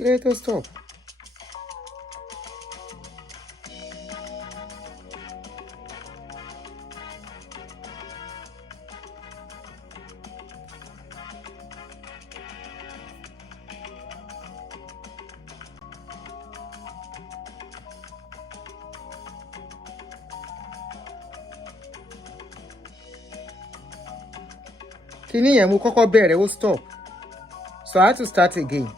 Let us stop. Kini yẹn mo kọ́kọ́ bẹ̀rẹ̀ ó stop. So I had to start again.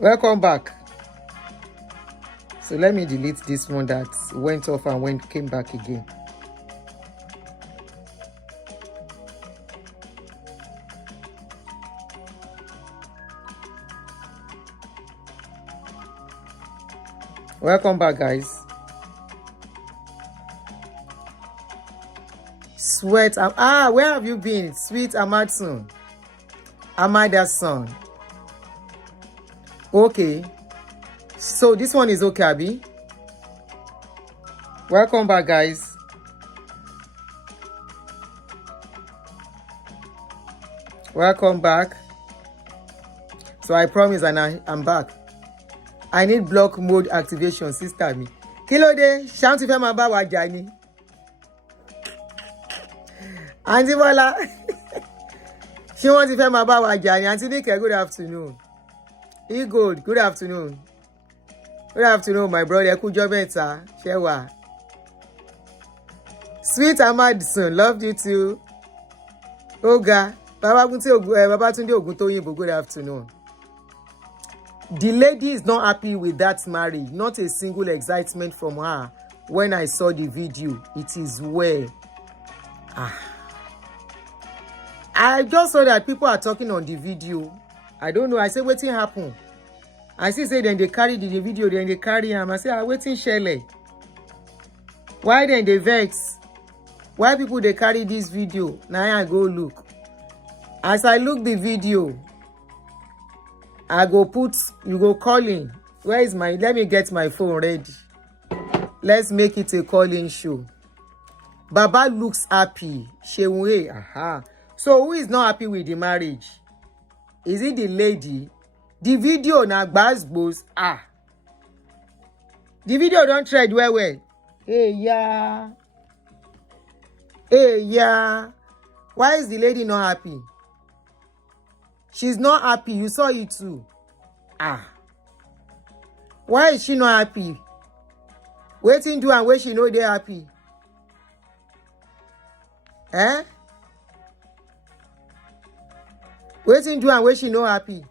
Welcome back. So let me delete this one that went off and came back again. Welcome back, guys. Sweat. Where have you been? Sweet Amadson. Amada's son. Okay. So this one is okay, Abi. Welcome back, guys. Welcome back. So I promise, and I'm back. I need block mode activation, sister me. Kilo de, shan't you feel about what Jani? Auntie Bola. She wants to feel about what Jani. Auntie Nika, good afternoon. Good afternoon. Good afternoon, my brother. Good job, sir. Shewa. Sweet Amadson, loved you too. Oga. Baba Tunde Oguntoyinbo, good afternoon. The lady is not happy with that marriage. Not a single excitement from her when I saw the video. It is well. I just saw that people are talking on the video. I don't know. I say, wetin happen? I see say then they carry the video, then they carry him. I say, wetin shele? Why then they vex? Why people they carry this video? Now I go look. As I look the video, I go you go calling. Where is let me get my phone ready. Let's make it a calling show. Baba looks happy. Shewe, So who is not happy with the marriage? Is it the lady? The video na gbasgbos. The video don't tread well. Hey, yeah. Why is the lady not happy? She's not happy. You saw it too. Why is she not happy? Waiting to and where she know they happy. Waiting to and where she know happy.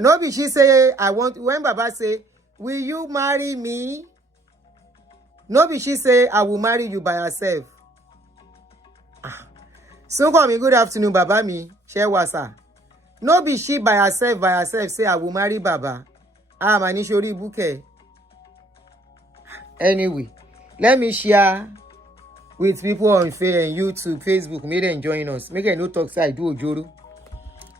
No be she say when Baba say, will you marry me? No be she say I will marry you by herself. So call me good afternoon, Baba me. Share wasa. No be she by herself say I will marry Baba. Manishori bouquet. Anyway, let me share with people on YouTube, Facebook. Make them join us. Make them no talk say I do ojoro.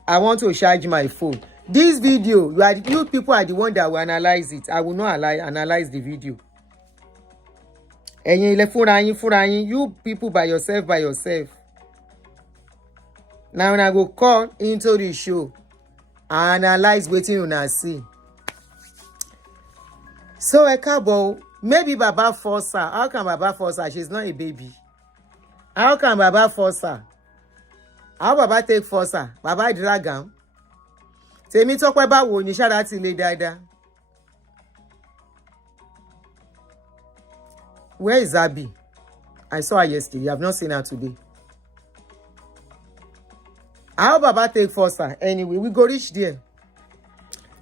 I want to charge my phone. This video, you people are the one that will analyze it. I will not analyze the video. You people by yourself. Now when I go call into the show, I analyze waiting on I see. So Ekabo, maybe Baba force her. How can Baba force her? She's not a baby. How can Baba force her? How Baba take force her? Baba drag am. Tèmi Tọ́pẹ́ báwo ni ṣára ti lè dáadáa. Where is Abby? I saw her yesterday. I have not seen her today. How Baba take force her? Anyway, we go reach there.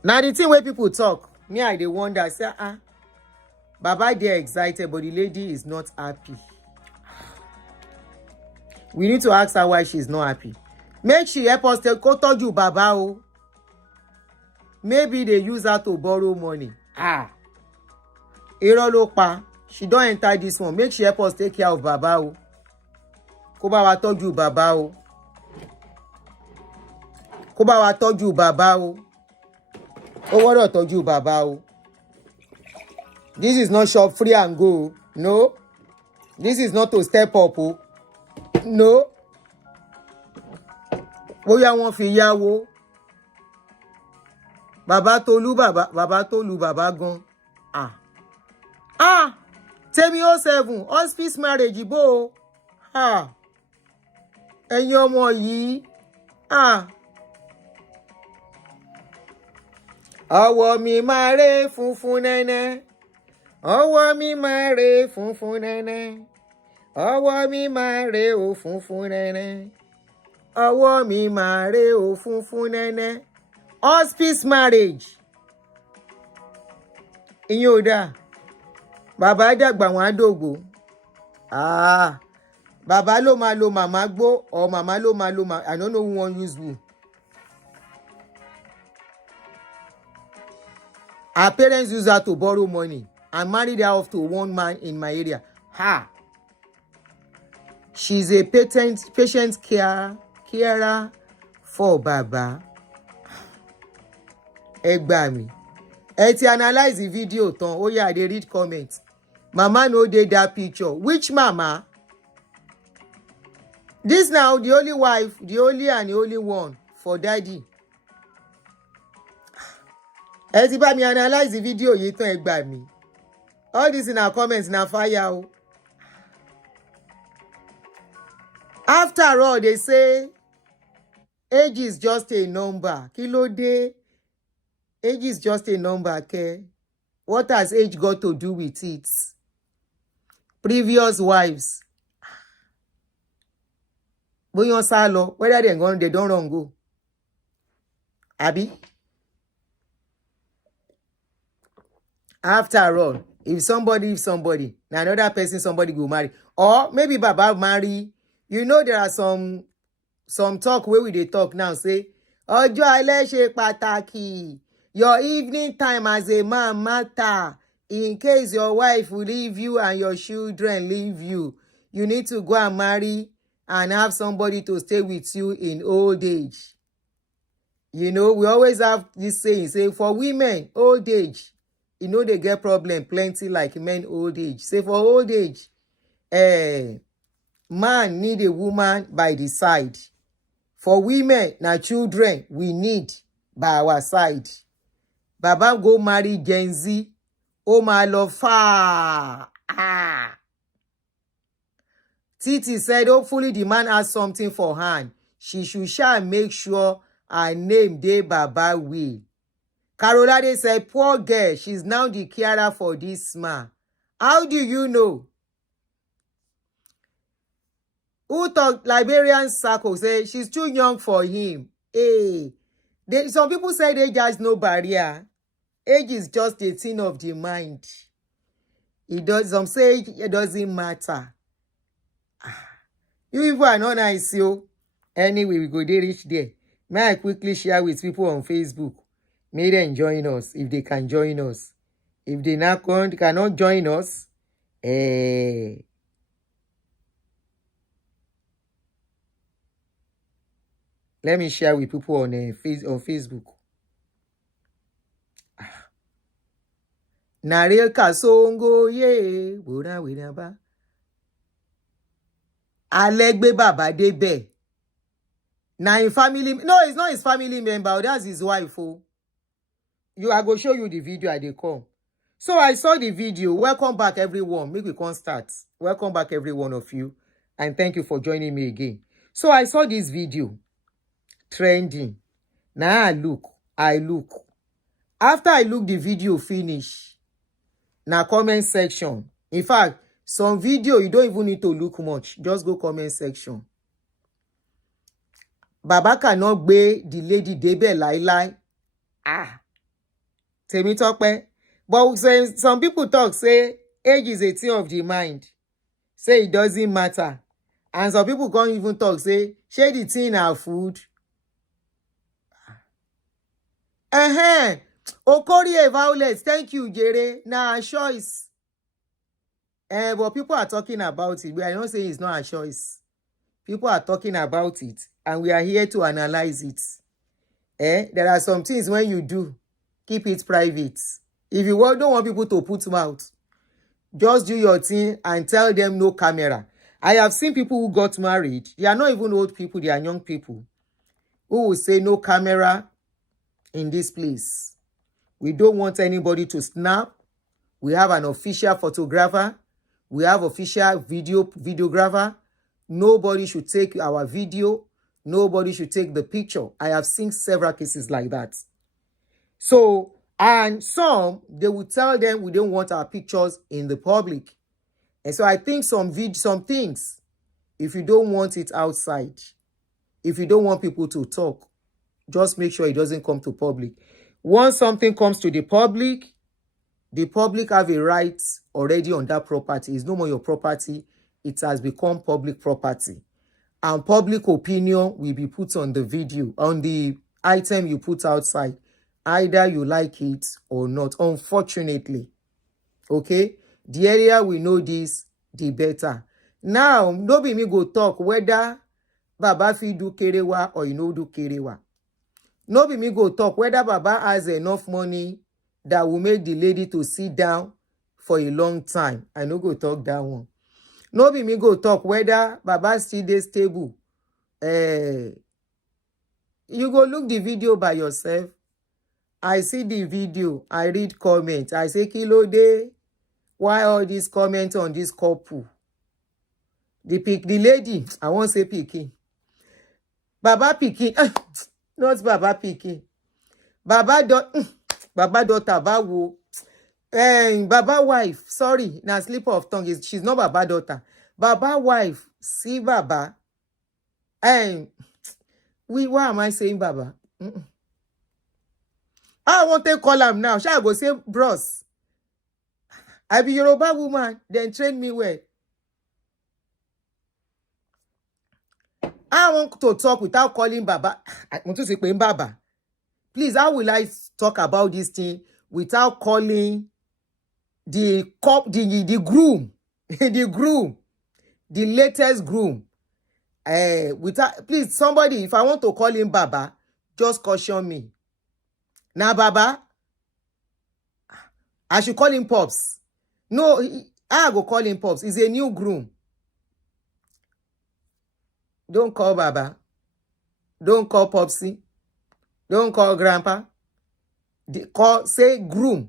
Now the thing where people talk, me I dey wonder, say, Baba dey excited, but the lady is not happy. We need to ask her why she's not happy. Make she help us go talk you Baba o. Maybe they use her to borrow money. Irọ́ ló pa. She don't enter this one. Make she help us take care of Baba o. Kó bá wa tọ́jú Baba o. Kó bá wa tọ́jú Baba o. Ó gbọ́dọ̀ tọ́jú Baba o. This is not shop free and go. No, This is not to step up. Oh. No. Bóyá wọ́n fi yáwó. Bàbá Tolú bàbá gan. Tèmi 07 hospice marriage bó. Ẹ̀yin ọmọ yìí. Ọwọ́ mi máa ré funfun nẹ́nẹ́. Ọwọ́ mi máa ré funfun nẹ́nẹ́. Ọwọ́ mi máa ré o funfun nẹ́nẹ́. Ọwọ́ mi máa ré o funfun nẹ́nẹ́. Hospice marriage. Ìyẹn ò dáa. Bàbá dàgbà wọn á dògbò. Bàbá ló máa lo màmá gbó or màmá ló máa lo I don't know who wan use who. Her parents use her to borrow money and married her off to one man in my area. She's a patient carer for Baba. Ẹ gbà mí. Ẹ ti analyze the video tán. Oh yeah, they read comments. Mama no dey that picture. Which mama? This now the only wife, the only and the only one for daddy. Ẹ ti bá mi analyze the video yìí tán, ẹ gbà mí. All this in our comments na fire o. After all, they say age is just a number. Kí ló dé? Age is just a number, okay? What has age got to do with it? Previous wives. Bóyá sá lọ, whether they don't run go. Abi? After all, if somebody, now another person, somebody go marry. Or maybe Baba marry. You know there are some talk where we dey talk now, say, Ọjọ́ alẹ́ ṣe pàtàkì. Your evening time as a man matter. In case your wife will leave you and your children leave you, you need to go and marry and have somebody to stay with you in old age. You know, we always have this saying, say, for women, old age, you know they get problem plenty like men old age. Say for old age, man need a woman by the side. For women, na children we need by our side. Baba go marry Gen Z. Oh my love, far. Titi said, hopefully the man has something for hand. She should shall make sure her name dey Baba will. Carolade said, poor girl, she's now the carer for this man. How do you know? Who talk Liberian circle say she's too young for him. Some people say age has no barrier. Age is just a thing of the mind. Some say it doesn't matter. You people are not nice, yo. Anyway, we go there reach there. May I quickly share with people on Facebook? May them join us if they can join us. If they cannot join us, let me share with people on Facebook. Narel Kasongo ye bora winaba. Alegbe Baba debe. Na in family. No, it's not his family member. That's his wife. Oh. I go show you the video. I dey come. So I saw the video. Welcome back, everyone. Make we come start. Welcome back, every one of you, and thank you for joining me again. So I saw this video trending. Now I look. After I look the video finish. Now comment section. In fact, some video you don't even need to look much. Just go comment section. Baba cannot be the lady debe lie. Temi Tope. But some people talk, say age is a thing of the mind. Say it doesn't matter. And some people can't even talk, say, share the thing our food. Okorie violence. Thank you, Jere. Now a choice. But people are talking about it. We are not saying it's not a choice. People are talking about it. And we are here to analyze it. There are some things when you do, keep it private. If you don't want people to put mouth, Just do your thing and tell them no camera. I have seen people who got married. They are not even old people. They are young people who will say no camera in this place. We don't want anybody to snap. We have an official photographer. We have official videographer. Nobody should take our video. Nobody should take the picture. I have seen several cases like that. So, and some, they will tell them we don't want our pictures in the public. And so I think some things, if you don't want it outside, if you don't want people to talk, just make sure it doesn't come to public. Once something comes to the public have a right already on that property. It's no more your property. It has become public property. And public opinion will be put on the video, on the item you put outside. Either you like it or not, unfortunately. Okay? The area we know this, the better. Now, nobody me go talk whether Baba fi do kerewa or you no do kerewa. Nobody me go talk whether Baba has enough money that will make the lady to sit down for a long time. I no go talk that one. Nobody me go talk whether Baba still dey stable. You go look the video by yourself. I see the video. I read comments. I say, Kilo day. Why all these comments on this couple? The lady, I won't say pikin. Baba pikin. Not Baba pikin. Baba daughter, Bawo. Baba wife, sorry, now slip of tongue is she's not Baba daughter. Baba wife, see Baba. Why am I saying Baba? I want to call him now. Shall I go say bros? I be Yoruba woman, then train me well. I want to talk without calling Baba. I want to say Baba. Please, how will I talk about this thing without calling the groom, the groom, the latest groom? Please, somebody, if I want to call him Baba, just caution me. Now, Baba, I should call him Pops. No, I go call him Pops. He's a new groom. Don't call Baba. Don't call Popsy. Don't call Grandpa. Say groom.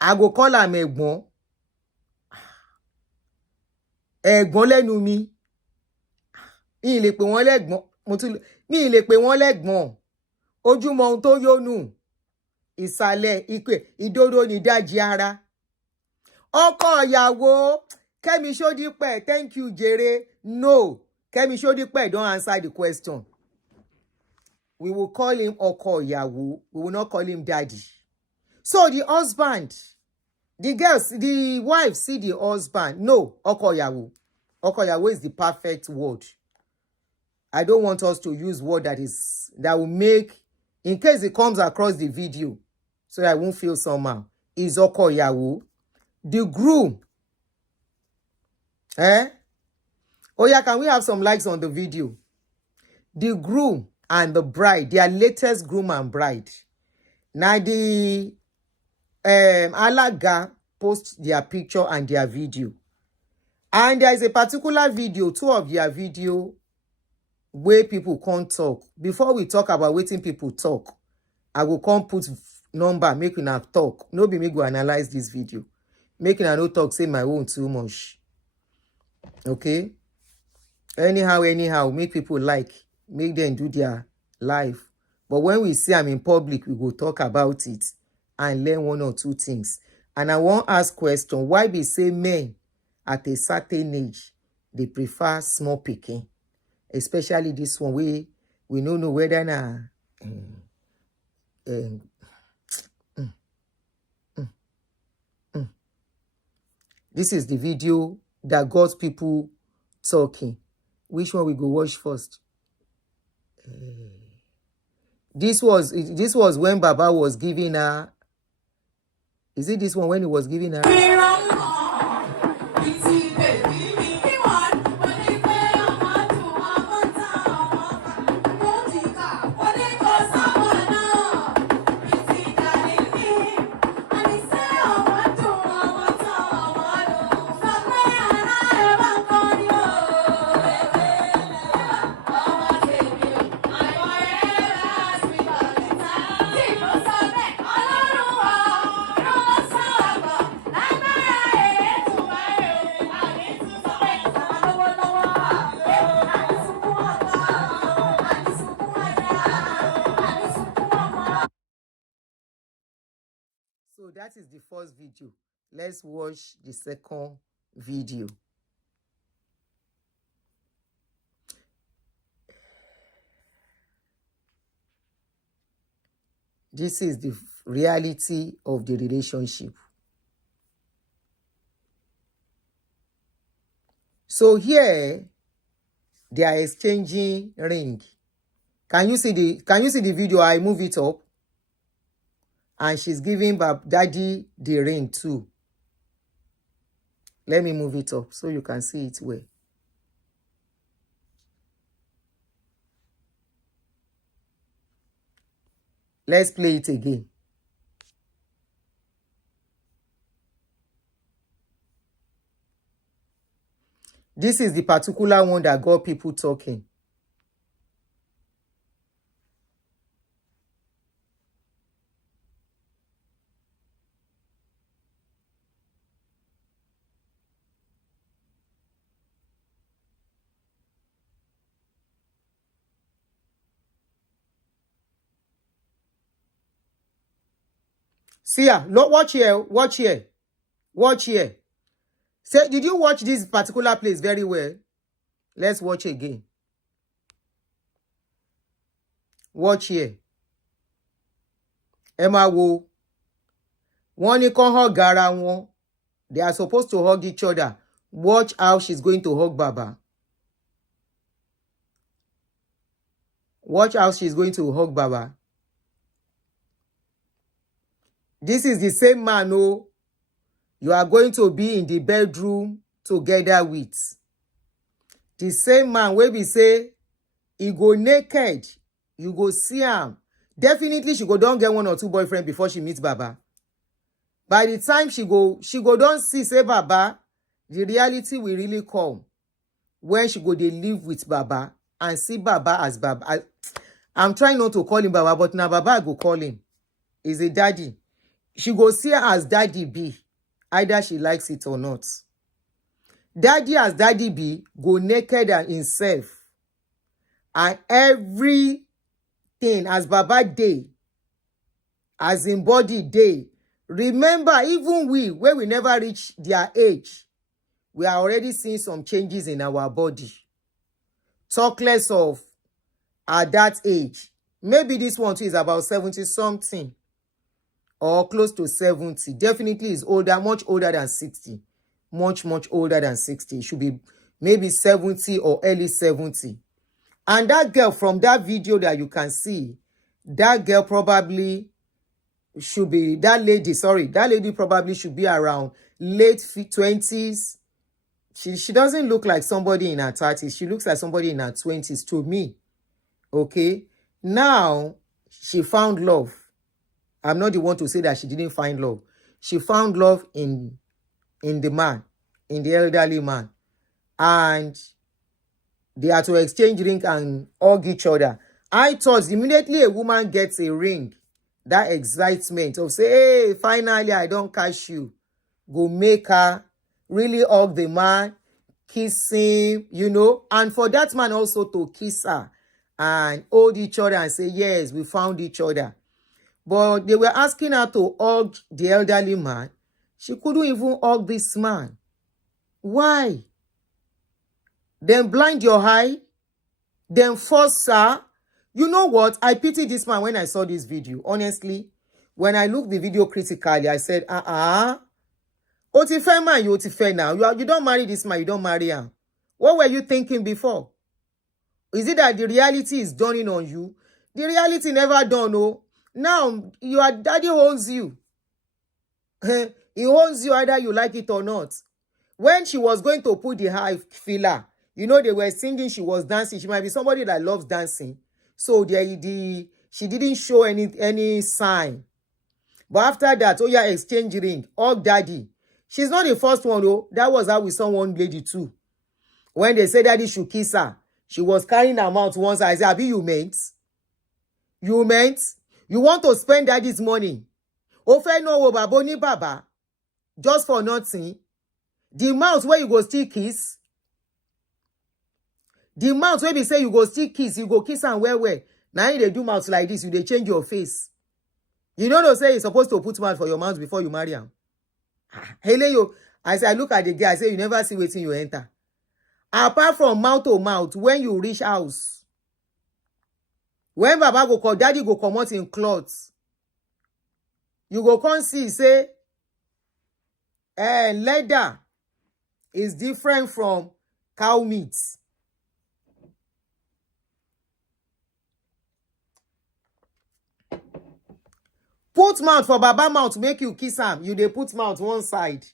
I go call him Egbon. Egbon lẹ́nu mi. Mi lè pè wọ́n lẹ́gbọ́n. Mi lè pè wọ́n lẹ́gbọ́n. Ojúmọ́ ohun tó yónú. Ìsàlẹ̀ ìpè ìdodo ní ìdajì ara. Ọkọ ìyàwó Kẹ́mi Ṣódípẹ̀, thank you jèrè. No, Kẹ́mi Ṣódípẹ̀ don't answer the question. We will call him Ọkọ ìyàwó. We will not call him daddy. So the husband, the wife see the husband. No, Ọkọ ìyàwó. Ọkọ ìyàwó is the perfect word. I don't want us to use word that will make, in case it comes across the video, so I won't feel somehow. Is Ọkọ ìyàwó. The groom. Oh yeah, can we have some likes on the video? The groom and the bride, their latest groom and bride. Now the Alaga post their picture and their video. And there is a particular video, two of their video, where people can't talk. Before we talk about waiting people talk, I will come put number, make we not talk. No be me go analyze this video. Making a no talk, say my own too much. Okay? Anyhow, make people like, make them do their life. But when we see I'm in public, we go talk about it and learn one or two things. And I want to ask question, why be say men at a certain age, they prefer small picking? Especially this one, we don't know whether na this is the video that got people talking. Which one we go watch first? This was when Baba was giving her. Is it this one when he was giving her? that is the first video. Let's watch the second video. This is the reality of the relationship. So here they are exchanging ring. Can you see the video? I move it up. And she's giving daddy the ring too. Let me move it up so you can see it well. Let's play it again. This is the particular one that got people talking. See ya. Look, watch here. Watch here. Watch here. Say, did you watch this particular place very well? Let's watch again. Watch here. Emma wo. One you can hug ara one. They are supposed to hug each other. Watch how she's going to hug Baba. Watch how she's going to hug Baba. This is the same man who you are going to be in the bedroom together with. The same man where we say he go naked, you go see him. Definitely she go don't get 1 or 2 boyfriends before she meets Baba. By the time she go don't see say Baba, the reality will really come when she go they live with Baba and see Baba as Baba. I'm trying not to call him Baba, but now Baba I go call him. He's a daddy. She go see her as Daddy B, either she likes it or not. Daddy as Daddy B go naked and himself, and everything as Baba day, as in body day. Remember, even we, when we never reach their age, we are already seeing some changes in our body. Talk less of at that age. Maybe this one too is about 70 something. Or close to 70. Definitely is older, much older than 60. Much older than 60. It should be maybe 70 or early 70. And that girl from that video that you can see, that girl probably should be, that lady probably should be around late 20s. She doesn't look like somebody in her 30s. She looks like somebody in her 20s to me. Okay? Now, she found love. I'm not the one to say that she didn't find love. She found love in the man, in the elderly man. And they are to exchange ring and hug each other. I thought immediately a woman gets a ring, that excitement of say, hey, finally I don't catch you. Go make her really hug the man, kiss him, you know. And for that man also to kiss her and hold each other and say, yes, we found each other. But they were asking her to hug the elderly man. She couldn't even hug this man. Why? Then blind your eye. Then force her. You know what? I pity this man when I saw this video. Honestly, when I looked the video critically, I said, Otife man, you Otife now. You don't marry this man, you don't marry him. What were you thinking before? Is it that the reality is dawning on you? The reality never dawned, no. Now, your daddy owns you. He owns you either you like it or not. When she was going to put the high filler, you know, they were singing, she was dancing. She might be somebody that loves dancing. So she didn't show any sign. But after that, oh yeah, exchange ring, hug daddy. She's not the first one, though. That was how we saw one lady too. When they said daddy should kiss her, she was carrying her mouth once. I said, Abi, you meant? You meant? You want to spend daddy's money? Ofe no baboni baba. Just for nothing. The mouth where you go still kiss. The mouth where we say you go still kiss, you go kiss and where. Now they do mouth like this, you they change your face. You don't know say you're supposed to put mouth for your mouth before you marry him. Hele yo, I say I look at the guy, I say you never see wetin you enter. Apart from mouth to mouth, when you reach house, when Baba go call, daddy go come out in clothes. You go come see, say, leather is different from cow meat. Put mouth for Baba mouth, make you kiss am. You dey put mouth one side.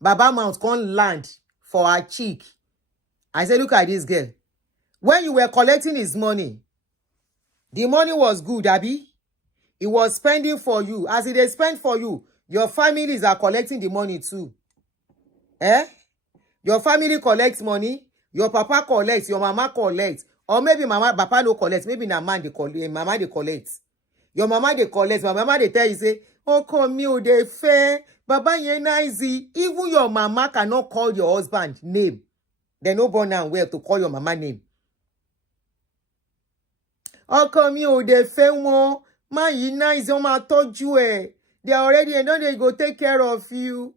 Baba mouth come land for her cheek. I say, look at this girl. When you were collecting his money, the money was good, Abi. He was spending for you. As he dey spend for you, your families are collecting the money too. Your family collects money, your papa collects, your mama collects, or maybe papa no collect, maybe na man dey collect, mama dey collect. Your mama dey collect, my mama dey tell you say, oh come me o dey fair, baba yen nice. Even your mama cannot call your husband name. They no born am well to call your mama name. Oh come me o dey fair won, man you nice, o ma tọ́jú ẹ. They already know they go take care of you.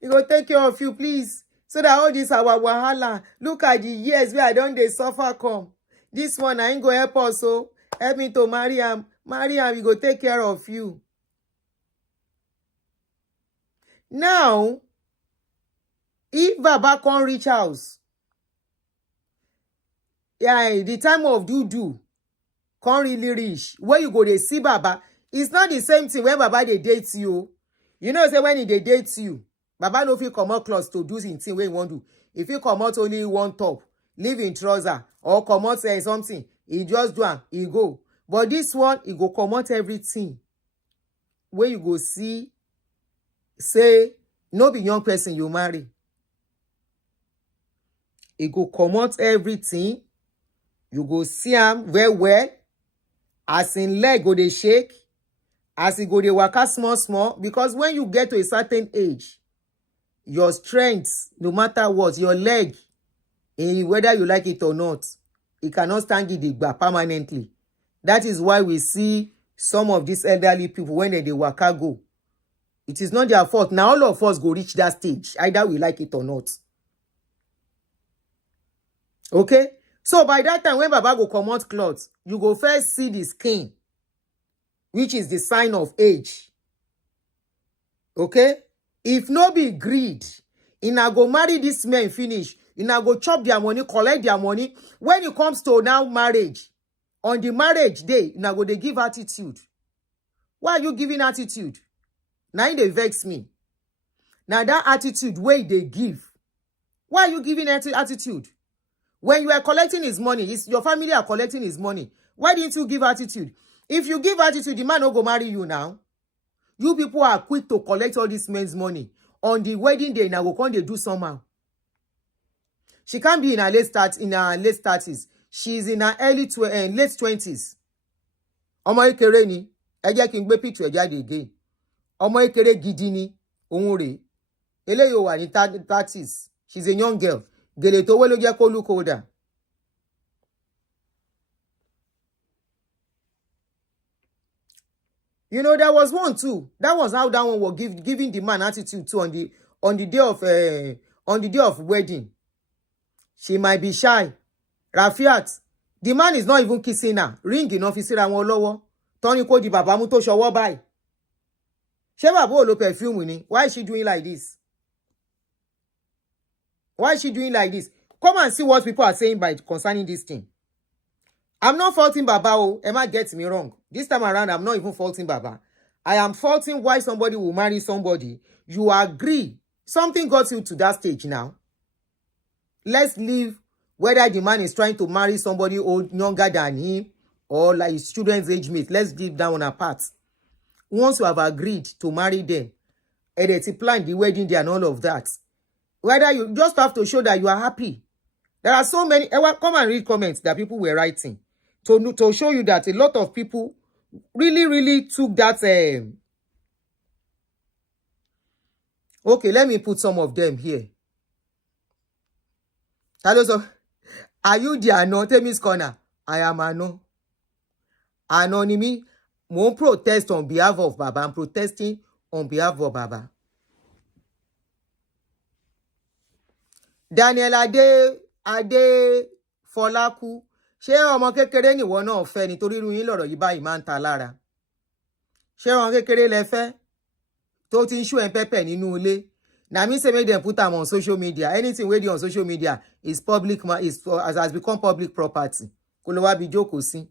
He go take care of you, please. So that all this our wahala, look at the years where I don't dey suffer come. This one I ain't go help us, so help me to marry him. Marry him, he go take care of you. Now, if Baba can't reach house, the time of do can't really reach. Where you go, they see Baba. It's not the same thing when Baba they date you. You know, say when they date you, Baba no fit comot clothes to do something wey he wan do. If he comot only one top, leave in trouser, or comot something, he just do am, he go. But this one, he go comot everything. Where you go see, say, no be young person you marry. He go comot everything. You go see am very well. As in leg go dey shake, as he go dey waka small, because when you get to a certain age, your strength, no matter what, your leg, whether you like it or not, it cannot stand it permanently. That is why we see some of these elderly people, when they waka go, it is not their fault. Now all of us go reach that stage, either we like it or not. Okay? So by that time, when Baba go comot clothes, you go first see the skin, which is the sign of age. Okay? If no be greed, una go marry this men finish, una go chop their money, collect their money. When it comes to now marriage, on the marriage day, una go dey give attitude. Why are you giving attitude? Now they vex me. Now that attitude way they give. Why are you giving attitude? When you are collecting his money, your family are collecting his money. Why didn't you give attitude? If you give attitude, the man no go marry you now. You people are quick to collect all this men's money. On the wedding day, now go come they do somehow. She can't be in her late 30s. She's in her late 20s. Ọmọ ekere ni, ẹ jẹ́ kí n gbé picture jáde again. Ọmọ ekere gidi ni, òun rèé. Eléyìí wà ní 30s. She's a young girl. Gèlè tó wé ló jẹ́ kó look older. You know, there was one too. That was how that one was giving the man attitude too on the day of wedding. She might be shy. Rafiat, the man is not even kissing her. Ring enough fi síra wọn lọ́wọ́. Tọ́ni kó di bàbá mú tó ṣọwọ́ báyìí. Ṣé bàbá ò lo perfume ni? Why is she doing like this? Why is she doing like this? Come and see what people are saying concerning this thing. I'm not faulting Baba. Oh, Emma gets me wrong. This time around, I'm not even faulting Baba. I am faulting why somebody will marry somebody. You agree. Something got you to that stage now. Let's leave whether the man is trying to marry somebody old, younger than him, or like his children's age mate. Let's leave that one apart. Once you have agreed to marry them, and they plan the wedding day and all of that, whether you just have to show that you are happy. There are so many. Come and read comments that people were writing to show you that a lot of people really took that. Okay, let me put some of them here. Hello, are you the Ano? Temi's corner. I am Ano. Anonymous. Mo protest on behalf of Baba. I'm protesting on behalf of Baba. Daniel Ade Fọlákú. Ṣé ọmọ kékeré nìwọ náà fẹ́ nítorí irú yín lọ̀rọ̀ yìí báyìí máa ń ta lára? Ṣé ọmọ kékeré lẹ fẹ́ tó ti ń ṣú ẹ̀ pẹ́pẹ́ nínú ilé? Na me say make dem put am on social media. Anything wey dey on social media is public, has become public property. Kó ló wá bí jókòó sí.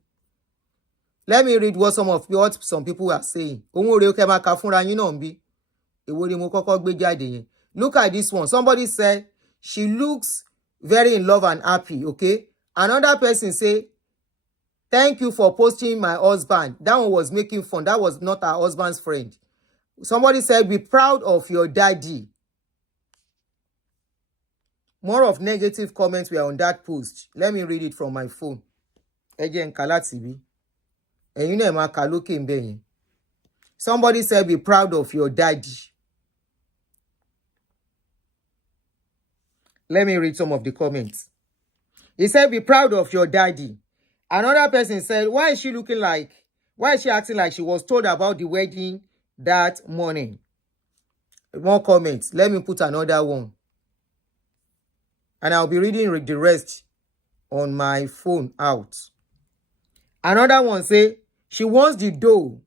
Let me read what some people are saying. Ohun ore ke máa kà fúnra yín náà bí. Èwo ni mo kọ́kọ́ gbé jáde yẹn. Look at this one. Somebody said she looks very in love and happy, okay? Another person say, thank you for posting my husband. That one was making fun. That was not her husband's friend. Somebody said, be proud of your daddy. More of negative comments were on that post. Let me read it from my phone. Ẹjẹ́ nkà láti bí. Ẹ̀yin náà máa kà lókè ńbẹ̀ yẹn. Somebody said, be proud of your daddy. Let me read some of the comments. He said, be proud of your daddy. Another person said, why is she acting like she was told about the wedding that morning? More comments. Let me put another one. And I'll be reading the rest on my phone out. Another one say, she wants the dough,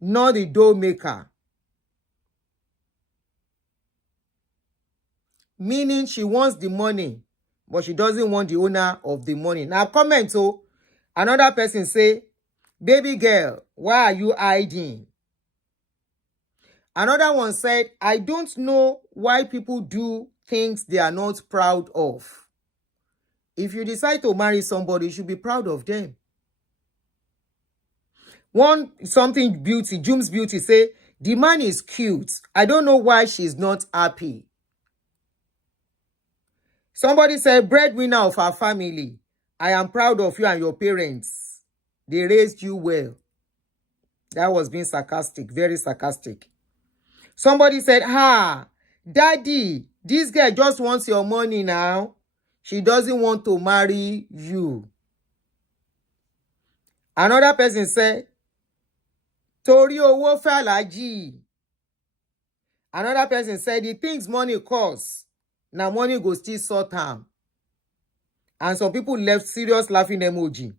not the dough maker. Meaning she wants the money, but she doesn't want the owner of the money. Now comment, so another person say, baby girl, why are you hiding? Another one said, I don't know why people do things they are not proud of. If you decide to marry somebody, you should be proud of them. Jum's Beauty say, the man is cute. I don't know why she's not happy. Somebody said, breadwinner of our family. I am proud of you and your parents. They raised you well. That was being sarcastic, very sarcastic. Somebody said, daddy, this girl just wants your money now. She doesn't want to marry you. Another person said, Torí owó fẹ́ Alhaji. Another person said, the things money costs, now money go still sort am. And some people left serious laughing emoji.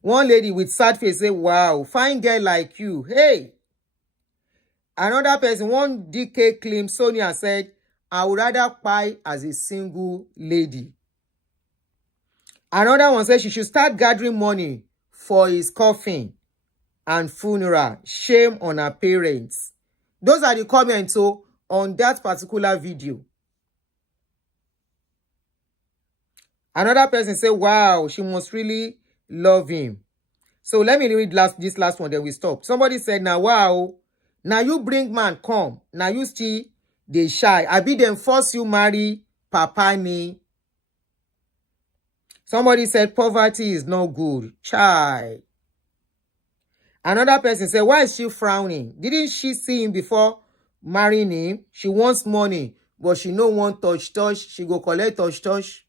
One lady with sad face say, wow, fine girl like you. Hey. Another person, one DK claim Sonia said, I would rather pie as a single lady. Another one said she should start gathering money for his coffin and funeral. Shame on her parents. Those are the comments on that particular video. Another person said, wow, she must really love him. So let me read this last one, then we stop. Somebody said, now wow, now you bring man come, now you still they shy. I be them force you marry papa ni. Somebody said poverty is not good. Chai. Another person said, why is she frowning? Didn't she see him before marrying him? She wants money, but she no want touch. She go collect touch.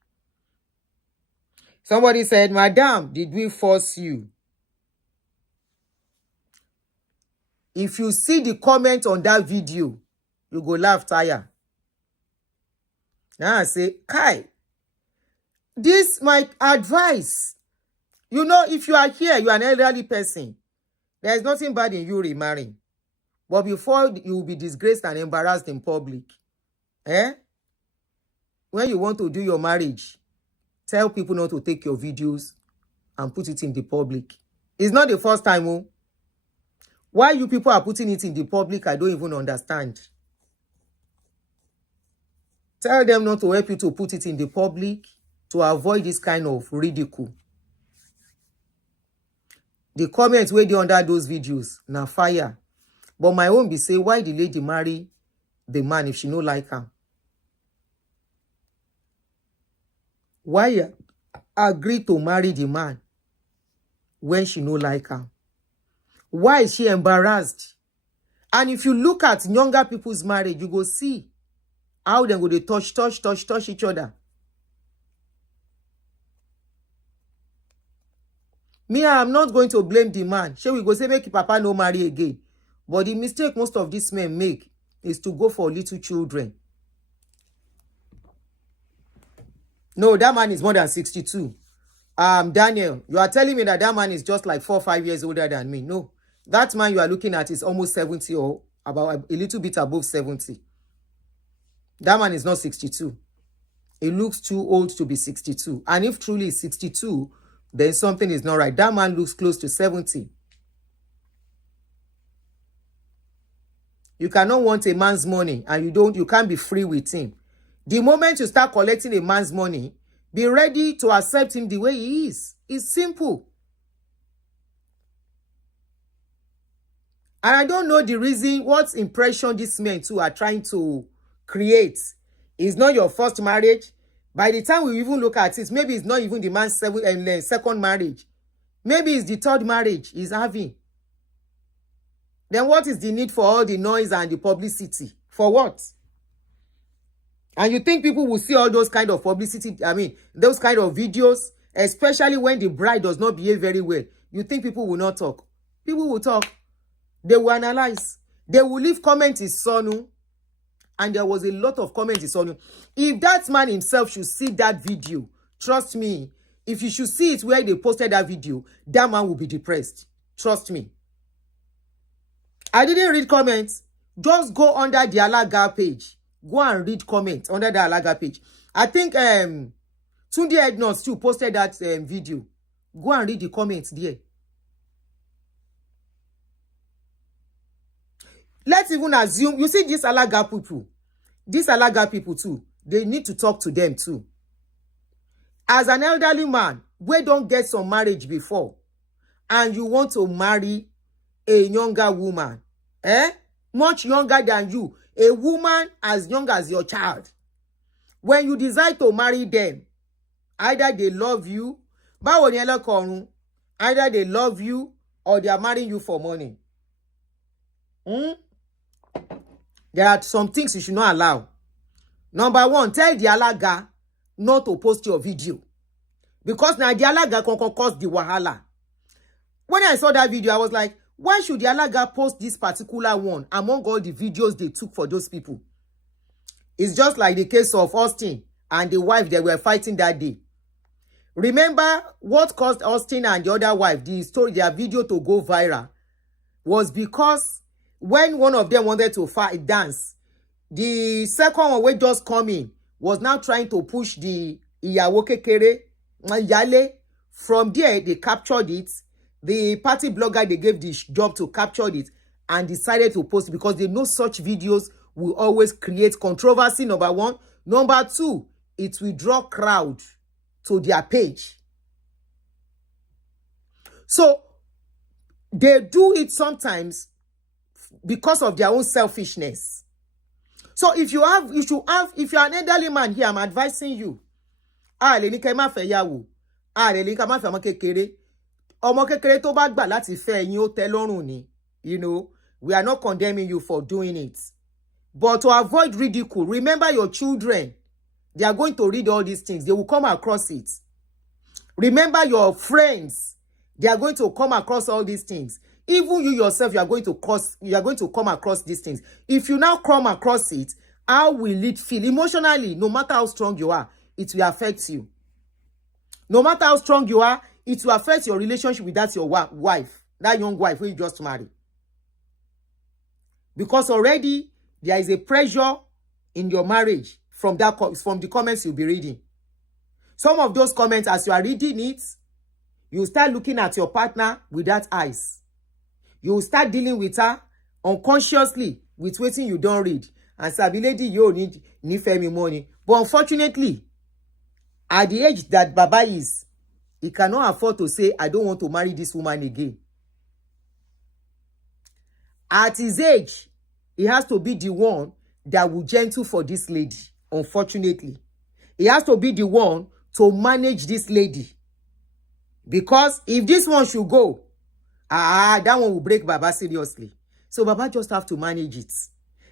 Somebody said, madam, did we force you? If you see the comment on that video, you go laugh tire. Now I say, Kai, this my advice. You know, if you are here, you are an elderly person. There is nothing bad in you remarrying. But before you will be disgraced and embarrassed in public, when you want to do your marriage, tell people not to take your videos and put it in the public. It's not the first time. Why you people are putting it in the public, I don't even understand. Tell them not to help you to put it in the public to avoid this kind of ridicule. The comments where they under those videos, na fire. But my own be say, why the lady marry the man if she no like him? Why agree to marry the man when she no like him? Why is she embarrassed? And if you look at younger people's marriage, you go see how they go they touch each other. Me, I'm not going to blame the man. Shey we go say make papa no marry again. But the mistake most of these men make is to go for little children. No, that man is more than 62. Daniel, you are telling me that man is just like 4 or 5 years older than me. No, that man you are looking at is almost 70 or about a little bit above 70. That man is not 62. He looks too old to be 62. And if truly is 62, then something is not right. That man looks close to 70. You cannot want a man's money and you can't be free with him. The moment you start collecting a man's money, be ready to accept him the way he is. It's simple. And I don't know the reason, what impression these men too are trying to create. It's not your first marriage. By the time we even look at it, maybe it's not even the man's second marriage. Maybe it's the third marriage he's having. Then what is the need for all the noise and the publicity? For what? And you think people will see all those kind of publicity, those kind of videos, especially when the bride does not behave very well. You think people will not talk? People will talk. They will analyze. They will leave comments in Sonu. And there was a lot of comments in Sonu. If that man himself should see that video, trust me, if you should see it where they posted that video, that man will be depressed. Trust me. I didn't read comments. Just go under the Alaga page. Go and read comments under the Alaga page. I think Tunde Ednos too posted that video. Go and read the comments there. Let's even assume, you see these Alaga people too, they need to talk to them too. As an elderly man, we don't get some marriage before, and you want to marry a younger woman, much younger than you, a woman as young as your child. When you decide to marry them, either they love you, either they love you or they are marrying you for money. There are some things you should not allow. Number one, tell the Alaga not to post your video. Because now the Alaga can cause the wahala. When I saw that video, I was like, why should the Alaga post this particular one among all the videos they took for those people? It's just like the case of Austin and the wife they were fighting that day. Remember what caused Austin and the other wife, their video to go viral, was because when one of them wanted to dance, the second one wey just come in was now trying to push the Iyawo Kekere, Yale. From there, they captured it. The party blogger, they gave the job to capture it and decided to post it because they know such videos will always create controversy, number one. Number two, it will draw crowd to their page. So, they do it sometimes because of their own selfishness. So if you're an elderly man here, I'm advising you. You know, we are not condemning you for doing it. But to avoid ridicule, remember your children. They are going to read all these things. They will come across it. Remember your friends. They are going to come across all these things. Even you yourself, you are going to come across these things. If you now come across it, how will it feel? Emotionally, no matter how strong you are, it will affect you. No matter how strong you are, it will affect your relationship with your wife, that young wife who you just married. Because already there is a pressure in your marriage from the comments you'll be reading. Some of those comments, as you are reading it, you start looking at your partner with that eyes. You will start dealing with her unconsciously with waiting you don't read. And sabi lady, you need me money. But unfortunately, at the age that Baba is, he cannot afford to say, I don't want to marry this woman again. At his age, he has to be the one that will gentle for this lady, unfortunately. He has to be the one to manage this lady. Because if this one should go, that one will break Baba seriously. So Baba just have to manage it.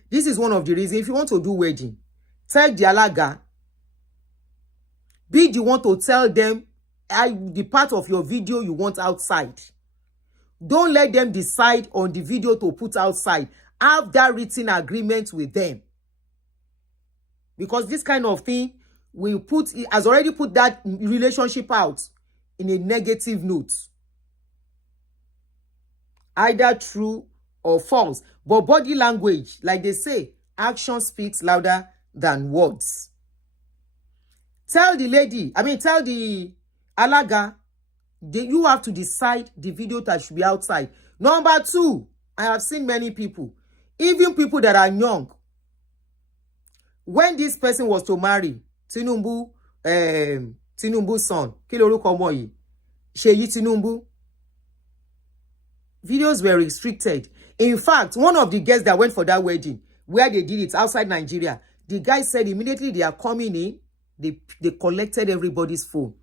This is one of the reasons. If you want to do wedding, tell the Alaga, be the one to tell them the part of your video you want outside. Don't let them decide on the video to put outside. Have that written agreement with them. Because this kind of thing has already put that relationship out in a negative note. Either true or false. But body language, like they say, action speaks louder than words. Tell the alaga, you have to decide the video that should be outside. Number 2, I have seen many people, even people that are young. When this person was to marry Tinubu's son, kí lorúkọ ọmọ yìí, Ṣèyí Tinubu, videos were restricted. In fact, one of the guests that went for that wedding, where they did it outside Nigeria, the guy said immediately they are coming in, they collected everybody's phone.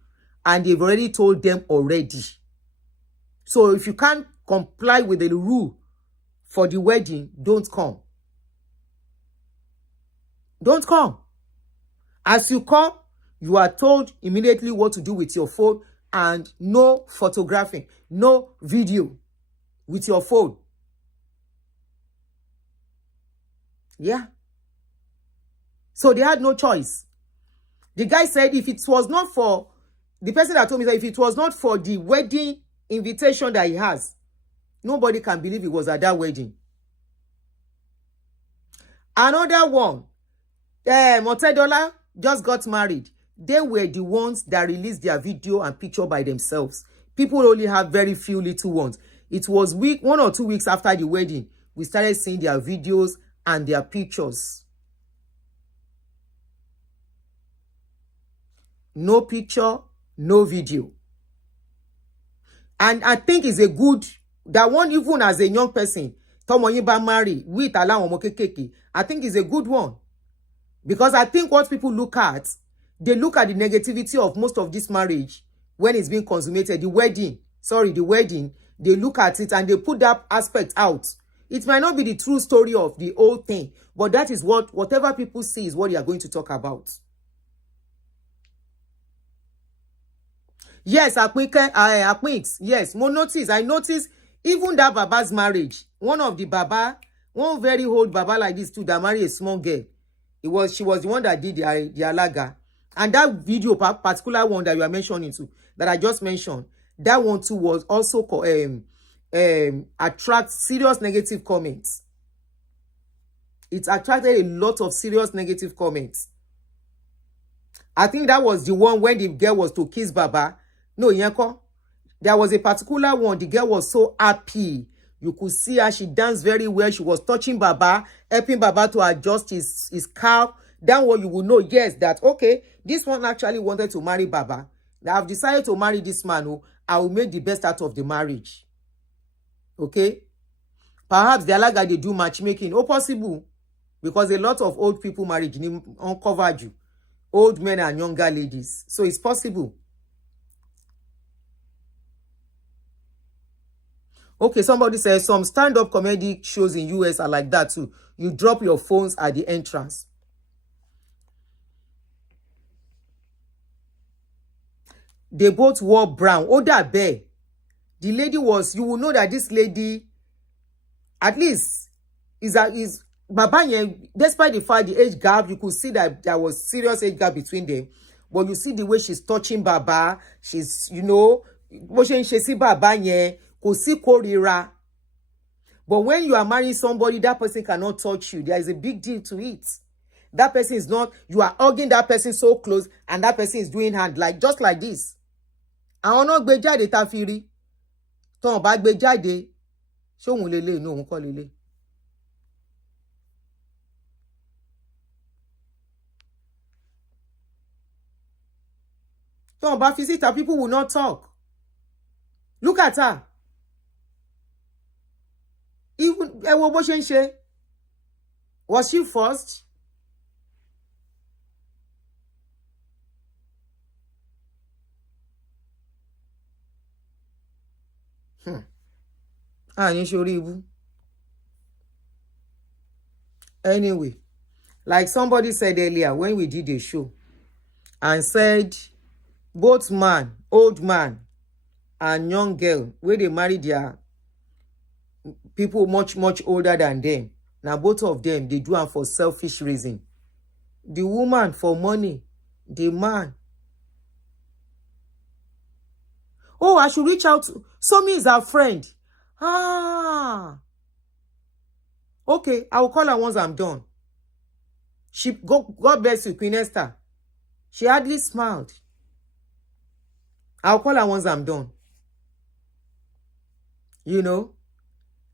And they've already told them already. So if you can't comply with the rule for the wedding, don't come. Don't come. As you come, you are told immediately what to do with your phone, and no photographing, no video with your phone. Yeah. So they had no choice. The guy said if it was not for, the person that told me that if it was not for the wedding invitation that he has, nobody can believe he was at that wedding. Another one, Motedola just got married. They were the ones that released their video and picture by themselves. People only have very few little ones. It was 1 or 2 weeks after the wedding, we started seeing their videos and their pictures. No picture, no video. And I think it's a good, that one, even as a young person, Tomo Yiba marry with Ala Omokekeke, I think is a good one. Because I think what people look at, they look at the negativity of most of this marriage when it's being consummated. The wedding, they look at it and they put that aspect out. It might not be the true story of the whole thing, but that is whatever people see is what they are going to talk about. Yes, Apinks. Yes, I noticed even that Baba's marriage. One of the Baba, one very old Baba like this too, that married a small girl. She was the one that did the alaga. And that video, particular one that you are mentioning too, that I just mentioned, that one too was also attract serious negative comments. It attracted a lot of serious negative comments. I think that was the one when the girl was to kiss Baba. No, Yanko. There was a particular one. The girl was so happy. You could see her. She danced very well. She was touching Baba, helping Baba to adjust his scalp. Then what you will know, yes, that, okay, this one actually wanted to marry Baba. Now I've decided to marry this man who I will make the best out of the marriage. Okay? Perhaps the other guy, they do matchmaking. Oh, possible. Because a lot of old people marriage uncovered you. Old men and younger ladies. So it's possible. Okay, somebody says some stand-up comedy shows in US are like that too. You drop your phones at the entrance. They both wore brown. Oh, that bear. The lady was, you will know that this lady, at least, is Baba, despite the fact the age gap, you could see that there was serious age gap between them. But you see the way she's touching Baba, she's, she see Baba, korira. But when you are marrying somebody, that person cannot touch you. There is a big deal to it. That person is not, you are hugging that person so close, and that person is doing hand like just like this. Àwọn náà gbé jáde tá fi rí. Tọ́n bá gbé jáde, ṣé òun lélẹ̀ inú òun kọ́ lélẹ̀. Tọ́n bá fi síta, people will not talk. Look at her. Even ẹ wo bó ṣe ń ṣe. Was she forced? Anyway, like somebody said earlier when we did a show and said both man, old man, and young girl, where they marry their people much older than them. Now both of them, they do am for selfish reason. The woman for money, the man. Oh, I should reach out to Somi is our friend. Ah. Okay, I will call her once I'm done. God bless you, Queen Esther. She hardly smiled. I'll call her once I'm done. You know?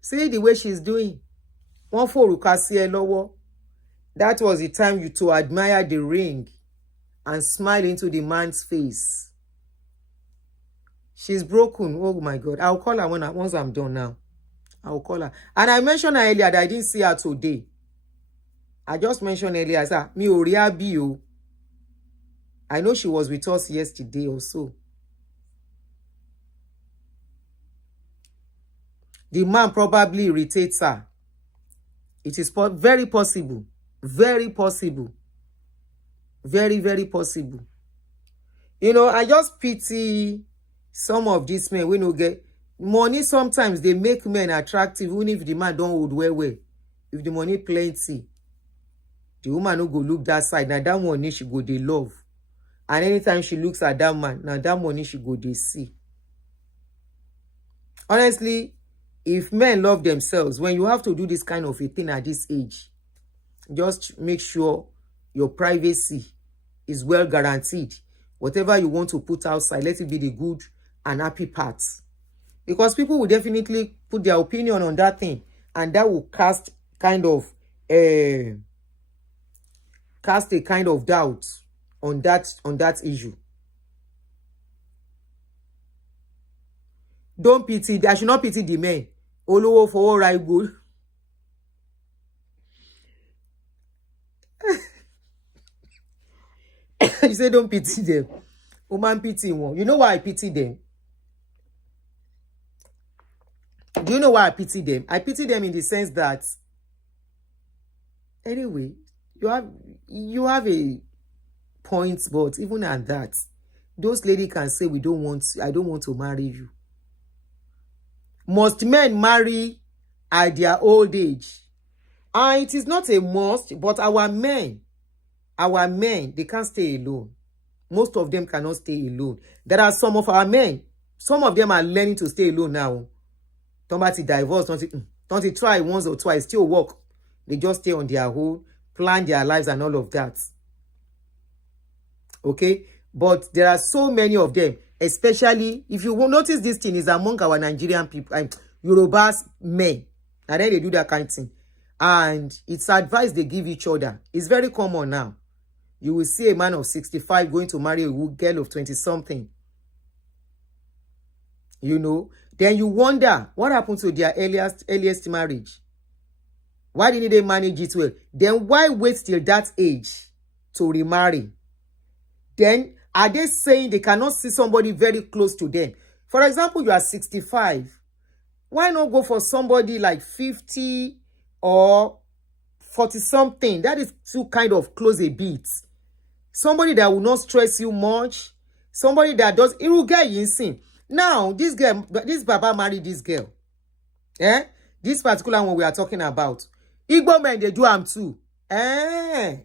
See the way she's doing. One for Rukasi lower. That was the time you to admire the ring and smile into the man's face. She's broken. Oh my God. I'll call her once I'm done now. I'll call her. And I mentioned her earlier that I didn't see her today. I just mentioned earlier, I said, mi ò rí àbí o. I know she was with us yesterday or so. The man probably irritates her. It is very possible. Very possible. Very, very possible. You know, I just pity some of these men. We no get money. Sometimes they make men attractive, even if the man don't hold well. If the money plenty, the woman no go look that side. Now that money she go they love. And anytime she looks at that man, now that money she go they see. Honestly, if men love themselves, when you have to do this kind of a thing at this age, just make sure your privacy is well guaranteed. Whatever you want to put outside, let it be the good and happy parts. Because people will definitely put their opinion on that thing, and that will cast a kind of doubt on that issue. Don't pity. I should not pity the men. Olowo for right good. You say don't pity them. Woman pity one. You know why I pity them? Do you know why I pity them? I pity them in the sense that, anyway, you have a point, but even at that, those ladies can say I don't want to marry you. Must men marry at their old age? And it is not a must, but our men, they can't stay alone. Most of them cannot stay alone. There are some of our men, some of them are learning to stay alone now. Somebody divorce, don't try once or twice, still work. They just stay on their own, plan their lives and all of that. Okay? But there are so many of them, especially if you will notice this thing is among our Nigerian people, Yorubas men. And then they do that kind of thing. And it's advice they give each other. It's very common now. You will see a man of 65 going to marry a girl of 20-something. You know? Then you wonder, what happened to their earliest marriage? Why didn't they manage it well? Then why wait till that age to remarry? Then are they saying they cannot see somebody very close to them? For example, you are 65. Why not go for somebody like 50 or 40-something? That is too kind of close a bit. Somebody that will not stress you much. Somebody that does. It will get you insane. Now, this Baba married this girl. Eh? This particular one we are talking about. Igbo men, they do am too. Eh?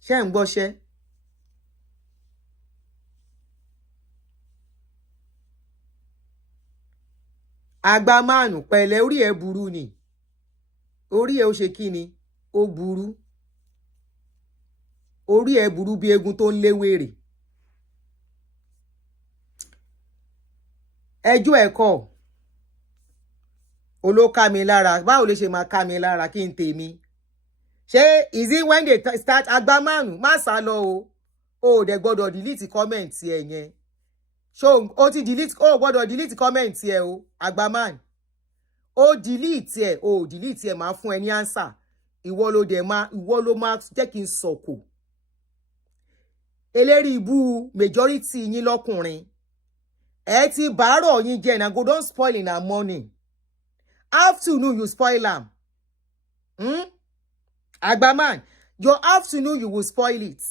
She Agba manu pẹ̀lẹ́ orí ẹ burú ni. Orí ẹ ó ṣe kíni? Ó burú. Orí ẹ burú bí egun tó ń léwèrè. Ẹjọ́ ẹ̀kọ́. Olóka mi lára. Báwo lè ṣe máa ká mi lára kí n tèmi? Ṣé is it when they start Agba manu? Má sá lọ o. O dẹ̀ gbọ́dọ̀ delete comment ẹ yẹn. So, o ti delete, gbọ́dọ̀ delete comment ẹ o, Agbaman. O delete ẹ, máa fún ẹ ní answer. Ìwọ ló máa jẹ́ kí n sọ̀kò. Eléri ibu majority yín lọ́kùnrin. Ẹ ti bàárọ̀ yín jẹ́ na go don spoil in the morning. Afternoon you spoil am. Agbaman, your afternoon you will spoil it.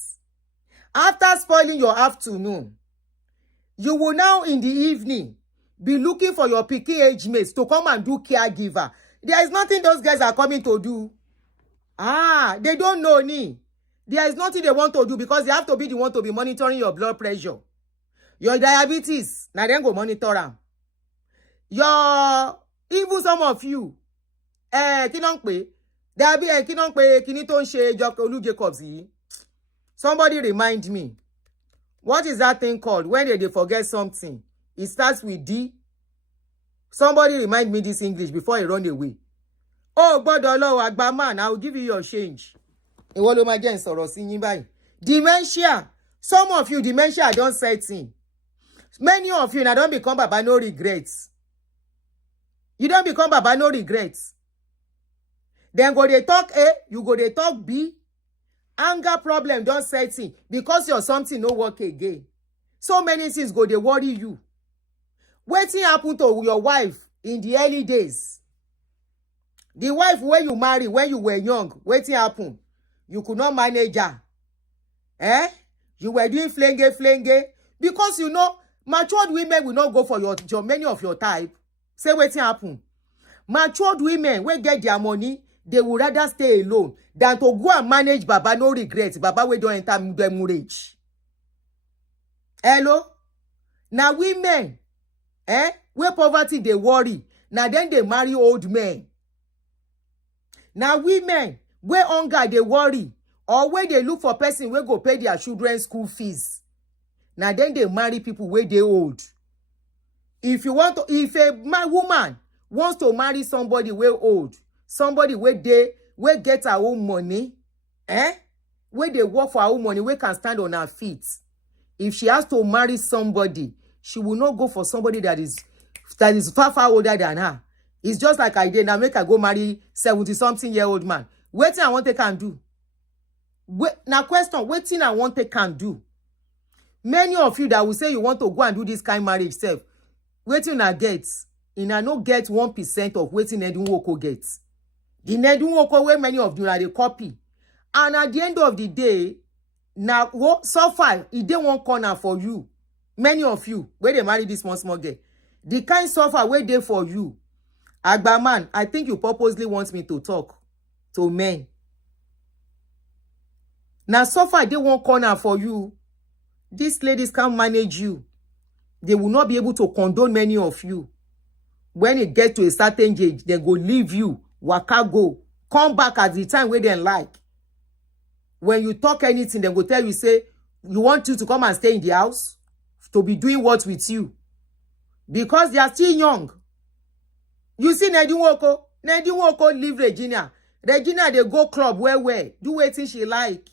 After spoiling your afternoon, you will now in the evening be looking for your picky age mates to come and do caregiver. There is nothing those guys are coming to do. They don't know ni. There is nothing they want to do because they have to be the one to be monitoring your blood pressure. Your diabetes, now then go monitor them. Even some of you, somebody remind me. What is that thing called? When they forget something, it starts with D. Somebody remind me this English before I run away. Oh, Bodolo, Agbaman, I will give you your change. Dementia. Some of you, dementia don't set in. Many of you, now don't become Baba no regrets. You don't become Baba no regrets. Then go they talk A, you go they talk B. Anger problem don't set in because you're something no work again. So many things go they worry you. Wetin happen to your wife in the early days? The wife when you marry when you were young, wetin happen? You could not manage her. You were doing flenge. Because you know, matured women will not go for your many of your type. Say wetin happen? Matured women will get their money, they would rather stay alone than to go and manage Baba no regrets. Baba we don't enter them rich. Hello? Now women, where poverty they worry. Now then they marry old men. Now women, where hunger they worry. Or where they look for person where go pay their children's school fees. Now then they marry people where they old. If a woman wants to marry somebody where old, somebody where get her own money, where they work for her own money, where can stand on her feet. If she has to marry somebody, she will not go for somebody that is far older than her. It's just like I did. Now make her go marry 70-something-year-old man. Waiting I want they can do. Now question, waiting I want they can do. Many of you that will say you want to go and do this kind of marriage self, waiting I get, and I no get 1% of waiting Nedunwoko gets. The Nedunwoko where many of you are the copy. And at the end of the day, now so far, it dey one corner for you. Many of you, where they marry this small girl. The kind suffer where they for you. Agbaman, I think you purposely want me to talk to men. Now suffer they one corner for you. These ladies can't manage you. They will not be able to condone many of you. When it gets to a certain age, they go leave you, waka go, come back at the time where they like. When you talk anything, they go tell you, say, you want you to come and stay in the house to be doing what with you. Because they are still young. You see Nedunwoko leave Regina. Regina, they go club where, do anything she like.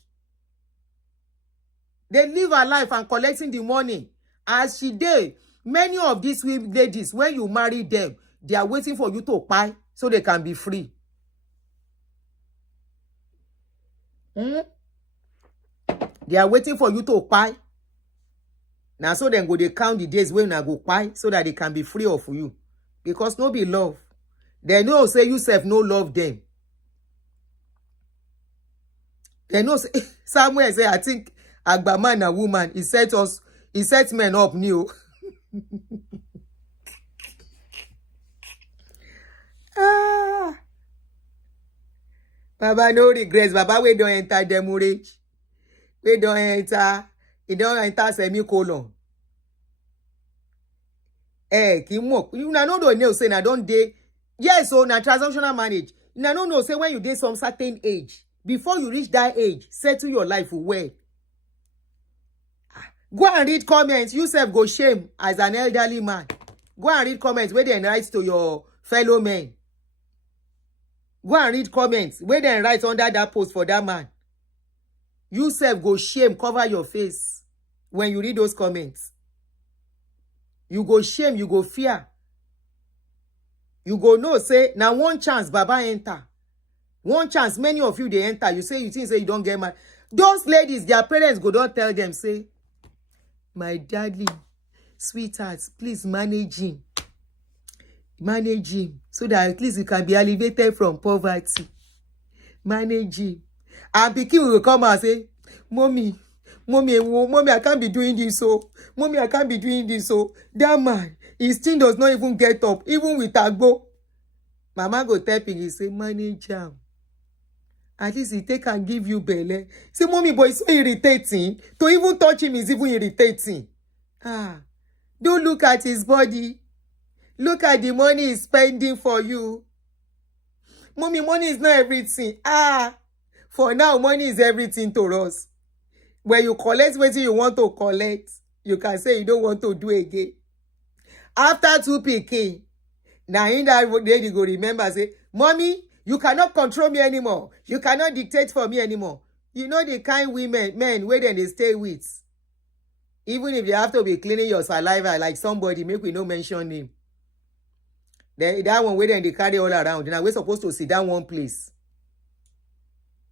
They live her life and collecting the money. As she did, many of these ladies, when you marry them, they are waiting for you to buy so they can be free. They are waiting for you to buy. Now so then go they count the days when I go buy so that they can be free of you. Because no be love. They know say you self no love them. They know say somewhere say I think Agbaman a woman, he set men up new. Baba no regrets. Baba we don't enter demurrage. We don't enter. He don't enter semicolon. Kimok. You know say na don't dey. Yes, so na transactional marriage. You know say when you dey some certain age, before you reach that age, settle your life well. Go and read comments. You self go shame as an elderly man. Go and read comments where they write to your fellow men. Go and read comments where they write under that post for that man. You self go shame, cover your face when you read those comments. You go shame, you go fear. You go know, say, now one chance, Baba enter. One chance, many of you, they enter. You say, you think, say, you don't get married. Those ladies, their parents go, don't tell them, say, my darling, sweetheart, please manage him. Manage him so that at least you can be alleviated from poverty. Manage him. And Piki will come and say, Mommy, Mommy, I can't be doing this, so. Mommy, I can't be doing this, so. That man, his thing does not even get up, even with Agbo. Mama go tell Piggy, say, manage am. At least he take and give you belle. Say, mommy, boy, it's so irritating. To even touch him is even irritating. Don't look at his body. Look at the money he's spending for you. Mommy, money is not everything. For now, money is everything to us. When you collect what you want to collect, you can say you don't want to do again. After 2 pikin, now in that day you go remember, say, mommy, you cannot control me anymore. You cannot dictate for me anymore. You know the kind men where they stay with. Even if they have to be cleaning your saliva like somebody, make we no mention him. That one where they carry all around. Now we're supposed to sit down one place.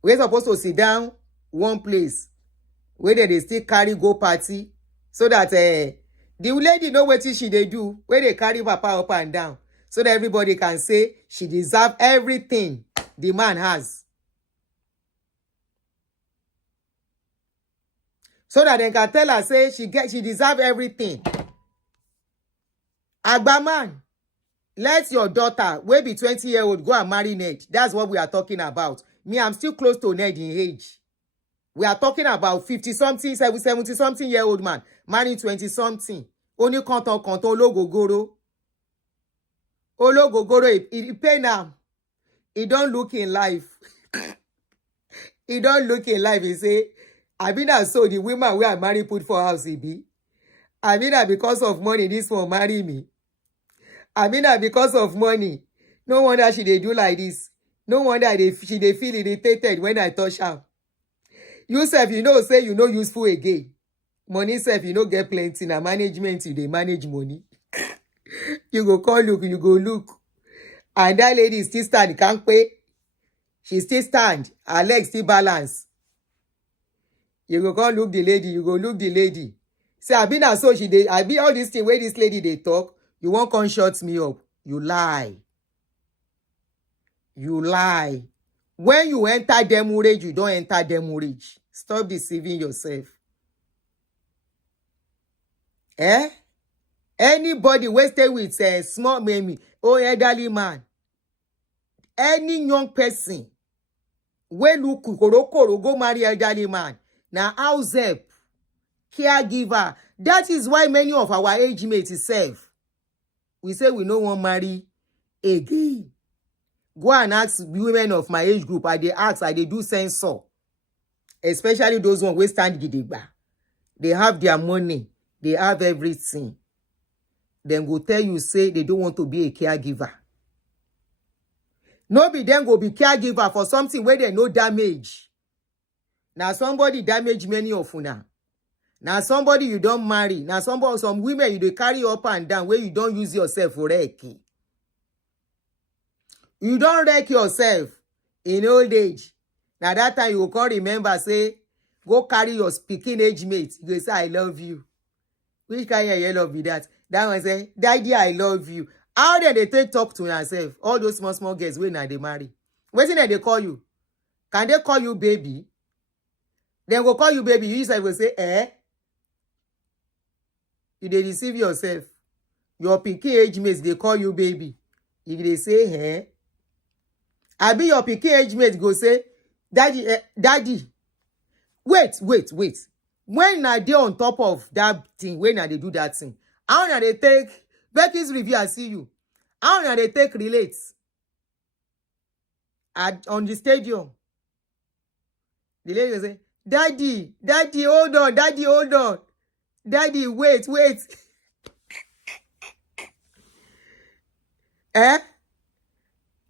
We're supposed to sit down one place where they still carry go party. So that the lady know what she they do, where they carry papa up and down. So that everybody can say she deserves everything the man has. So that they can tell her, say, she deserves everything. Agba man, let your daughter, wey be 20-year-old, go and marry Ned. That's what we are talking about. Me, I'm still close to Ned in age. We are talking about 50-something, 70-something-year-old man, marrying 20-something. Only kanton ologogoro. Ologogoro, he pay now. He don't look in life. He don't look in life. He say, I mean that so the women we are married put for house, he be. I mean that because of money, this one marry me. I mean that because of money. No wonder she they do like this. No wonder she they feel irritated when I touch her. You self, you know, say you know useful again. Money self, you know get plenty. Na management, you they manage money. You go call look, you go look. And that lady still stand, can't pay. She still stand. Her legs still balance. You go come look the lady. You go look the lady. Say, I been a so she did. I be all this thing where this lady they talk. You won't come shut me up. You lie. You lie. When you enter demurrage, you don't enter demurrage. Stop deceiving yourself. Anybody wey stay with a small baby or elderly man, any young person wey look korokoro go marry elderly man, na house help, caregiver. That is why many of our age mates serve. We say we no want marry again. Go and ask women of my age group. I dey do censor. Especially those ones wey stand gidigba. They have their money. They have everything. Then go tell you, say, they don't want to be a caregiver. No be them go be caregiver for something where they no damage. Now somebody damage many of una. Now somebody you don't marry. Now some women you dey carry up and down where you don't use yourself for wreck. You don't wreck yourself in old age. Now that time you will come remember, say, go carry your speaking age mate. You go say, I love you. Which kind of love be that? That one say, Daddy, I love you. How then they take talk to yourself? All those small girls when they marry. Waiting that they call you. Can they call you baby? Then go call you baby. You yourself will say, You they deceive yourself. Your picky age mates, they call you baby. If they say, I be your picky age mate go say, Daddy, Daddy. Wait. When I dey on top of that thing, when I dey do that thing, how na they take Becky's review I see you? How na they take relates on the stadium? The lady will say, Daddy, hold on, Daddy, wait.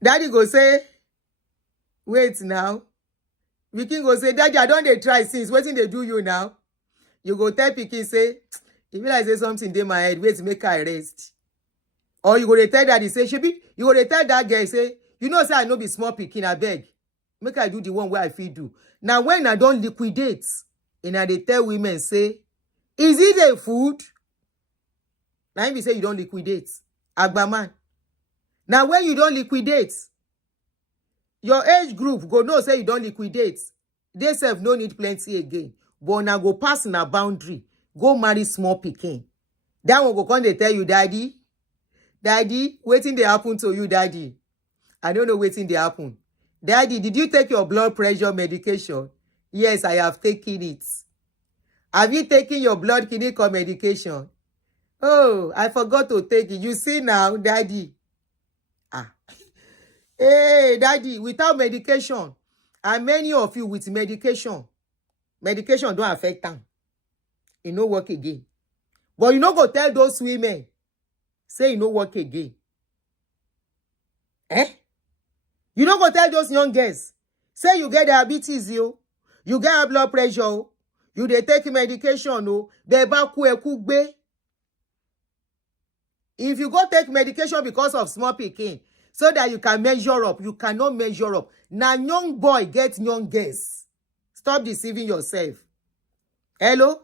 Daddy go say, wait now. Pikin go say, Daddy, I don't dey try since. Wetin dey do you now? You go tell Pikin say, if you like say something dey my head, wait, make I rest. Or you go dey tell Daddy, say, Shebi, you go dey tell that girl, say, you know say I no be small Pikin, abeg. Make I do the one where I fit do. Now when I don't liquidate, and I dey tell women, say, is it a food? Now if you say you don't liquidate, Agba man. Now when you don't liquidate, your age group go know say you don't liquidate. They self no need plenty again. but na go pass na boundary, go marry small pikin. That one go come dey tell you, daddy, wetin dey happen to you, daddy? I don't know wetin dey happen. Daddy, did you take your blood pressure medication? Yes, I have taken it. Have you taken your blood clinical medication? Oh, I forgot to take it. You see now, daddy. Hey, daddy, without medication, and many of you with medication don't affect them. It no work again. But you no go tell those women, say it no work again. You no go tell those young girls, say you get diabetes, you get high blood pressure, you dey take medication, if you go take medication because of small pikin, so that you can measure up, you cannot measure up. Now young boy get young girls. Stop deceiving yourself. Hello?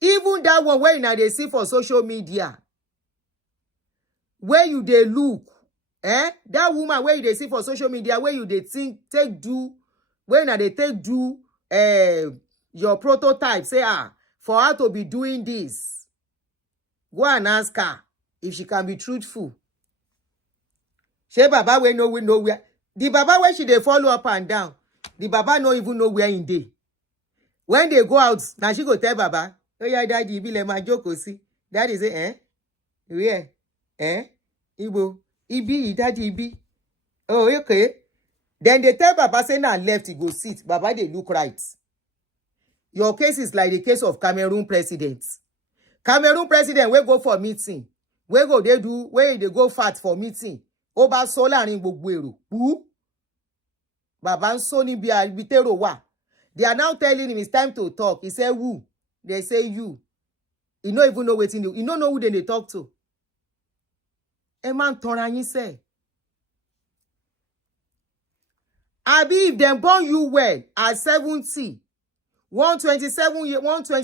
Even that one where you they see for social media, where you they look, that woman where you they see for social media, where you they think where they take do your prototype, say for her to be doing this, go and ask her if she can be truthful. She Baba we know we nowhere. The Baba where she they follow up and down, the Baba no even know where in day. When they go out, now she go tell Baba, oh yeah, daddy, be let my joke see. Daddy say, where? Ibo, Ibi, daddy, Ibi. Oh, okay. Then they tell Baba say now left, he go sit. Baba they look right. Your case is like the case of Cameroon president. Cameroon president will go for meeting. Where go they do? Where they go fat for meeting? Oba sola rin gbogbo ero. Who? Baba nso ni bi arbitero wa. They are now telling him it's time to talk. He said who? They say you. You don't even know wetin you don't know who they talk to. A man toran yin say. Abi if them born you well at 70, 120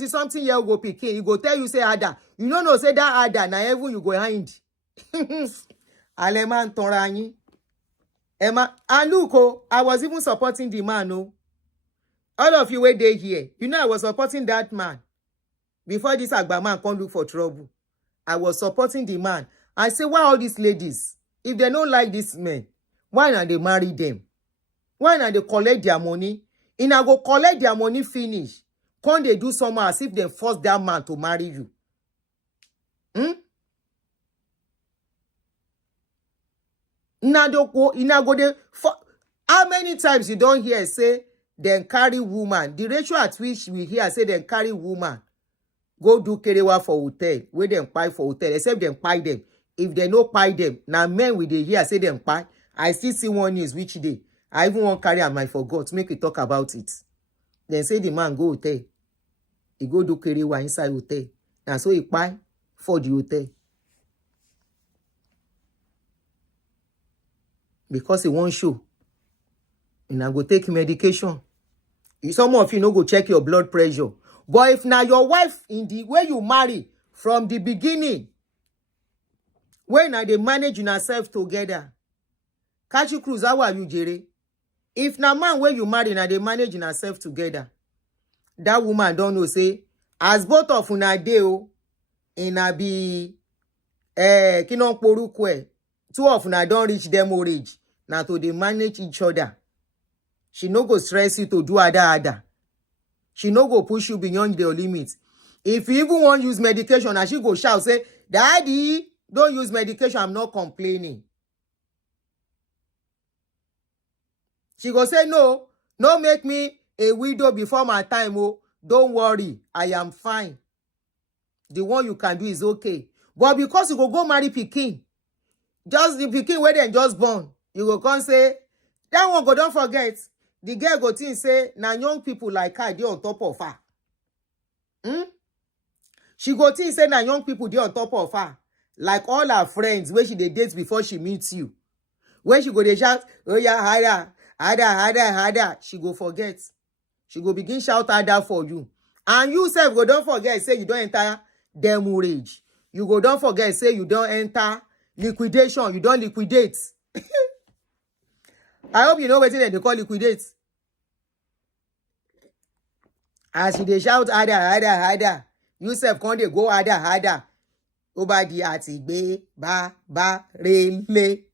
something year go pikin, he go tell you say Ada. You don't know say that Ada na even you go hind. Aleman toranyi. Emma, and look, I was even supporting the man, all of you were there here. You know I was supporting that man. Before this Agba man come look for trouble. I was supporting the man. I say, why all these ladies? If they don't like this men, why not they marry them? Why not they collect their money? And I go collect their money finish. Can't they do somehow as if they force that man to marry you? How many times you don't hear say then carry woman? The ratio at which we hear say then carry woman go do kerewa for hotel, where them pay for hotel, except them pay them. If they no pay them, now men with the hear say them pay. I still see one news which day. I even want carry am I forgot. Make we talk about it. Then say the man go hotel. He go do kerewa inside hotel. And so he pay for the hotel. Because he won't show. And I go take medication. Some of you no go check your blood pressure. But if now your wife in the way you marry from the beginning, when now they manage yourself together, catch you cruise, how are you, Jerry? If now man where you marry now they manage yourself together, that woman don't know say as both of una deo in a be kinon porukwe, two of una don't reach them age. Now to they manage each other. She no go stress you to do other. She no go push you beyond your limits. If you even want to use medication, and she go shout, say, Daddy, don't use medication, I'm not complaining. She go say, no make me a widow before my time, don't worry, I am fine. The one you can do is okay. But because you go marry pikin, just the pikin where they just born, you go come say, that one go don't forget. The girl go think say, now young people like her, they on top of her. She go think say, now young people, they on top of her. Like all her friends, where she they date before she meets you. When she go they shout, oh yeah, harder. She go forget. She go begin shout harder for you. And you self go don't forget, say you don't enter demurrage. You go don't forget, say you don't enter liquidation. You don't liquidate. I hope you know what they call liquidate. As they shout harder, Yusuf Conde go harder. Over the àtìgbé bá relé.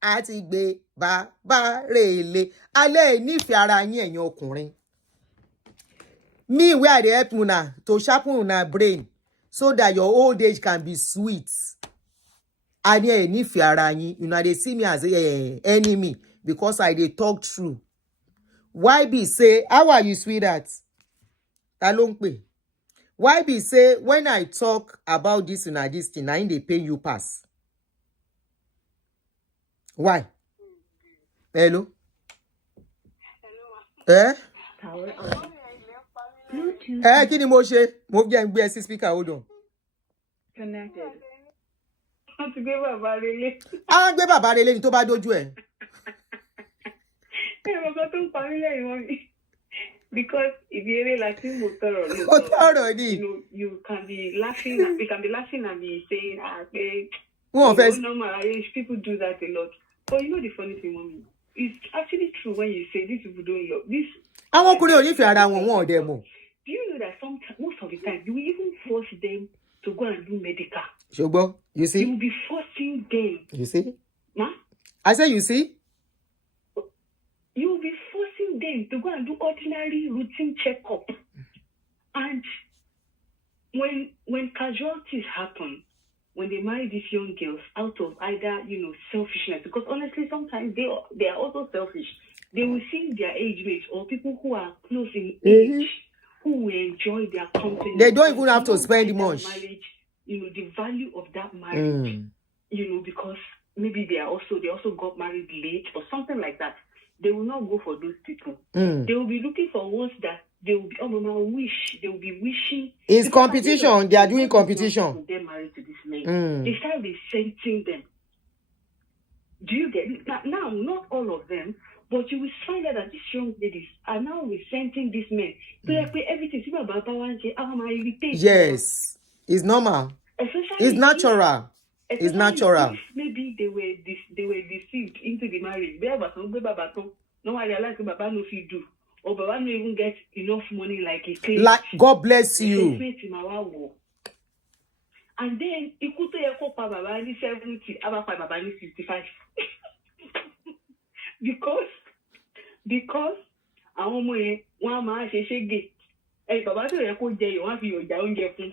Àtìgbé bá relé. Alẹ́ nífẹ̀ẹ́ ara yín ẹ̀yin ọkùnrin. Me where they help una to sharpen una brain so that your old age can be sweet. And nífẹ̀ẹ́ ara yín, you know they see me as a enemy because I dey talk true. Why be say, how are you, sweetheart? Ta ló ń pè? Why be say, when I talk about this and this thing, I they pay you pass? Why? Hello? Eh? Kí ni mo ṣe? Mo jẹ́ ń gbé ẹ sí speaker, hold on. Connected. Wọ́n ti gbé bàbá relé. Á gbé bàbá relé ni tó bá dójú ẹ̀. Ẹ̀rọ tó ń parí lẹ́yìn wọn ni. Because if you're like you can be laughing and we can be laughing and be saying, normal, people do that a lot. But you know the funny thing, mommy, it's actually true when you say these people don't love this. I want to know if you are one demo. Do you know that most of the time you will even force them to go and do medical? Shobo, you see? You will be forcing them. You see? Huh? I say you see? You will be forcing them to go and do ordinary routine checkup. And when casualties happen, when they marry these young girls out of either, selfishness, because honestly, sometimes they are also selfish. They will see their age mates or people who are close in age, who will enjoy their company. They don't even have to spend much. Marriage, the value of that marriage, because maybe they also got married late or something like that. They will not go for those people. They will be looking for ones that they will be, they will be wishing. It's competition. They are doing competition. They're married to this man. They start resenting them. Do you get it? Now, not all of them, but you will find out that these young ladies are now resenting this men. Everything. Yes. It's normal. It's natural. It's natural. Maybe they were deceived into the marriage. No one realized Baba no fit do. Or Baba no even get enough money like he claims. Like God bless you. And then Ikuto Yeko pa Baba ni 70, Aba pa Baba ni 55. Because àwọn ọmọ yẹn wọ́n máa ṣe ṣége. Baba tó yẹ kó jẹ wọ́n fi ọjà oúnjẹ fún.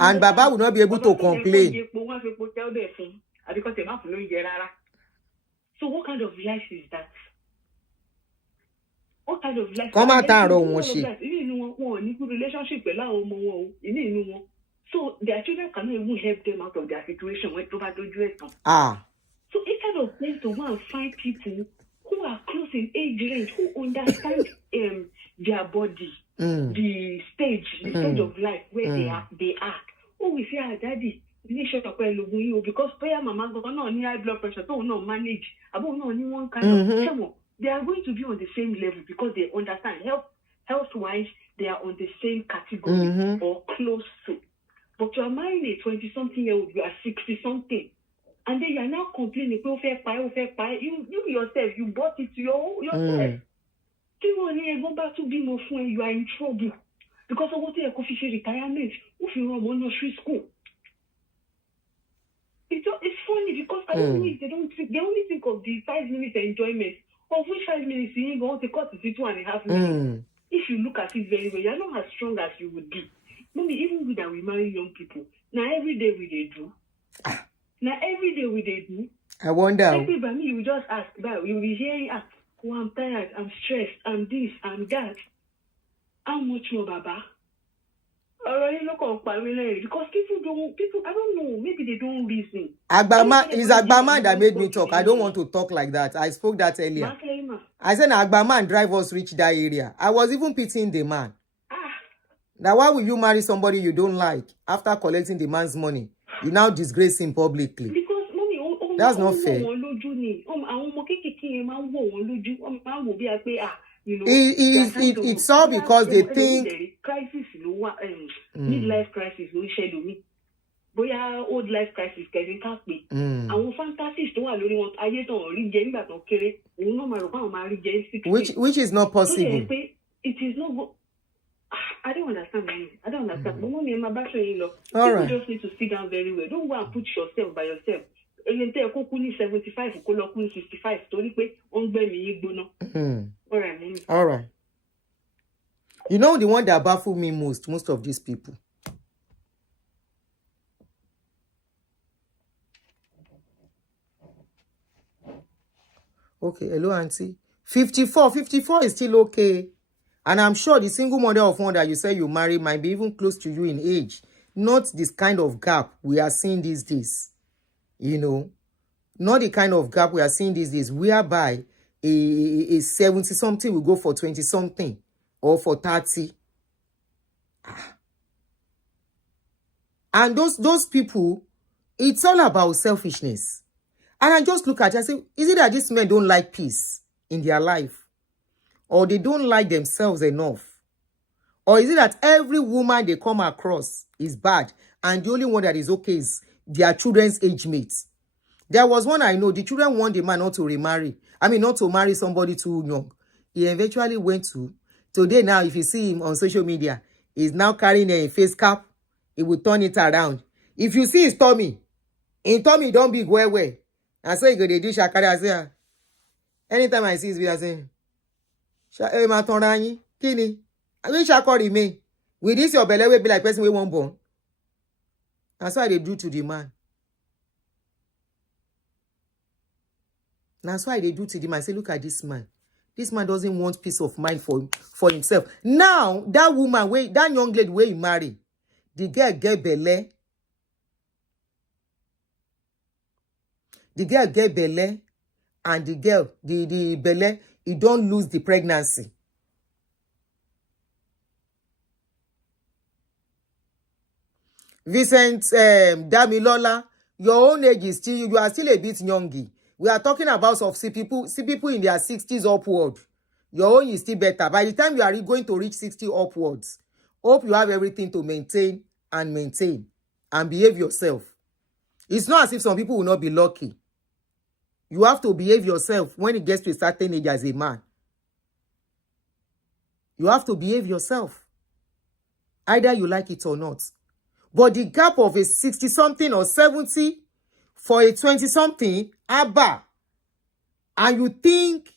And Baba will not be able to complain. So what kind of life is that? What kind of life? Come out and run one good relationship. So their children cannot even help them out of their situation when to do. So instead of them to go and find people who are close in age range, who understand their body. The stage of life where they are. Oh, we say, Daddy, you need to shut up because prayer mama go no need high blood pressure, so no manage. About no only one kind of they are going to be on the same level because they understand health wise they are on the same category or close to. But you are marrying a 20-something-year-old, you are 60-something, and then you are now complaining, you yourself, you bought it to yourself. You are in trouble because of what you have retirement. If you run nursery school, it's funny because I don't know if they only think of the 5 minutes enjoyment, of which 5 minutes you ain't going to cut to 2.5 minutes. If you look at it very well, you're not as strong as you would be. Maybe even with that we marry young people. Now every day we do. I wonder. Maybe by me you will just ask, but you will be hearing I'm tired, I'm stressed, I'm this, I'm that. How much more, Baba? Because people, I don't know, maybe they don't listen. It's Agbama that made me talk. I don't want to talk like that. I spoke that earlier. I said Agbama and drive us reach that area. I was even pitying the man. Now, why will you marry somebody you don't like after collecting the man's money? You now disgrace him publicly. Because, mommy, that's not fair. It's all because they think crisis, midlife crisis, bóyá old life crisis kẹ́ni ká pè. Àwọn fantasies tó wà lórí wọn ayé tó ń rí jẹ nígbà tó kéré òun náà máa rò pé àwọn máa rí jẹ 60. Which is not possible. So it is not I don't understand, man. I don't understand. But mommy, my battery, people just need to sit down very well. Don't go and put yourself by yourself. And then kó kú ní 75, kó lọ kú ní 65. Torí pé ó ń gbẹ̀mí yín gbóná. All right, mommy. All right. You know the one that baffles me most of these people. Okay, hello, auntie. 54 is still okay. And I'm sure the single mother of one that you say you marry might be even close to you in age. Not this kind of gap we are seeing these days. You know, not the kind of gap we are seeing these days, whereby a 70-something will go for 20-something or for 30. And those people, it's all about selfishness. And I just look at it and say, is it that these men don't like peace in their life? Or they don't like themselves enough? Or is it that every woman they come across is bad and the only one that is okay is their children's age mates? There was one I know, the children want the man not to remarry. I mean, not to marry somebody too young. He eventually went to, today now, if you see him on social media, he's now carrying a face cap. He will turn it around. If you see his tummy, in tummy don't be well. And so he go, they do shakari. I say, anytime I see his video, I say, Kini, I wish I could remain. With this, your belly will be like person we won't born. That's why they do to the man. That's why they do to the man. Say, look at this man. This man doesn't want peace of mind for himself. Now, that woman, that young lady where he married, the girl get belly. The girl get belly, and the girl, the belly, he don't lose the pregnancy. Vincent Damilola, your own age is still, you are still a bit youngy. We are talking about people in their 60s upward. Your own is still better. By the time you are going to reach 60 upwards, hope you have everything to maintain and behave yourself. It's not as if some people will not be lucky. You have to behave yourself when it gets to a certain age as a man. You have to behave yourself. Either you like it or not. But the gap of a 60-something or 70 for a 20-something, abba. And you think,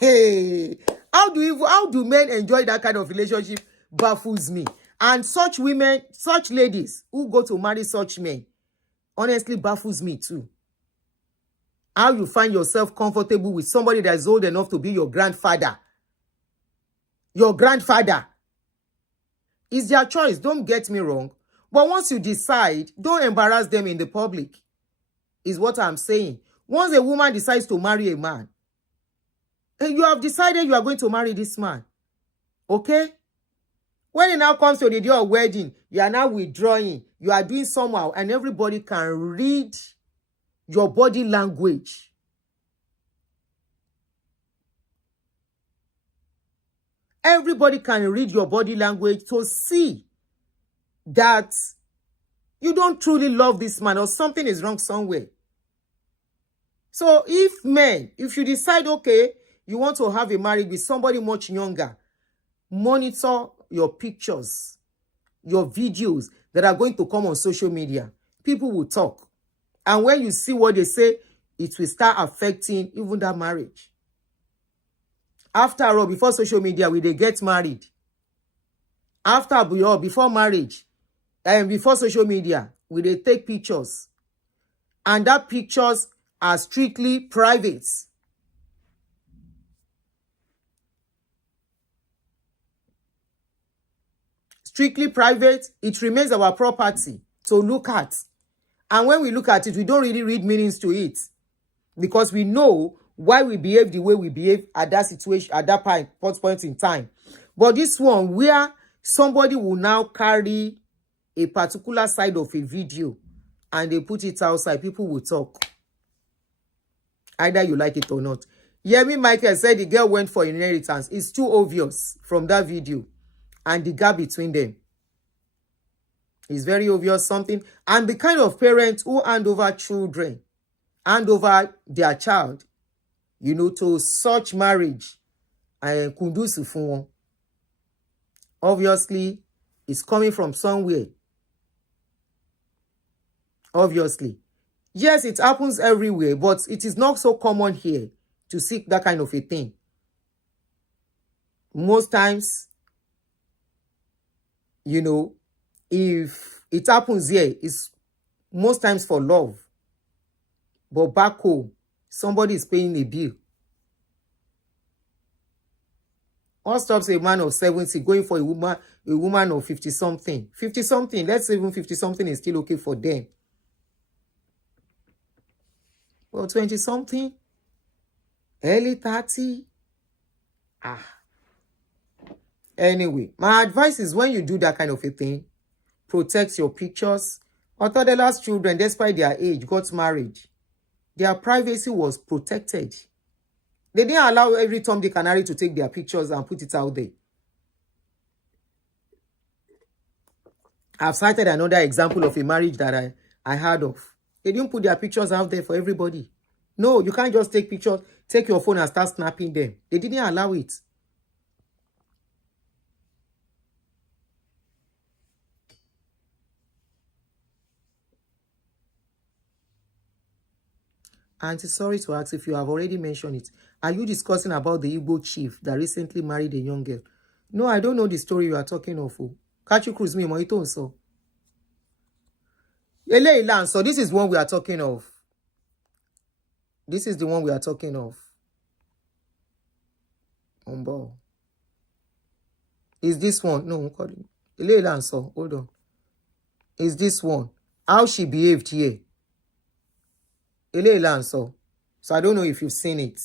hey, how do men enjoy that kind of relationship? Baffles me. And such women, such ladies who go to marry such men, honestly baffles me too. How you find yourself comfortable with somebody that is old enough to be your grandfather. Your grandfather. It's their choice, don't get me wrong. But once you decide, don't embarrass them in the public. Is what I'm saying. Once a woman decides to marry a man, and you have decided you are going to marry this man. Okay? When it now comes to the day of wedding, you are now withdrawing. You are doing somehow, and everybody can read your body language. Everybody can read your body language to see that you don't truly love this man or something is wrong somewhere. So if you decide, okay, you want to have a marriage with somebody much younger, monitor your pictures, your videos that are going to come on social media. People will talk. And when you see what they say, it will start affecting even that marriage. After all, before social media, they get married. Before marriage, and before social media, they take pictures. And that pictures are strictly private. Strictly private, it remains our property to look at. And when we look at it, we don't really read meanings to it. Because we know why we behave the way we behave at that situation, at that point in time. But this one, where somebody will now carry a particular side of a video and they put it outside, people will talk. Either you like it or not. Yemi Michael said the girl went for inheritance. It's too obvious from that video and the gap between them. It's very obvious something. And the kind of parents who hand over children, hand over their child, to such marriage, and kundusi fún wọn. Obviously, it's coming from somewhere. Obviously. Yes, it happens everywhere, but it is not so common here to see that kind of a thing. Most times, if it happens here, it's most times for love. But back home, somebody is paying a bill. What stops a man of 70 going for a woman of 50-something? 50-something, let's say even 50-something is still okay for them. Well, 20-something, early 30. Anyway, my advice is when you do that kind of a thing, protect your pictures. Otodel's children, despite their age, got married. Their privacy was protected. They didn't allow every Tom, Dick, and Harry to take their pictures and put it out there. I've cited another example of a marriage that I heard of. They didn't put their pictures out there for everybody. No, you can't just take pictures, take your phone and start snapping them. They didn't allow it. Auntie, sorry to ask if you have already mentioned it. Are you discussing about the Igbo chief that recently married a young girl? No, I don't know the story you are talking of. Catch you cruise me, Moito so. So this is one we are talking of. This is the one we are talking of. Is this one? No, so hold on. Is this one? How she behaved here? So I don't know if you've seen it.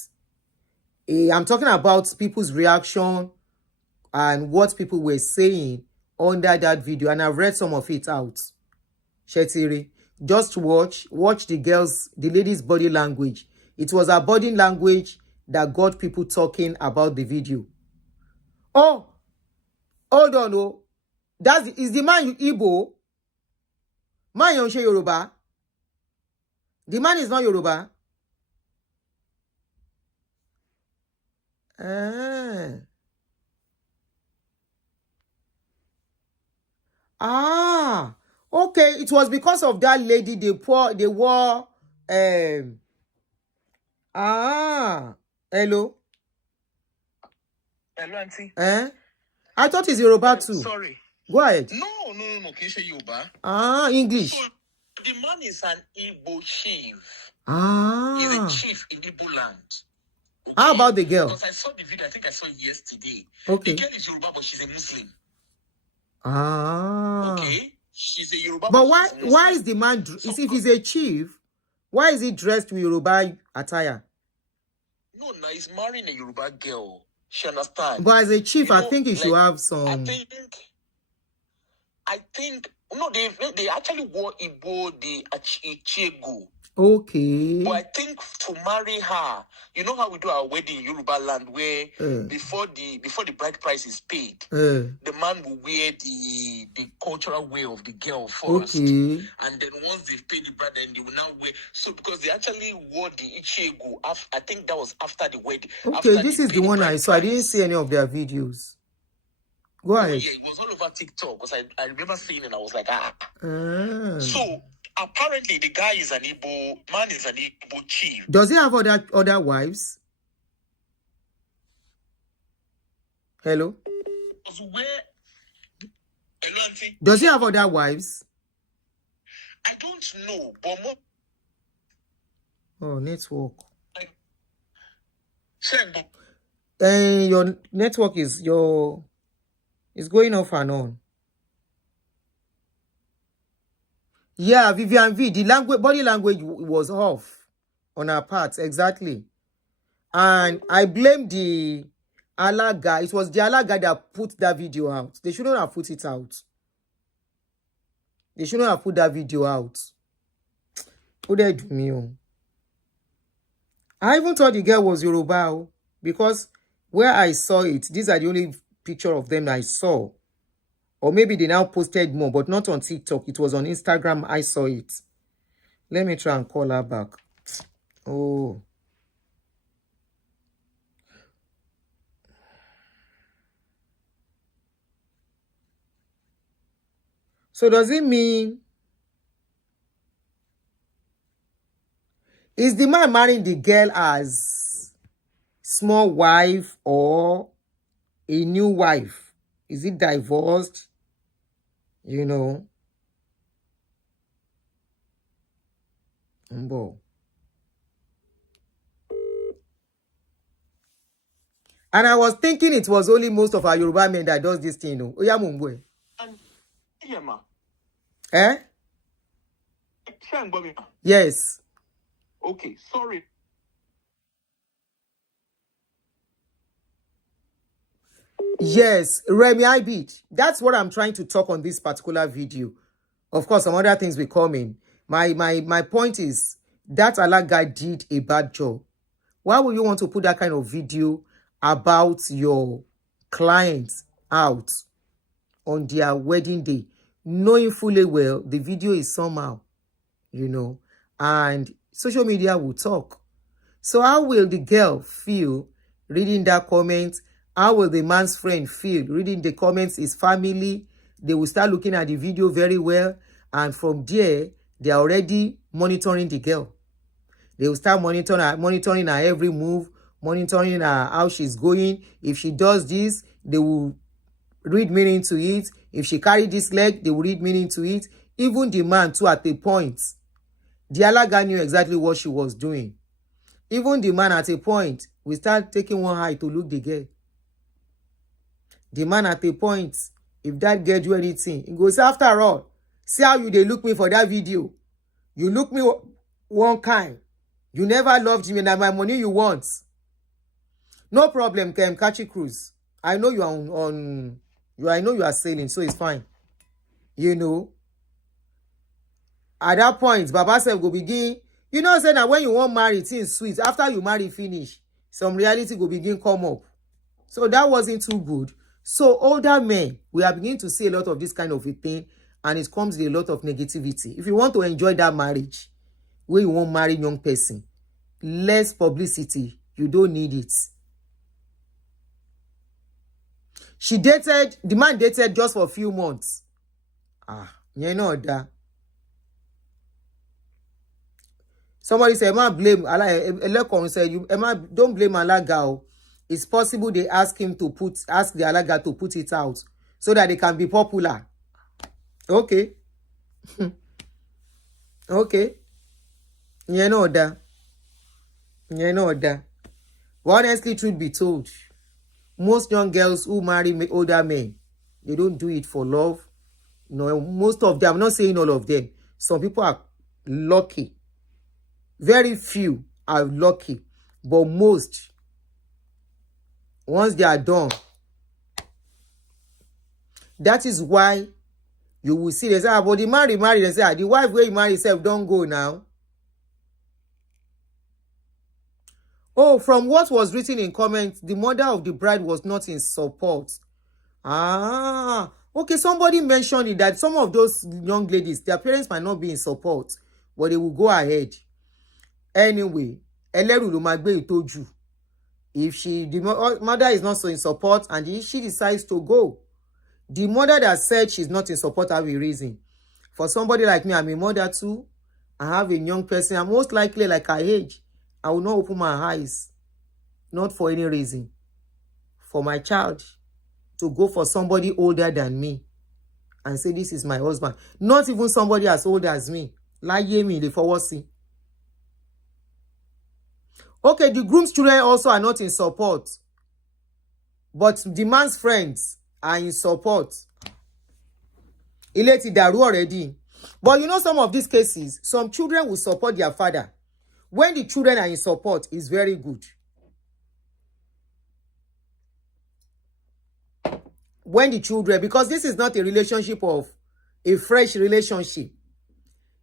I'm talking about people's reaction and what people were saying under that video, and I've read some of it out. Shetiri, just watch the lady's body language. It was her body language that got people talking about the video. Oh, hold on, oh. Is the man Igbo? Man Yonshe Yoruba? The man is not Yoruba. Okay. It was because of that lady they wore. Hello. Hello, auntie. I thought it's Yoruba too. Sorry. Go ahead. No. Can you say Yoruba? English. So the man is an Igbo chief. He's a chief in Igbo land. Okay? How about the girl? Because I saw the video, I think I saw it yesterday. Okay. The girl is Yoruba, but she's a Muslim. Okay. She's a Yoruba. But why is the man, if he's a chief, why is he dressed with Yoruba attire? No, he's marrying a Yoruba girl. She understands. But as a chief, I think he should have some. I think no, they actually wore Igbo the Ichego. Okay. But I think to marry her, you know how we do our wedding in Yoruba land, where before the bride price is paid, the man will wear the cultural wear of the girl first. Okay. And then once they've paid the bride, then they will now wear. So because they actually wore the Ichego, I think that was after the wedding. Okay, this is the one I saw. I didn't see any of their videos. Go ahead. Yeah, it was all over TikTok because I remember seeing it and I was like, So apparently the guy is an Igbo man, is an Igbo chief. Does he have other wives? Hello? Hello, auntie? Does he have other wives? I don't know, but network. Send. Your network is going off and on. Yeah, Vivian V, the body language was off on her part, exactly. And I blame the Alaga. It was the Alaga that put that video out. They shouldn't have put it out. They shouldn't have put that video out. Who did me? I even thought the girl was Yoruba, because where I saw it, these are the only picture of them I saw. Or maybe they now posted more, but not on TikTok. It was on Instagram. I saw it. Let me try and call her back. Oh. So does it mean, is the man marrying the girl as small wife or a new wife? Is it divorced? You know. And I was thinking it was only most of our Yoruba men that does this thing. No? Oya Mungwe. Yeah, ma. Eh? Yes. Okay, sorry. Yes, Remy I beat. That's what I'm trying to talk on this particular video. Of course, some other things will come in. My point is that Allah guy did a bad job. Why would you want to put that kind of video about your clients out on their wedding day, knowing fully well the video is somehow, you know, and social media will talk. So how will the girl feel reading that comment? How will the man's friend feel reading the comments? His family, they will start looking at the video very well. And from there, they are already monitoring the girl. They will start monitoring her every move, monitoring her how she's going. If she does this, they will read meaning to it. If she carry this leg, they will read meaning to it. Even the man too, at a point, the Alaga knew exactly what she was doing. Even the man at a point will start taking one eye to look the girl. The man at a point, if that girl do anything, he goes, after all, see how they look me for that video. You look me one kind. You never loved me, and my money you want. No problem, Kem Kachi Cruz. I know you are I know you are sailing, so it's fine. You know. At that point, Baba self go begin. You know, say that when you want marry, things sweet. After you marry, finish. Some reality go begin come up. So that wasn't too good. So older men, we are beginning to see a lot of this kind of a thing, and it comes with a lot of negativity. If you want to enjoy that marriage, where you won't marry young person, less publicity, you don't need it. The man dated just for a few months. You know that. Somebody said, Emma blame Allah. Said, Emma, don't blame Alaga. It's possible they ask the Alaga to put it out so that they can be popular. Okay. Okay. You know that. You know that. But honestly, truth be told, most young girls who marry older men, they don't do it for love. No, most of them, I'm not saying all of them. Some people are lucky. Very few are lucky. But most, once they are done, that is why you will see, they say, but the man remarried, they say, the wife where you marry yourself, don't go now. Oh, from what was written in comments, the mother of the bride was not in support. Okay, somebody mentioned it that some of those young ladies, their parents might not be in support, but they will go ahead. Anyway, Eleru lo ma gbe itoju. If the mother is not so in support and if she decides to go, the mother that said she's not in support have a reason. For somebody like me, I'm a mother too. I have a young person. I'm most likely like her age. I will not open my eyes, not for any reason, for my child to go for somebody older than me and say, this is my husband. Not even somebody as old as me. Láyé mi lè fọwọ́ sí. Okay, the groom's children also are not in support. But the man's friends are in support. Ilé ti dàrú already. But you know, some of these cases, some children will support their father. When the children are in support, it's very good. When the children, because this is not a relationship of a fresh relationship.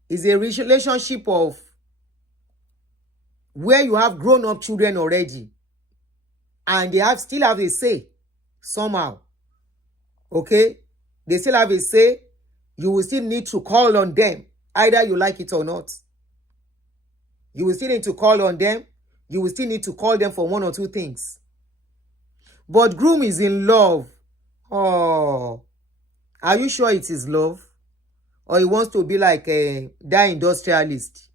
It's a relationship of where you have grown-up children already. And they still have a say somehow. Okay? they still have a say. You will still need to call on them, either you like it or not. You will still need to call on them. You will still need to call them for one or two things. But groom is in love. Oh, are you sure it is love? Or he wants to be like that industrialist?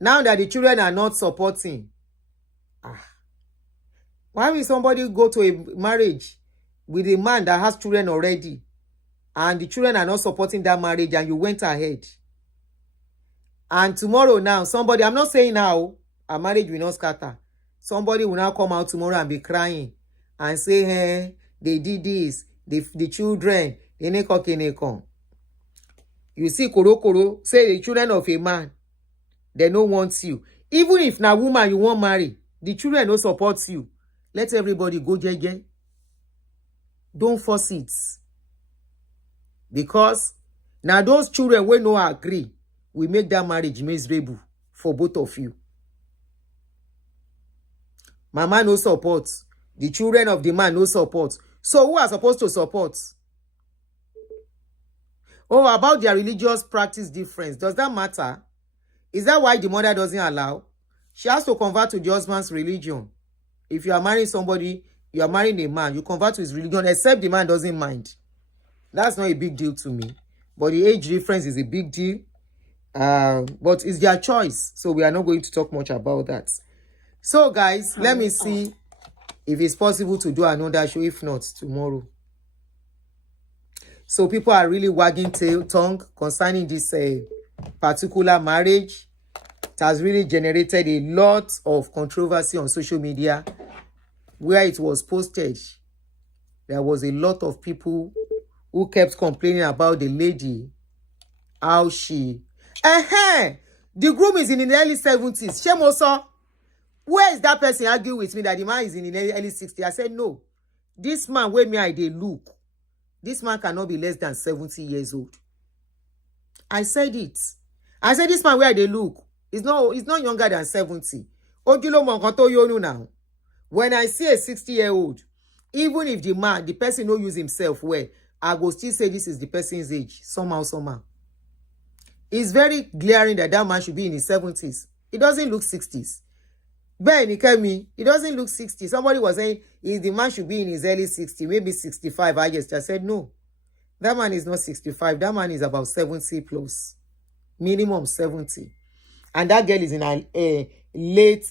Now that the children are not supporting, why will somebody go to a marriage with a man that has children already and the children are not supporting that marriage and you went ahead? And tomorrow now, somebody, I'm not saying now, a marriage will not scatter. Somebody will now come out tomorrow and be crying and say, hey, they did this, the children, they neko. You see, Koro, say the children of a man, they don't want you. Even if na woman you won't marry, the children don't support you. Let everybody go jeje. Don't force it. Because now those children will not agree, we make that marriage miserable for both of you. Mama no support. The children of the man no support. So who are supposed to support? Oh, about their religious practice difference. Does that matter? Is that why the mother doesn't allow? She has to convert to the husband's religion. If you are marrying somebody, you are marrying a man, you convert to his religion, except the man doesn't mind. That's not a big deal to me. But the age difference is a big deal. But it's their choice. So we are not going to talk much about that. So guys, let me see if it's possible to do another show. If not, tomorrow. So people are really wagging tongue concerning this particular marriage. It has really generated a lot of controversy on social media. Where it was posted, there was a lot of people who kept complaining about the lady, how she... The groom is in the early 70s. Shemoso, where is that person arguing with me that the man is in the early 60s? I said, no. This man, where me I dey look, this man cannot be less than 70 years old. I said it. I said, this man where they look, he's not younger than 70. Ojulo monkoto yonu now. When I see a 60-year-old, even if the person no use himself well, I go still say this is the person's age. Somehow. It's very glaring that that man should be in his 70s. He doesn't look 60s. Ben, he doesn't look 60. Somebody was saying the man should be in his early 60s, maybe 65. I said, no. That man is not 65. That man is about 70 plus. Minimum 70. And that girl is in a late...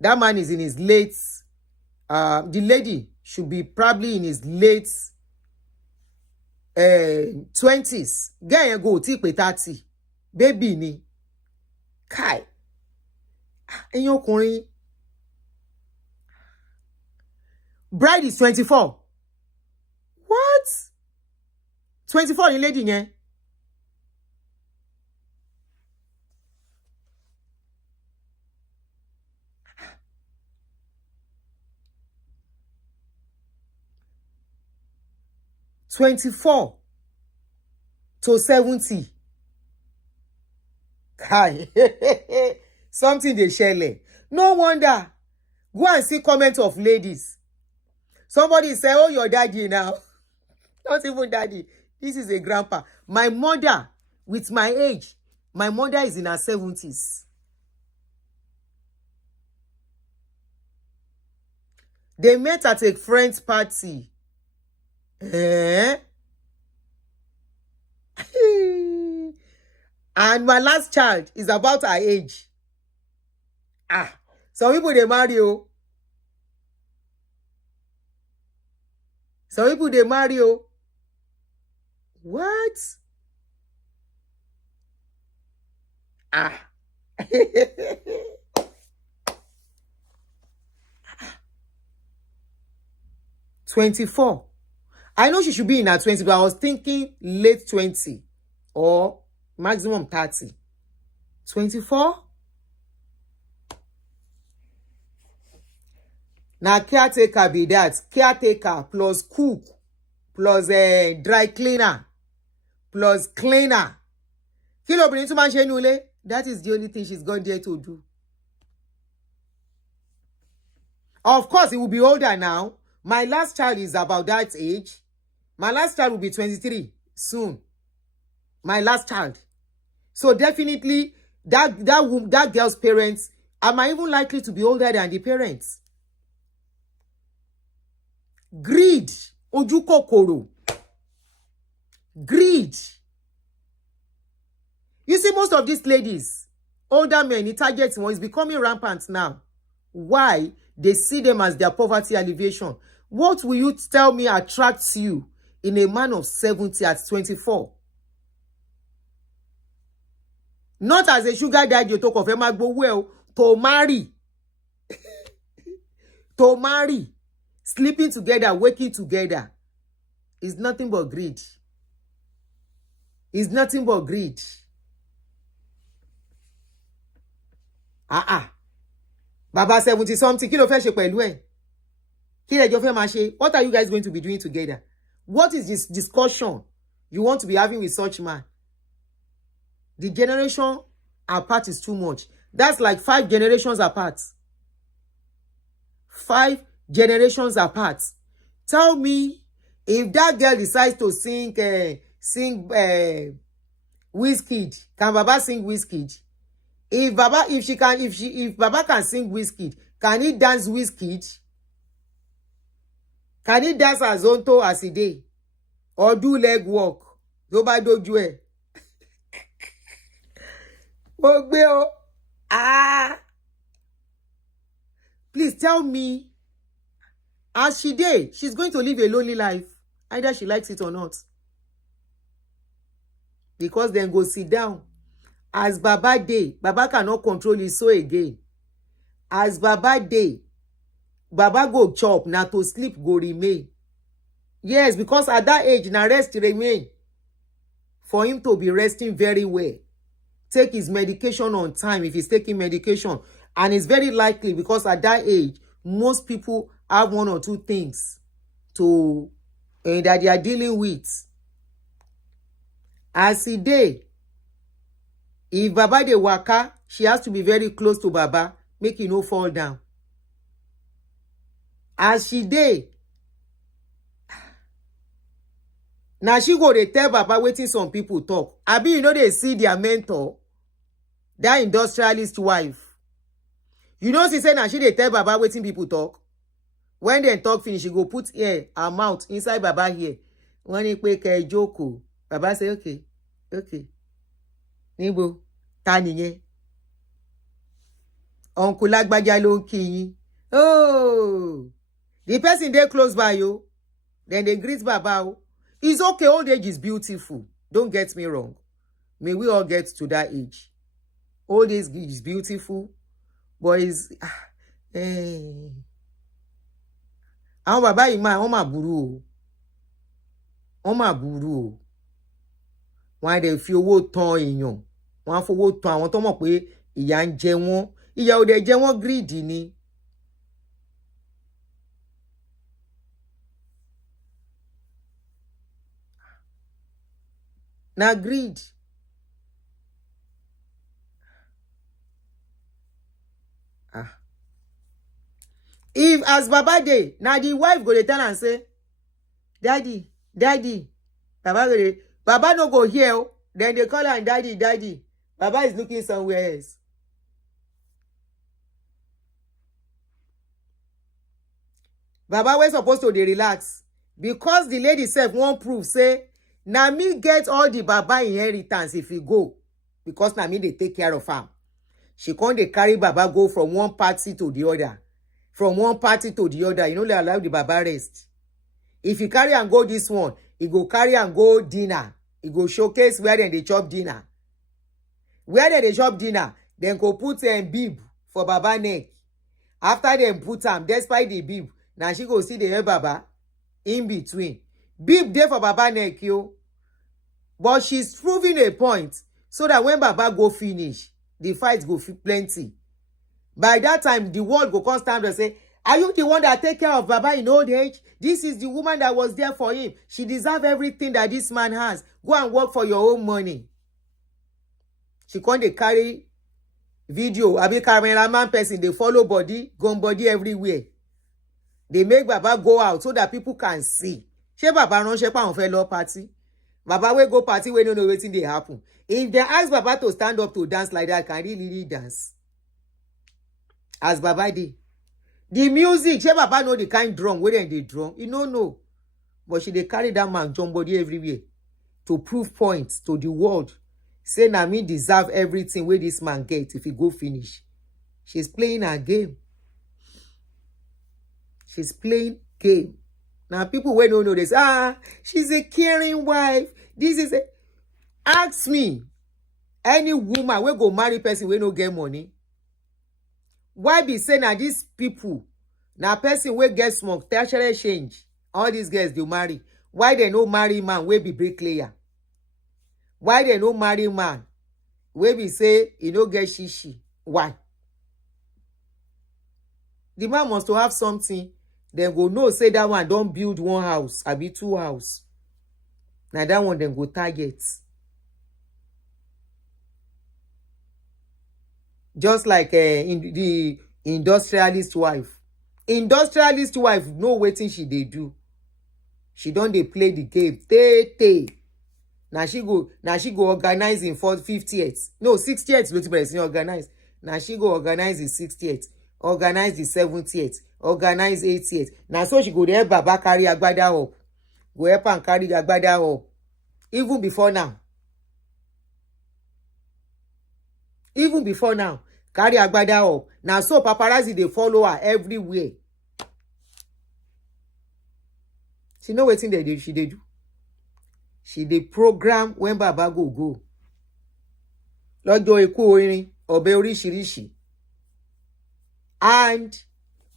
that man is in his late... the lady should be probably in his late 20s. Girl, go take 30. Baby ni. Kai. And your curry. Bride is 24. What? 24 the lady, yeah? $24 to 70. Kai. Something they share. No wonder. Go and see comments of ladies. Somebody say, oh, your daddy now. Not even daddy. This is a grandpa. My mother, with my age, my mother is in her 70s. They met at a friend's party. And my last child is about her age. Some people they marry you. Some people they marry you. What? 24. I know she should be in her 20s, but I was thinking late 20 or maximum 30. 24? Now caretaker be that. Caretaker plus cook plus dry cleaner plus cleaner. That is the only thing she's gone there to do. Of course, he will be older now. My last child is about that age. My last child will be 23 soon. My last child. So definitely, that girl's parents am I even likely to be older than the parents? Greed. Ojú kòkòrò. Greed. You see, most of these ladies, older men, the target one is becoming rampant now. Why? They see them as their poverty alleviation. What will you tell me attracts you in a man of 70 at 24? Not as a sugar daddy you talk of well, to marry. To marry. Sleeping together, waking together. Is nothing but greed. Is nothing but greed. Baba 70 something. Kí ló fẹ́ ṣe pẹ̀lú ẹ̀? Kí lẹ́jọ́ fẹ́ máa ṣe? What are you guys going to be doing together? What is this discussion you want to be having with such man? The generation apart is too much. That's like 5 generations apart. 5 generations apart. Tell me, if that girl decides to sing Wizkid, can Baba sing Wizkid? If Baba can sing Wizkid, can he dance Wizkid? Can he dance as onto as he did? Or do leg walk? Go by doju ẹ. Please tell me, as she did, she's going to live a lonely life. Either she likes it or not. Because then go sit down. As Baba day, Baba cannot control his soul again. As Baba day, Baba go chop, now to sleep go remain. Yes, because at that age, now rest remain. For him to be resting very well. Take his medication on time if he's taking medication. And it's very likely because at that age, most people have 1 or 2 things that they are dealing with. As he day, if Baba dey waka, she has to be very close to Baba, make he no fall down. As she dey, now she go dey tell Baba wetin some people talk. Abi you know they see their mentor, that industrialist wife. You know she say now she dey tell Baba wetin people talk. When they talk finish, she go put her mouth inside Baba here. When he pe ke joko, Baba say okay. Níbo ta nìyẹn? Uncle Lagbaja ló ń kí yín. Oh, the person dey close by you. Then they greet Baba. It's okay, old age is beautiful. Don't get me wrong. May we all get to that age. Old age is beautiful, but it's àwọn bàbá yìí máa wọ́n máa burú o. Wọ́n máa burú o. Wọ́n á dẹ̀ fi owó tan èèyàn. Wọ́n á fowó tan àwọn tó mọ̀ pé ìyà ń jẹ wọ́n. Ìyà ò dẹ̀ jẹ wọ́n, greed ni. Na greed. If as Baba dey, now the wife go dey tell and say, Daddy, Baba no go here. Then they call her Daddy. Baba is looking somewhere else. Baba was supposed to dey relax. Because the lady self won't prove, say, na me get all the Baba inheritance if he go. Because na me they take care of her. She can't dey carry Baba go from one party to the other. From one party to the other. You know, they allow the Baba rest. If he carry and go this one, he go carry and go dinner. He go showcase where they chop dinner. Where they chop dinner, then go put bib for Baba neck. After them put am, despite the bib, now she go see the hair Baba in between. Bib there for Baba neck, yo. But she's proving a point so that when Baba go finish, the fight go plenty. By that time, the world go come stand and say, are you the one that take care of Baba in old age? This is the woman that was there for him. She deserves everything that this man has. Go and work for your own money. She can't dey carry video. Abi cameraman person, they follow body, gun body everywhere. They make Baba go out so that people can see. She Baba ránṣẹ́ pa àwọn fẹ́ lọ party. Baba will go party when no know wetin dey happen. If they ask Baba to stand up to dance like that, can he really dance? As Baba did. The music, she Baba know the kind drum, where they drum. You don't know. But she dey carry that man jump body everywhere to prove points to the world. Say na me deserve everything where this man get if he go finish. She's playing her game. She's playing game. Now people wey don't know this, she's a caring wife. This is a... Ask me, any woman wey go marry person wey no get money, why be say na these people, na person wey get small tertiary change, all these girls dey marry? Why they no marry man wey be bricklayer? Why they no marry man wey be say he no get shishi? Why? The man must to have something. Then go know say that one don't build one house, abi two house. Now that one then go target. Just like in the industrialist wife. Industrialist wife know wetin she dey do. She don't dey play the game. Tay. Now she go organize in 50th. No, 60th. Loti person organize. Now she go organize the 60th. Organize the 70th. Organize 80th. Now so she go there Baba carry agbada up. Go help and carry the agbada up. Even before now. Carry agbada up. Now so paparazzi they follow her everywhere. She know wetin she dey do. She dey program when Baba go. Lọ́jọ́ ikú orin, ọbẹ̀ oríṣiríṣi. And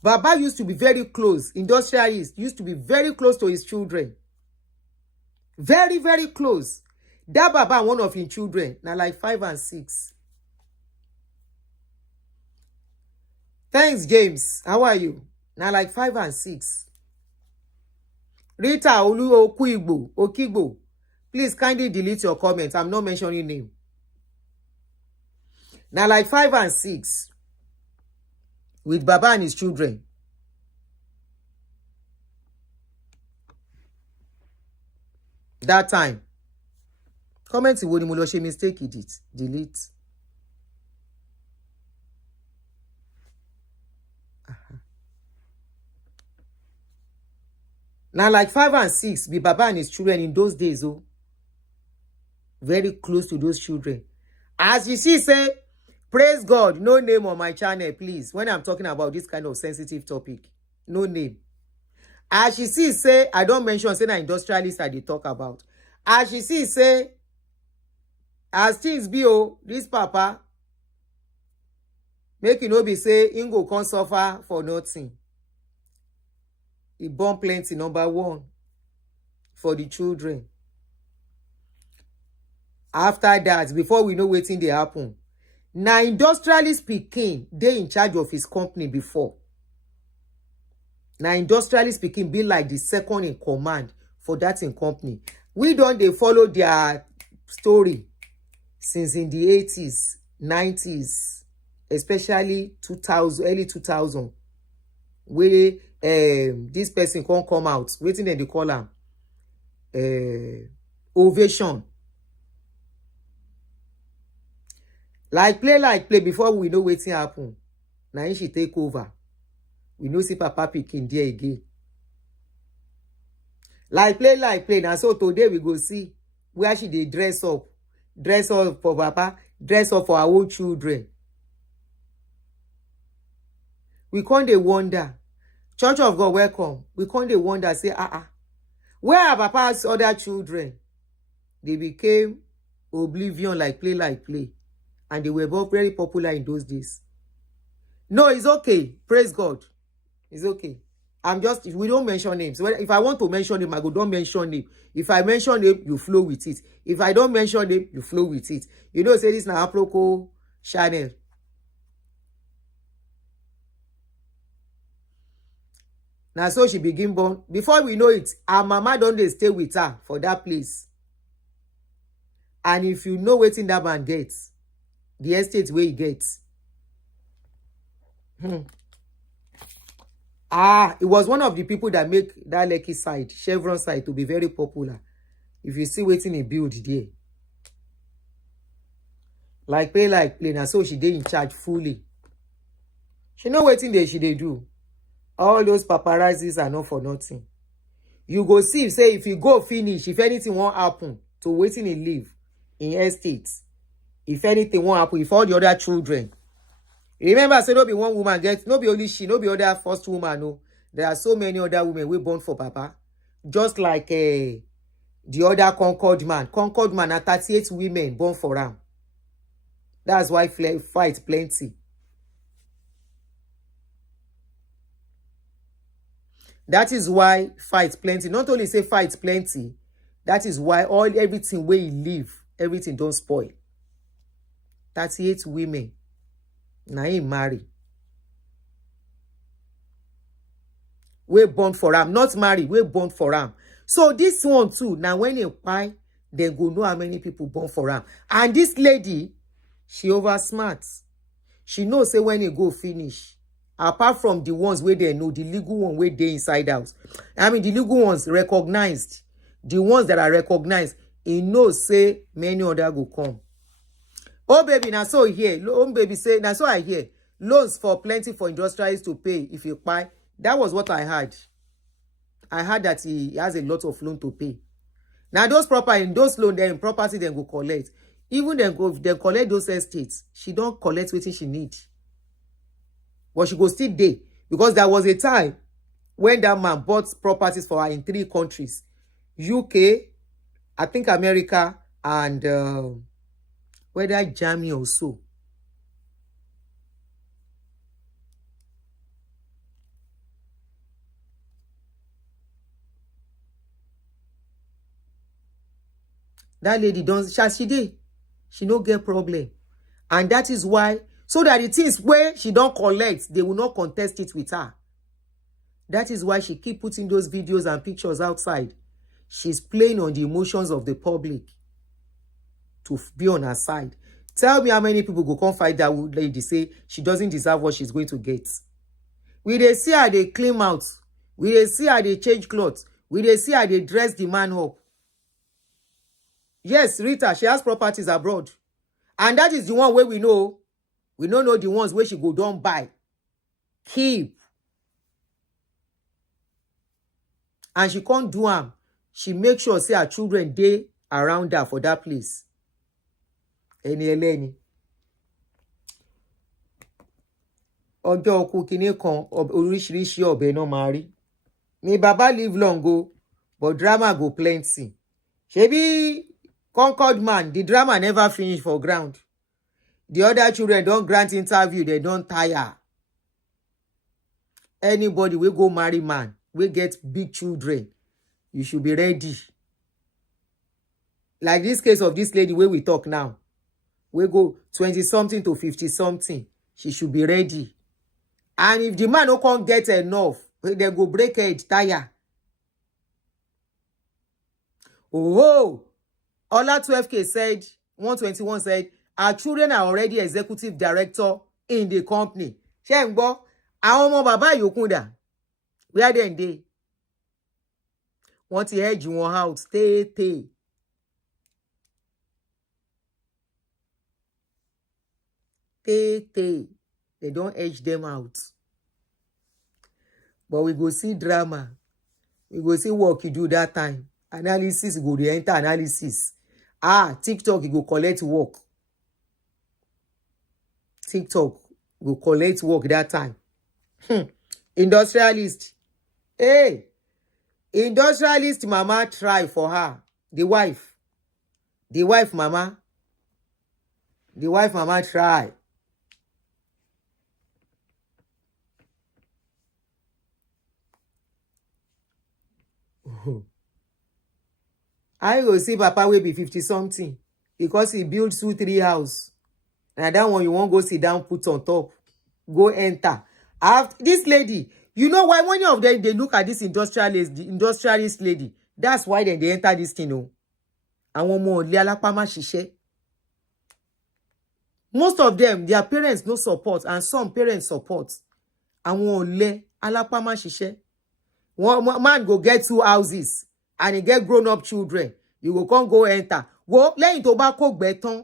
Baba used to be very close. Industrialist used to be very close to his children. Very, very close. That Baba, one of his children, now like 5 and 6. Thanks, James. How are you? Now like 5 and 6. Rita Olu Okigbo. Please kindly delete your comment. I'm not mentioning name. Now like 5 and 6. With Baba and his children. That time. Comment if you mo mistake it. Delete. Now like 5 and 6 be Baba and his children in those days. Oh, very close to those children. As you see, say, praise God, no name on my channel, please. When I'm talking about this kind of sensitive topic, no name. As you see, say, I don't mention, say, na industrialist I dey talk about. As you see, say, as things be, this papa, make you no be say, him go come suffer for nothing. He born plenty, number one, for the children. After that, before we know wetin dey happen, now industrialist pikin dey in charge of his company before. Now industrialist pikin be like the second in command for that in company. We don't dey follow their story since in the 80s, 90s, especially 2000, early 2000, where this person can't come out. Wetin dem dey call am? Ovation. Like play before we know wetin happen. Now she take over. We know see Papa pikin there again. Like play. Now so today we go see where she dey dress up for Papa, dress up for our own children. We can't dey wonder. Church of God, welcome. We can't dey wonder, say, where are Papa's other children? They became oblivion, like play. And they were both very popular in those days. No, it's okay. Praise God. It's okay. We don't mention names. If I want to mention name, I go don't mention name. If I mention name, you flow with it. If I don't mention name, you flow with it. You know, say this na Aproko channel. Now so she begin born. Before we know it, her mama don't dey stay with her for that place. And if you know wetin that man gets, the estate where he gets. It was one of the people that make that Lekki side, Chevron side, to be very popular. If you see waiting a build there. Like play, and so she did in charge fully. She know waiting there she they do. All those paparazzis are not for nothing. You go see, say, if you go finish, if anything won't happen to waiting and live in estates, if anything won't happen, if all the other children. Remember, say no be one woman get, no be only she, no be other first woman, no. There are so many other women we born for Papa. Just like the other Concord man. Concord man are 38 women born for him. That's why fight plenty. That is why fight plenty. Not only say fight plenty, that is why everything where you live, everything don't spoil. 38 women. Now he marry. We born for him. Not marry, we born for him. So this one too, now when you buy, they go know how many people born for him. And this lady, she over smart. She knows say when you go finish. Apart from the ones where they know, the legal one where they inside out. I mean, the legal ones recognized. The ones that are recognized, he knows say many other go come. Oh baby, now so here. Oh baby say, now so I hear. Loans for plenty for industrialists to pay if you buy. That was what I heard. I heard that he has a lot of loan to pay. Now those loan, then property then go collect. Even then collect those estates. She don't collect what she need. But she go still day. Because there was a time when that man bought properties for her in 3 countries. UK, I think America, and whether Germany or so. That lady don't, she did. She no get problem. And that is why, so that the things where she don't collect, they will not contest it with her. That is why she keep putting those videos and pictures outside. She's playing on the emotions of the public to be on her side. Tell me how many people go come fight that lady, say she doesn't deserve what she's going to get. We they see how they clean out. We they see how they change clothes. We they see how they dress the man up. Yes, Rita, she has properties abroad. And that is the one where we know. We don't know the ones where she go down buy. Keep. And she can't do them. She make sure say her children dey around her for that place. Any. Ọjọ́ ọkú kìíní kan oríṣiríṣi ọ̀bẹ náà máa rí. May Baba live long go, but drama go plenty. Shebi Concord man, the drama never finish for ground. The other children don't grant interview, they don't tire. Anybody will go marry man, will get big children. You should be ready. Like this case of this lady where we talk now. We go 20-something to 50-something. She should be ready. And if the man no can't get enough, they go break head, tire. Oh, Ola 12K said, 121 said, our children are already executive director in the company. Shengbo, àwọn ọmọ bàbá yòókù dà. Where they? Want to edge one out, stay. They don't edge them out. But we go see drama. We go see work you do that time. Analysis go to enter analysis. TikTok you go collect work. TikTok go collect work that time. Industrialist. Hey. Industrialist mama try for her. The wife mama try. I go see Papa will be 50-something because he built 2-3 house. And that one you won't go sit down, put on top. Go enter. After this lady, you know why one of them, they look at this industrialist lady. That's why they enter this thing. And one more, most of them, their parents no support and some parents support. Àwọn ọ̀lẹ alápá má ṣiṣẹ́. One man go get 2 houses and he get grown up children. You go come go enter. Wo lẹ́yìn tó bá kó gbẹ́ tán.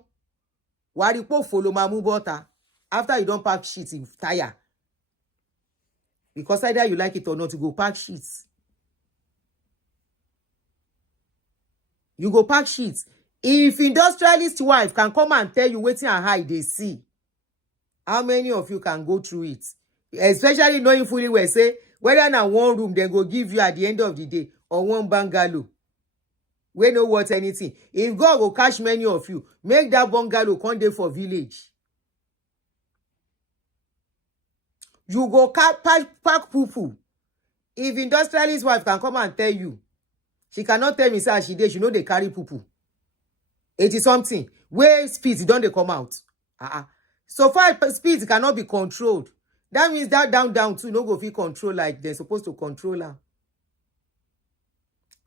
Wàá rí pò fò ló máa mú bọ́ta. After you don't pack shit, you tire. Because either you like it or not, you go pack shit. You go pack shit. If industrialist wife can come and tell you wetin and how they see, how many of you can go through it? Especially knowing fully well, say, whether na one room they go give you at the end of the day or one bungalow. We know what anything. If God will catch many of you, make that bungalow come dey for village. You go pack poo-poo. If industrialist wife can come and tell you, she cannot tell me say she dey, she know they carry poo-poo. 80 something. Where speed don't they come out? So far speed cannot be controlled. That means that down too no go fit control like they're supposed to control her.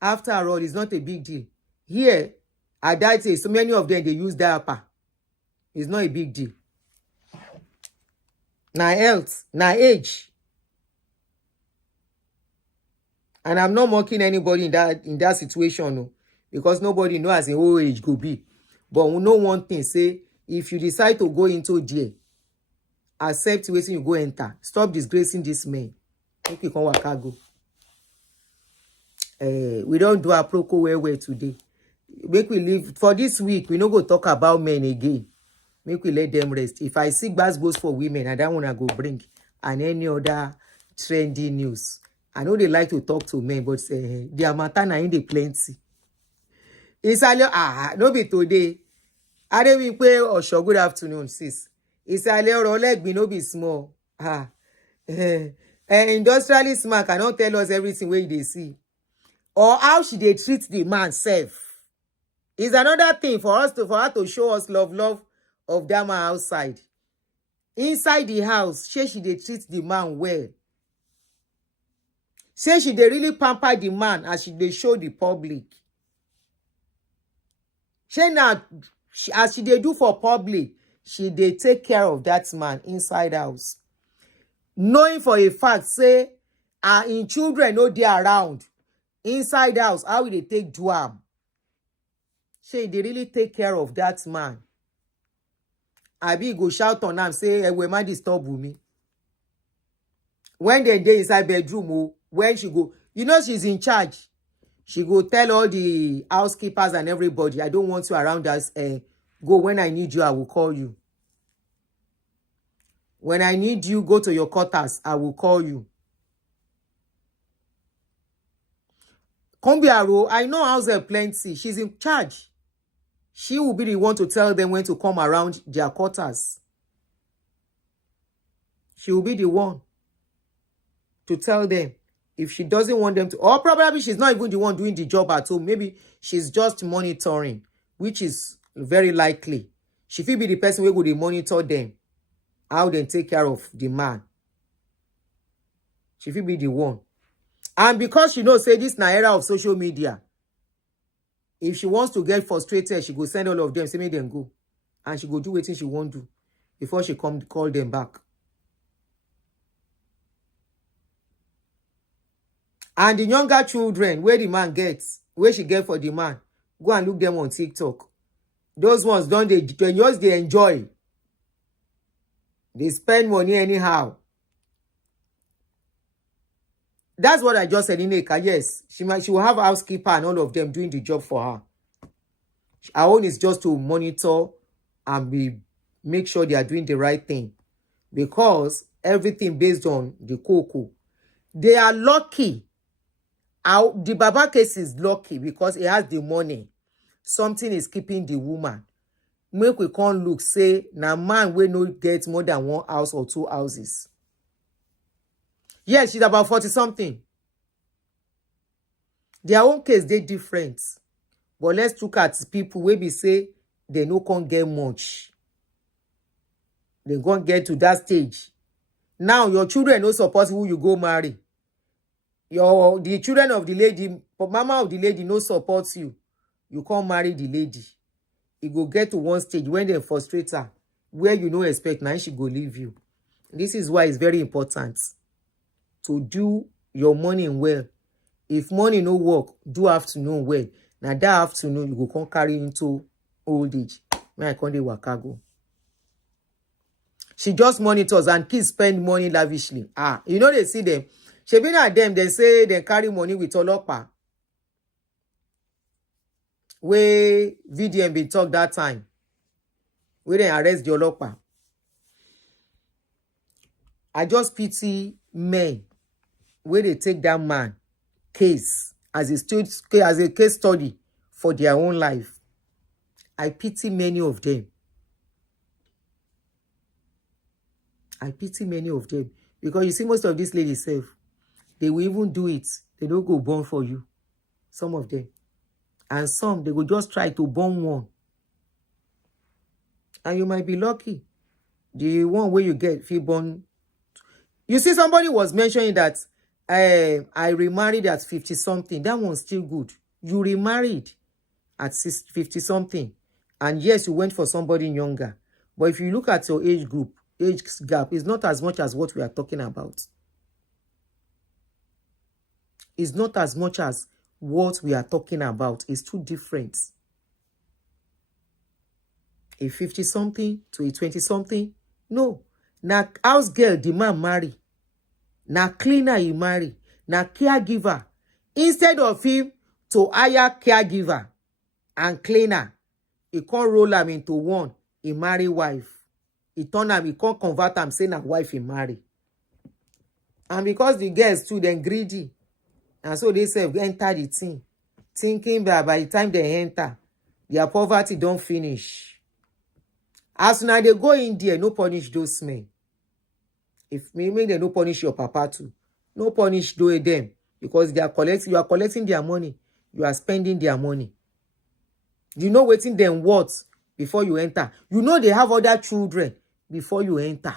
After all, it's not a big deal. Here, at that age, so many of them, they use diaper. It's not a big deal. Now health, now age. And I'm not mocking anybody in that situation, no, because nobody knows as an old age go be. But we know one thing, say, if you decide to go into there, accept waiting you go enter. Stop disgracing this man. Okay, come waka go. We don't do a proco well today. Make we leave for this week. We no go talk about men again. Make we let them rest. If I see bass goes for women, I don't wanna go bring and any other trendy news. I know they like to talk to men, but their matter na in the plenty. Isale no be today. Adewipe Osho, good afternoon, sis. Isale ọ̀rọ̀ legbe no be small. Industrialist man cannot tell us everything where they see. Or how should they treat the man self. Is another thing for her to show us love of that man outside. Inside the house, she they treat the man well. Say she they really pamper the man as they show the public. She now, as she they do for public, she they take care of that man inside house. Knowing for a fact, say, in children no they around. Inside house, how will they take do am? Say they really take care of that man. Abi go shout on am, say, we might disturb me. When they inside bedroom, when she go, you know she's in charge. She go tell all the housekeepers and everybody, I don't want you around us. Go when I need you, I will call you. When I need you, go to your quarters, I will call you. Kombiaro, I know house there plenty. She's in charge. She will be the one to tell them when to come around their quarters. She will be the one to tell them if she doesn't want them to, or probably she's not even the one doing the job at home. Maybe she's just monitoring, which is very likely. She will be the person who will monitor them, how they take care of the man. She will be the one. And because she knows, say, this na era of social media, if she wants to get frustrated, she go send all of them, say, make them go. And she go do what she won't do before she come call them back. And the younger children, where the man gets, where she get for the man, go and look them on TikTok. Those ones, don't they just they enjoy. They spend money anyhow. That's what I just said, Ineka. Yes, she will have a housekeeper and all of them doing the job for her. Her own is just to monitor and make sure they are doing the right thing. Because everything based on the cocoa. They are lucky. The Baba case is lucky because he has the money. Something is keeping the woman. Make we can't look, say, na man will not get more than 1 house or 2 houses. Yes, she's about 40-something. Their own case, they different. But let's look at people where we say they no can't get much. They can't get to that stage. Now, your children no support who you go marry. The children of the lady, mama of the lady no supports you. You can't marry the lady. You go get to one stage when they frustrate her, where you no expect, now she go leave you. This is why it's very important. to do your morning well. If morning no work, do afternoon well. Now that afternoon, you go come carry into old age. When I come dey waka go. She just monitors and kids spend money lavishly. You know they see them. She been at them, they say they carry money with Olopa. Where VDM been talk that time. Where they arrest the Olopa. I just pity men where they take that man case as a case study for their own life. I pity many of them. I pity many of them. Because you see, most of these ladies self, they will even do it. They don't go born for you. Some of them. And some, they will just try to born one. And you might be lucky. The one where you get, if you born. You see, somebody was mentioning that I remarried at 50-something. That one's still good. You remarried at 50-something. And yes, you went for somebody younger. But if you look at your age gap is not as much as what we are talking about. It's not as much as what we are talking about. It's too different. A 50-something to a 20-something? No. Now, house girl, the man marry. Now, cleaner he marry. Now, caregiver. Instead of him to hire caregiver and cleaner, he can't roll him into one. He marry wife. He turn him, he can't convert him, say na wife he marry. And because the girls too, then greedy. And so they say, enter the thing. Thinking that by the time they enter, their poverty don't finish. As soon as they go in there, no punish those men. If maybe they no punish your papa too. No punish them. Because you are collecting their money. You are spending their money. You know waiting them what before you enter. You know they have other children before you enter.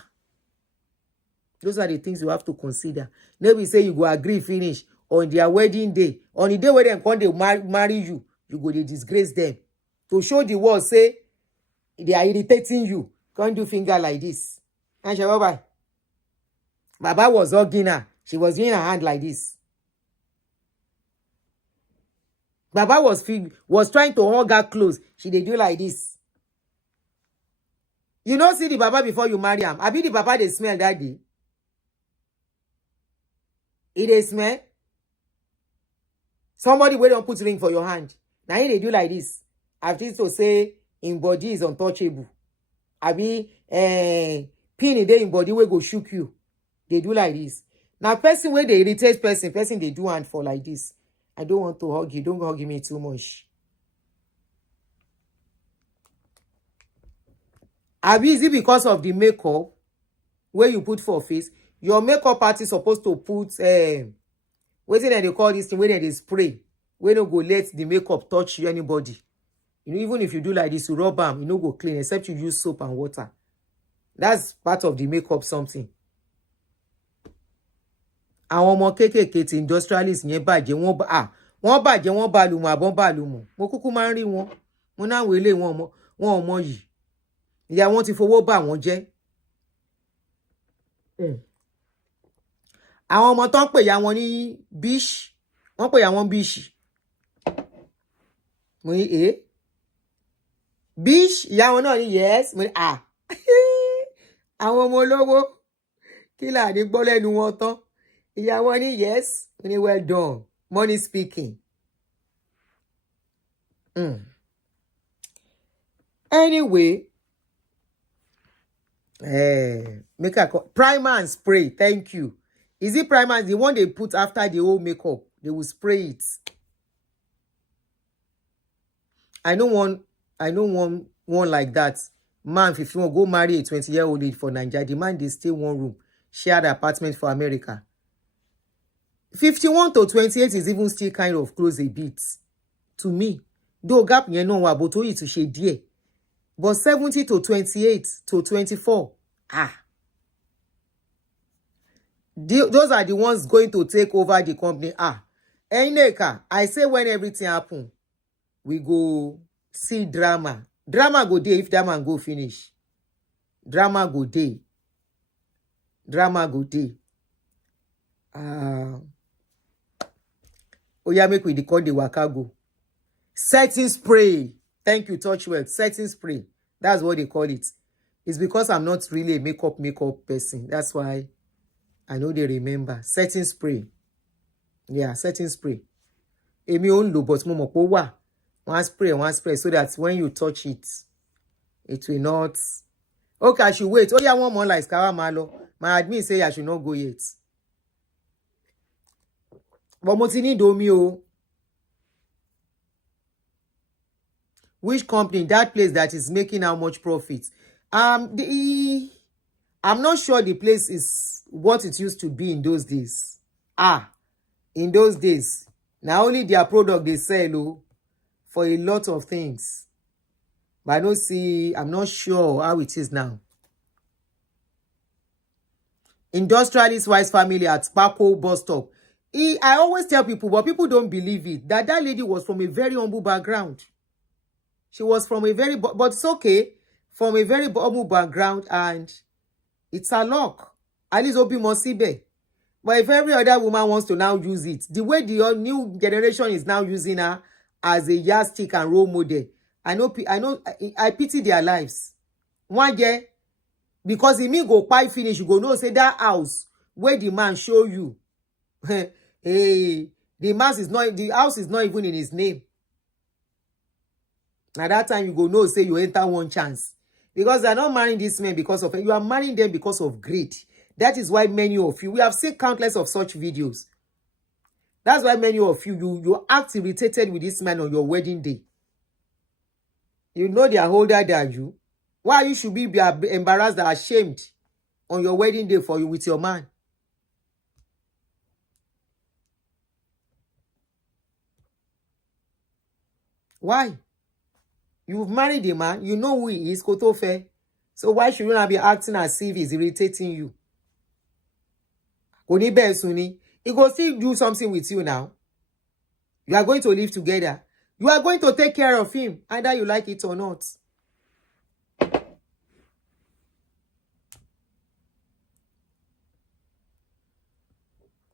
Those are the things you have to consider. Maybe say you go agree finish on their wedding day. On the day where they come, they marry you, you go they disgrace them. To show the world, say, they are irritating you. Can't do finger like this. And bye. Baba was hugging her. She was doing her hand like this. Baba was trying to hug her close. She did do like this. You don't see the Baba before you marry him. I be the Baba they smell that day. They smell. Somebody where don't put ring for your hand. Now they do like this. I've just to say in body is untouchable. I be pin in there in body where go shook you. They do like this. Now person where they irritate person they do hand for like this. I don't want to hug you. Don't hug me too much. Abi, is it because of the makeup where you put for face? Your makeup artist supposed to put wetin they call this thing where they spray. Where no go let the makeup touch you anybody. You know, even if you do like this, you rub them, you no go clean except you use soap and water. That's part of the makeup something. Àwọn ọmọ kékèké tí industrialist yẹn bàjẹ́ wọ́n bàjẹ́ wọ́n balùmọ̀ àbọ̀n balùmọ̀ mo kúkú máa ń rí wọn mo náà wọlé wọn ọmọ yìí ìyá wọn ti fowó bà wọ́n jẹ́ àwọn ọmọ tó ń pè ya wọn ní bish wọ́n pè ya wọn bish mo ní bish ìyá wọn náà ní yes mo ní àwọn ọmọ olówó kí là ní gbọ́ lẹ́nu wọn tán. Yeah, money, yes. Money, well done. Money speaking. Anyway, make a primer and spray. Thank you. Is it primer? The one they put after the whole makeup. They will spray it. I don't want one like that. Man, if you want to go marry a 20-year-old lady for Nigeria, the man they stay one room, share the apartment for America. 51 to 28 is even still kind of close a bit to me. Though gap you know about to it to shade dear. But 70 to 28 to 24. Those are the ones going to take over the company. Eneka, I say when everything happen, we go see drama. Drama go day if that man go finish. Drama go day. Drama go day. Oya, make we call the waka go. Setting spray. Thank you, Touchwell. Setting spray. That's what they call it. It's because I'm not really a makeup person. That's why I know they remember. Setting spray. Yeah, setting spray. Emi on lo, but mo mọ̀ pé ó wà. One spray, so that when you touch it, it will not. Okay, I should wait. Oh yeah, one more like Malo. My admin say I should not go yet. But mo ti need omi o. Which company? That place that is making how much profit? I'm not sure the place is what it used to be in those days. In those days, now only their product they sell for a lot of things. But I don't see, I'm not sure how it is now. Industrialist Wise Family at Paco bus stop. I always tell people, but people don't believe it, that lady was from a very humble background. She was from a very, but it's okay, from a very humble background, and it's a luck. At least Obi Mosibe. But if every other woman wants to now use it, the way the new generation is now using her as a yardstick and role model, I pity their lives. One year, because if me go quite finish, you go know say that house where the man show you, hey, the house is not even in his name. At that time, you go know say you enter one chance. Because they are not marrying these men because of it. You are marrying them because of greed. That is why many of you, we have seen countless of such videos. That's why many of you, you act irritated with this man on your wedding day. You know they are older than you. Why you should be embarrassed or ashamed on your wedding day for you with your man? Why? You've married a man, you know who he is, Kotofe. So why should you not be acting as if he's irritating you? He go still do something with you now. You are going to live together. You are going to take care of him, either you like it or not.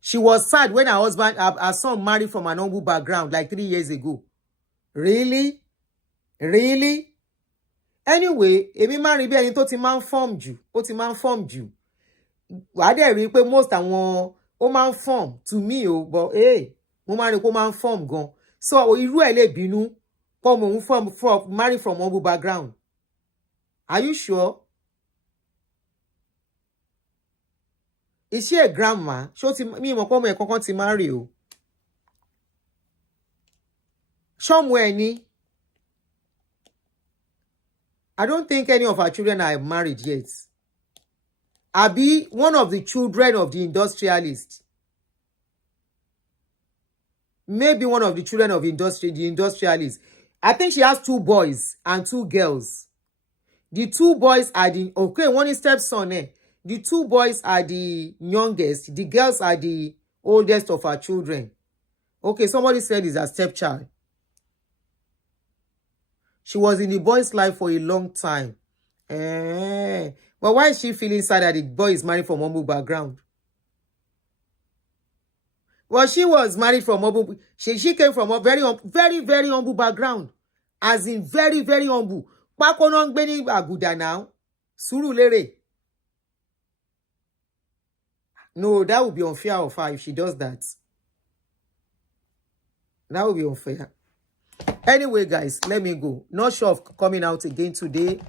She was sad when her son married from an humble background like 3 years ago. Really? Really? Anyway, èmi máa rí bí ẹni tó ti máa ń form jù, ó ti máa ń form jù. Wà dẹ̀ rí pé most àwọn ó máa ń form to me but mo máa rí pé ó máa ń form gan. So irú ẹ̀ lè bínú kọ́ mo ń marry from humble background. Are you sure? Is she a grandma? Ṣó ti mi mọ̀ pé ọmọ ẹ̀ kankan ti marry o. Ṣọ́mù ẹ̀ ni. I don't think any of our children are married yet. Abi, one of the children of the industrialist. Maybe one of the children of the industrialist. I think she has 2 boys and 2 girls. The 2 boys are one is stepson. The 2 boys are the youngest. The girls are the oldest of our children. Okay, somebody said it's a stepchild. She was in the boy's life for a long time. But why is she feeling sad that the boy is married from humble background? Well, she was married from humble. She came from a very, very humble background. As in very, very humble. Pakonong Beni Aguda now. Surulere. No, that would be unfair of her if she does that. That would be unfair. Anyway, guys, let me go. Not sure of coming out again today.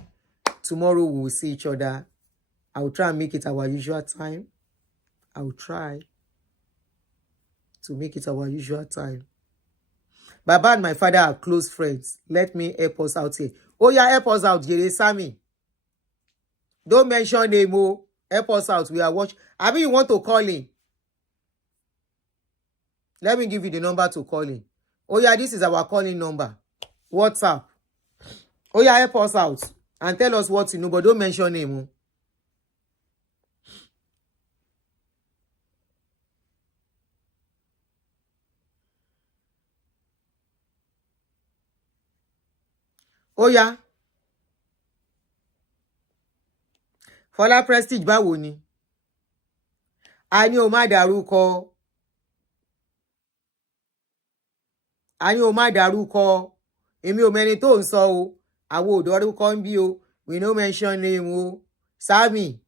Tomorrow we will see each other. I will try and make it our usual time. I will try to make it our usual time. Baba and my father are close friends. Let me help us out here. Oh yeah, help us out, Jere Sami. Don't mention name. Help us out. We are watching. I mean, you want to call in? Let me give you the number to call in. Oh yeah, this is our calling number. WhatsApp. Oh yeah, help us out and tell us what you know, but don't mention name. Oh yeah. Fola Prestige báwo ni? a ní o má dárúkọ. A ní o má dárúkọ. Èmi ò mẹ́ni tó ń sọ o. Àwa ò dárúkọ ń bí o. We no mention name o. Sammy.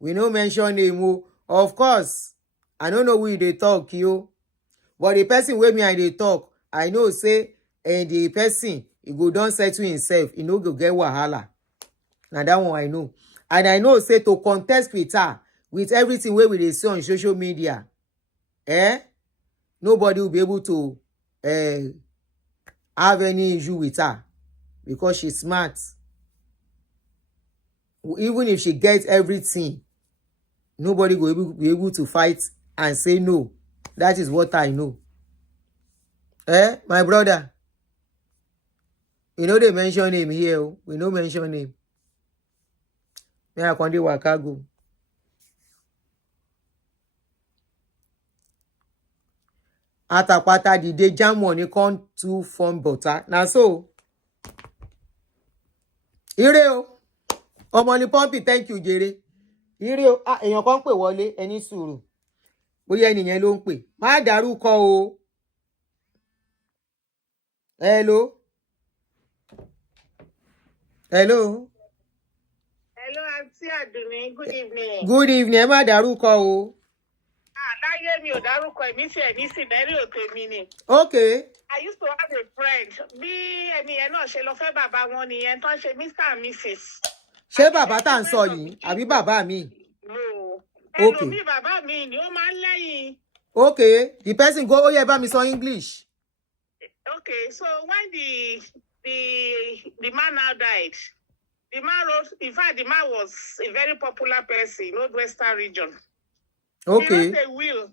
We no mention name o. Of course, I don't know who they talk yo. But the person wey me I dey talk, I know say the person he go don settle himself, he no go get wahala. Na that one I know. And I know say to contest with her, with everything wey we dey see on social media, nobody will be able to have any issue with her because she's smart. Even if she gets everything, nobody will be able to fight and say no. That is what I know. My brother. You know they mention him here. We no mention him. May I come to Wakago. Atapata the day jam money come to form butter. Now so. Ire o. Omoni Pompi, thank you, Jerry. Ire o. Èèyàn kan pè wọlé, ẹni sùúrù. Bóyá ẹnìyẹn ló ń pè. Má dárúkọ o. Hello. Hello. Hello, Auntie Aduni. Good evening. Good evening. Ẹ má dárúkọ o. Láyé mi ò dárúkọ èmi sí ẹni sí mẹ́rin òkè mi ni. Okay. I used to have a friend. Bí ẹni yẹn náà ṣe lọ fẹ́ bàbá wọn nìyẹn tó ń ṣe Mr. and Mrs. Ṣé bàbá tá ń sọ yìí àbí bàbá mi? No. Okay. Ẹlòmíì bàbá mi ni ó máa ń lẹ́yìn. Okay. The person go, oh yeah, bá mi sọ English. Okay, so when the man now died, the man wrote, in fact, the man was a very popular person in Northwestern region. Okay. He wrote a will,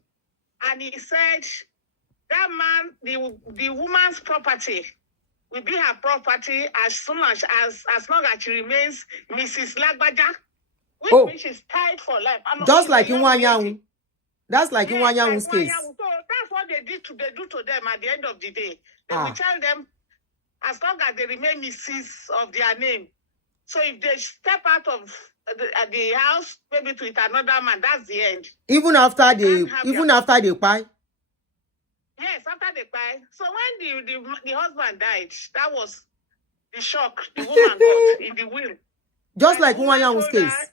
and he said that man, the woman's property will be her property as long as she remains Mrs. Lagbaja, which means she's tied for life. Just like in Wanyahu. That's like in Wanyahu's case. So that's what they do to them at the end of the day. They will tell them, as long as they remain Mrs. of their name. So if they step out of the house, maybe to another man, that's the end. Even after they buy? Yes, after they buy. So when the husband died, that was the shock the woman got in the will. Just like Wanyahu's case.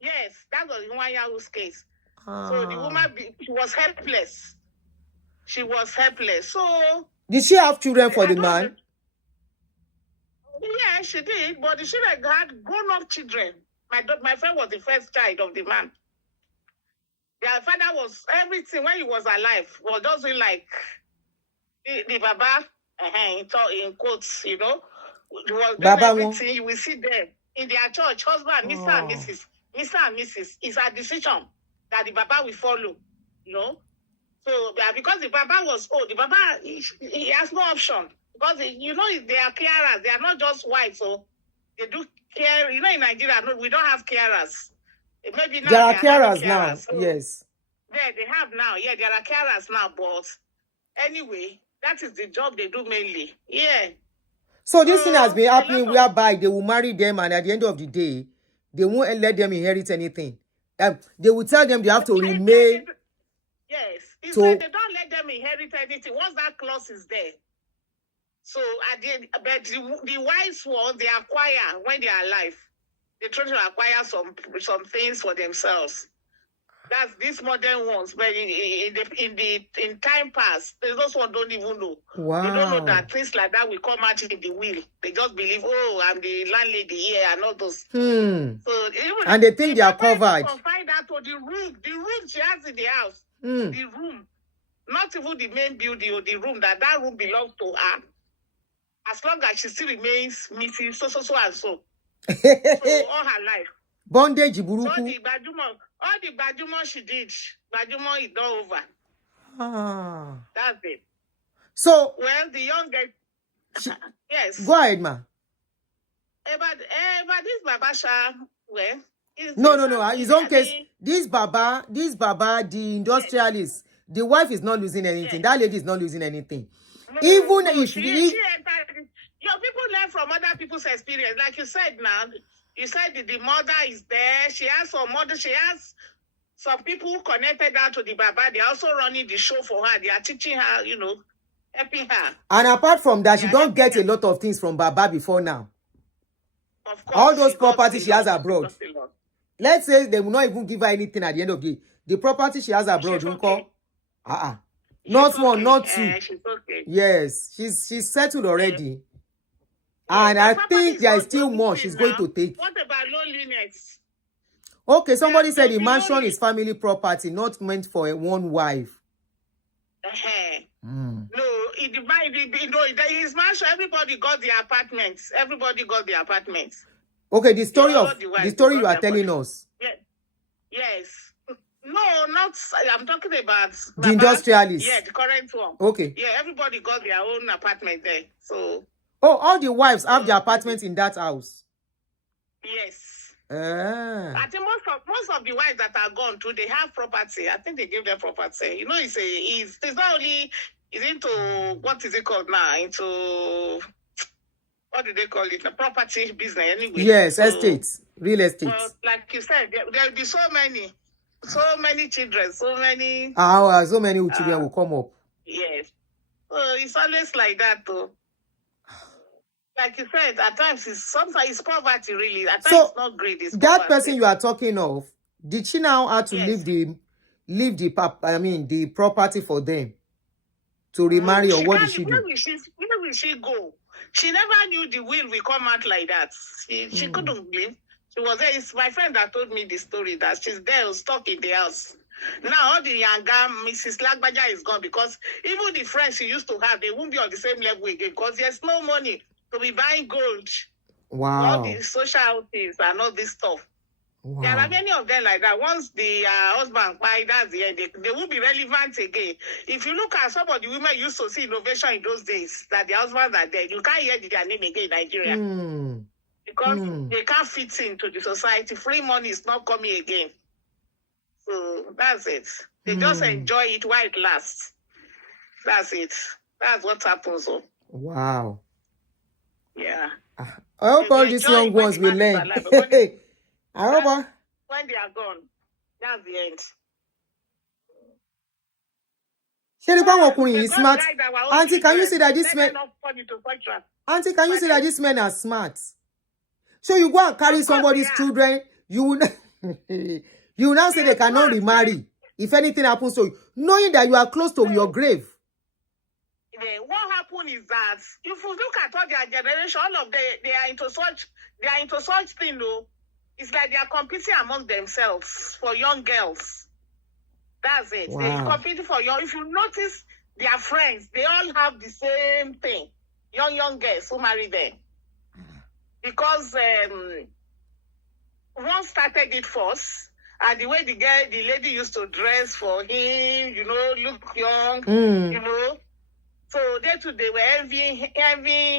Yes, that was Wanyahu's case. So the woman, she was helpless. She was helpless. So did she have children for the man? Yeah, she did, but she had grown-up children. My friend was the first child of the man. Their father was everything when he was alive. Was just doing like the Baba, in quotes, you know. He was doing everything. You will see them in their church, husband, Mr. and Mrs. Mr. and Mrs. It's a decision that the Baba will follow, you know. So because the Baba was old, the Baba he has no option. Because you know they are carers, they are not just white, so they do care. You know, in Nigeria, no, we don't have carers. Maybe now there are carers now. So, yes. Yeah, they have now. Yeah, there are carers now, but anyway, that is the job they do mainly. Yeah. So this thing has been happening whereby they will marry them, and at the end of the day, they won't let them inherit anything. They will tell them they have to remain. Yes. It's like they don't let them inherit anything once that clause is there. So but the wise ones, they acquire when they are alive. They try to acquire some things for themselves. That's these modern ones. But in time past, those ones don't even know. Wow. They don't know that things like that will come out in the will. They just believe, oh, I'm the landlady here and all those. So and they think they are covered. Find out to the room she has in the house. The room, not even the main building or the room that room belongs to her. As long as she still remains Mrs. So and so. So all her life. Bondage buruku. All the bajumo she did. Bajumo is not over. That's it. So well, the youngest yes. Go ahead, ma. But this Babasha, well. No. His own case. This Baba, the industrialist, the wife is not losing anything. Yes. That lady is not losing anything. Even if your people learn from other people's experience, like you said now. You said the mother is there. She has some mother. She has some people connected her to the Baba. They're also running the show for her. They are teaching her, helping her. And apart from that, she don't get a lot of things from Baba before now. Of course, all those properties she has abroad. Let's say they will not even give her anything at the end of the day. The property she has abroad, she's okay. Not one, not two. She's okay. Yes, she's settled already. And I think there is still more she's going to take. What about loneliness? Okay, somebody said the mansion is family property, not meant for one wife. No, his mansion, everybody got the apartments. Everybody got the apartments. Okay, the story you are telling us. Yes. No, not. I'm talking about the industrialist. Yeah, the current one. Okay. Yeah, everybody got their own apartment there. So. Oh, all the wives have their apartments in that house. Yes. I think most of the wives that are gone too, they have property. I think they give them property. It's not only into what is it called now? Into what do they call it? The property business anyway. Yes, estates, real estate. Like you said, there'll be so many children, so many children will come up. Yes. So it's always like that though. Like you said, at times sometimes it's poverty really. At times it's not great. It's that person you are talking of, did she now have to leave the property for them to remarry, or what did she do? Where will she go? She never knew the will come out like that. She couldn't believe. She was there. It's my friend that told me the story that she's there stuck in the house. Now all the younger Mrs. Lagbaja is gone because even the friends she used to have, they won't be on the same level again because there's no money to be buying gold. Wow. All the social houses and all this stuff. Wow. There are many of them like that. Once the husband died, that's the end. They won't be relevant again. If you look at some of the women used to see innovation in those days, that their husbands are dead, you can't hear their name again in Nigeria. Because they can't fit into the society. Free money is not coming again. So that's it. They just enjoy it while it lasts. That's it. That's what happens. Wow. Yeah. I hope all these young ones will learn. I hope when they are gone, that's the end. Smart. Auntie, can you see that this man? Auntie, can you see that this men are smart? So you go and carry somebody's children, you will now say they cannot remarry if anything happens to you, knowing that you are close to your grave. Yeah, what happened is that if you look at all their generation, all of them, they are into such thing though. It's like they are competing among themselves for young girls. That's it. Wow. They're competing for young. If you notice their friends, they all have the same thing. Young girls who marry them. Because one started it first, and the way the lady used to dress for him, look young, So they were envying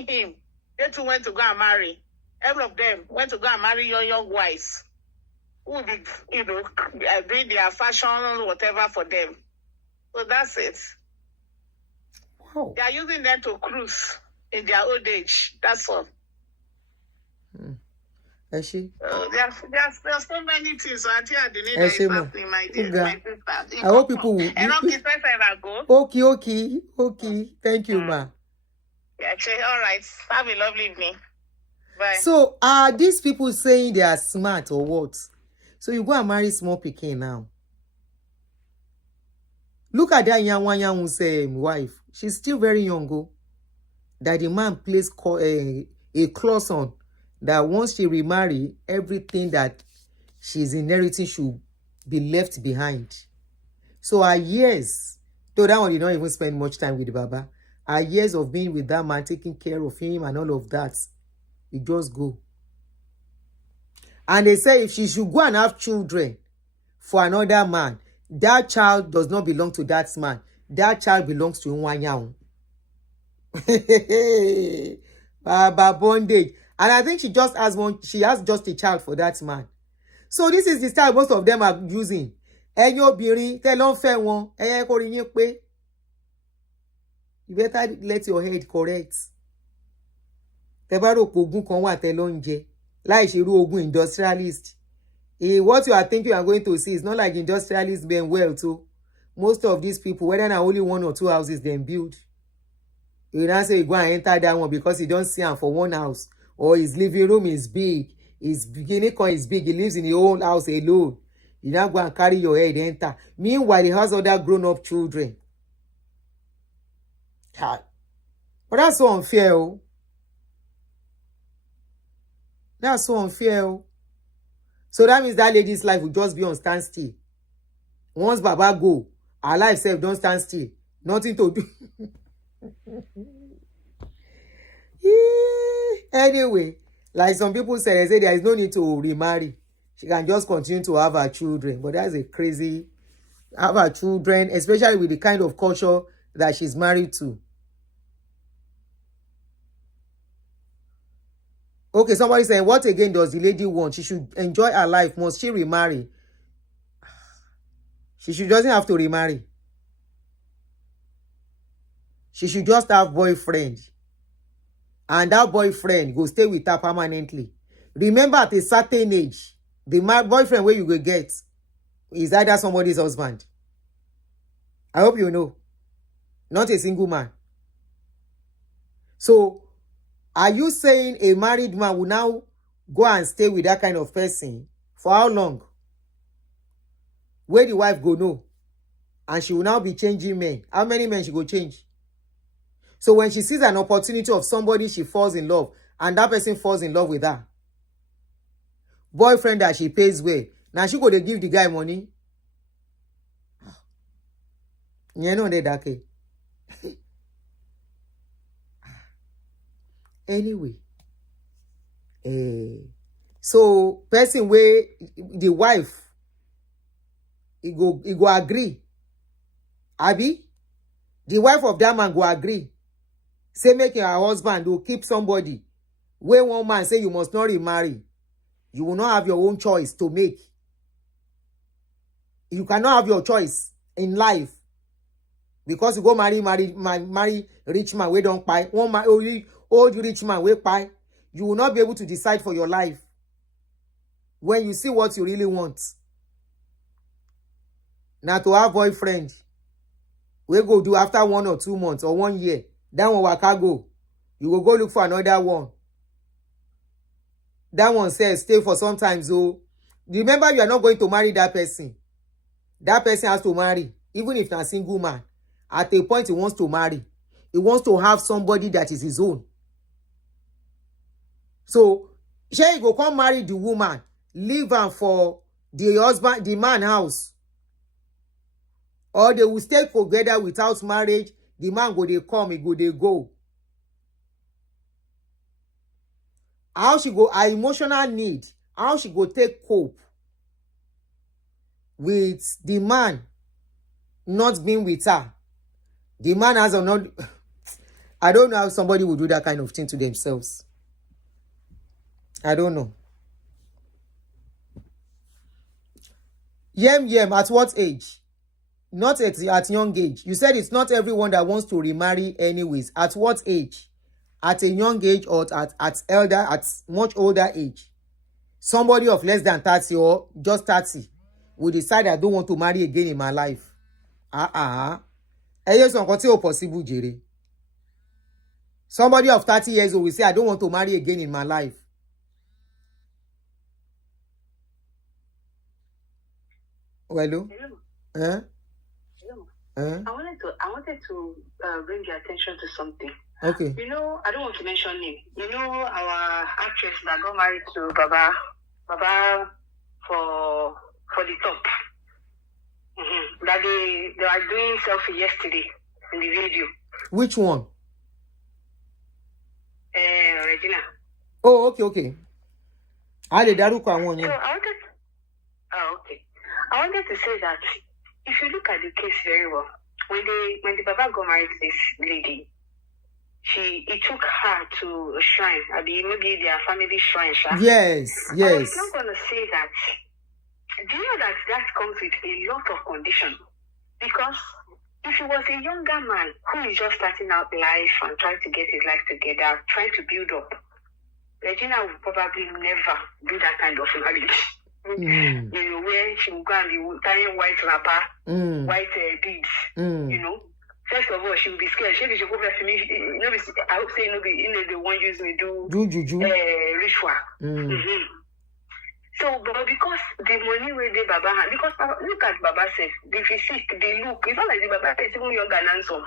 him. They too went to go and marry. Every of them went to go and marry young wives who would be, doing their fashion, whatever for them. So that's it. Wow. They are using them to cruise in their old age. That's all. Is she? There's so many things. So until I didn't know it's happening, my dear. I hope people will. Okay. Thank you, ma. Yeah, all right. Have a lovely evening. Bye. So are these people saying they are smart or what? So you go and marry small pikin now. Look at that young wife. She's still very young. That the man placed a clause on that once she remarry, everything that she's inheriting should be left behind. So her years, though that one did not even spend much time with Baba, her years of being with that man, taking care of him and all of that, you just go. And they say if she should go and have children for another man, that child does not belong to that man. That child belongs to Nwanyang. Baba bondage. And I think she just has just a child for that man. So this is the style most of them are using. You better let your head correct. Tẹ́ bá rò pé ogun kan wà tẹ́ ló ń jẹ láì ṣe irú ogun industrialist. What you are thinking you are going to see is not like industrialists being well too. Most of these people, whether na only 1 or 2 houses they build, you now say you go and enter that one because you don't see him for one house, or his living room is big, his beginning coin is big, he lives in his own house alone. You now go and carry your head enter. Meanwhile, he has other grown-up children. God. But that's so unfair. Oh. That's so unfair. Oh. So that means that lady's life will just be on standstill. Once Baba go, her life self don't stand still. Nothing to do. Anyway, like some people say there is no need to remarry. She can just continue to have her children. But that's a crazy, have her children, especially with the kind of culture that she's married to. Okay, somebody saying, what again does the lady want? She should enjoy her life. Must she remarry? She doesn't have to remarry. She should just have boyfriend. And that boyfriend go stay with her permanently. Remember, at a certain age, the boyfriend where you will get is either somebody's husband. I hope you know. Not a single man. So, are you saying a married man will now go and stay with that kind of person? For how long? Where the wife go know? And she will now be changing men. How many men she go change? So when she sees an opportunity of somebody, she falls in love. And that person falls in love with her. Boyfriend that she pays well. Now she go to give the guy money. You know that. Anyway. So person where the wife he go agree. Abi? The wife of that man go agree. Say make her husband will keep somebody. Where one man say you must not remarry. You will not have your own choice to make. You cannot have your choice in life. Because you go marry rich man, we don't buy. One man, old rich man, we buy. You will not be able to decide for your life. When you see what you really want. Now to have boyfriend. We go do after 1 or 2 months or 1 year. That one waka go. You will go look for another one. That one says stay for some time. So remember, you are not going to marry that person. That person has to marry. Even if not a single man. At a point he wants to marry. He wants to have somebody that is his own. So she go come marry the woman. Leave her for the husband, the man house. Or they will stay together without marriage. The man go they come, he go they go. How she go, her emotional need, how she go take cope with the man not being with her. The man has not. I don't know how somebody would do that kind of thing to themselves. I don't know. Yem, at what age? Not at young age. You said it's not everyone that wants to remarry anyways. At what age? At a young age or at much older age? Somebody of less than 30 or just 30 will decide I don't want to marry again in my life. Possible, Jerry. Somebody of 30 years old will say I don't want to marry again in my life. Hello? Hello. I wanted to bring your attention to something. Okay. You know, I don't want to mention name. You know our actress that got married to Baba for the top. Mm-hmm. That they were doing selfie yesterday in the video. Which one? Regina. Oh, okay. So I wanted to say that if you look at the case very well, when the Baba got married to this lady, it took her to a shrine, maybe their family shrine. Yes. I was not going to say that. Do you know that comes with a lot of conditions? Because if it was a younger man who is just starting out life and trying to get his life together, trying to build up, Regina would probably never do that kind of marriage. You know, where she will go and be tying white wrapper, white beads, you know. First of all, she will be scared. She will go for me. I hope say the one use me do ritual. So, but because the money where the Baba had, because look at Baba says, the physique, the look, it's not like the Baba is even younger than some.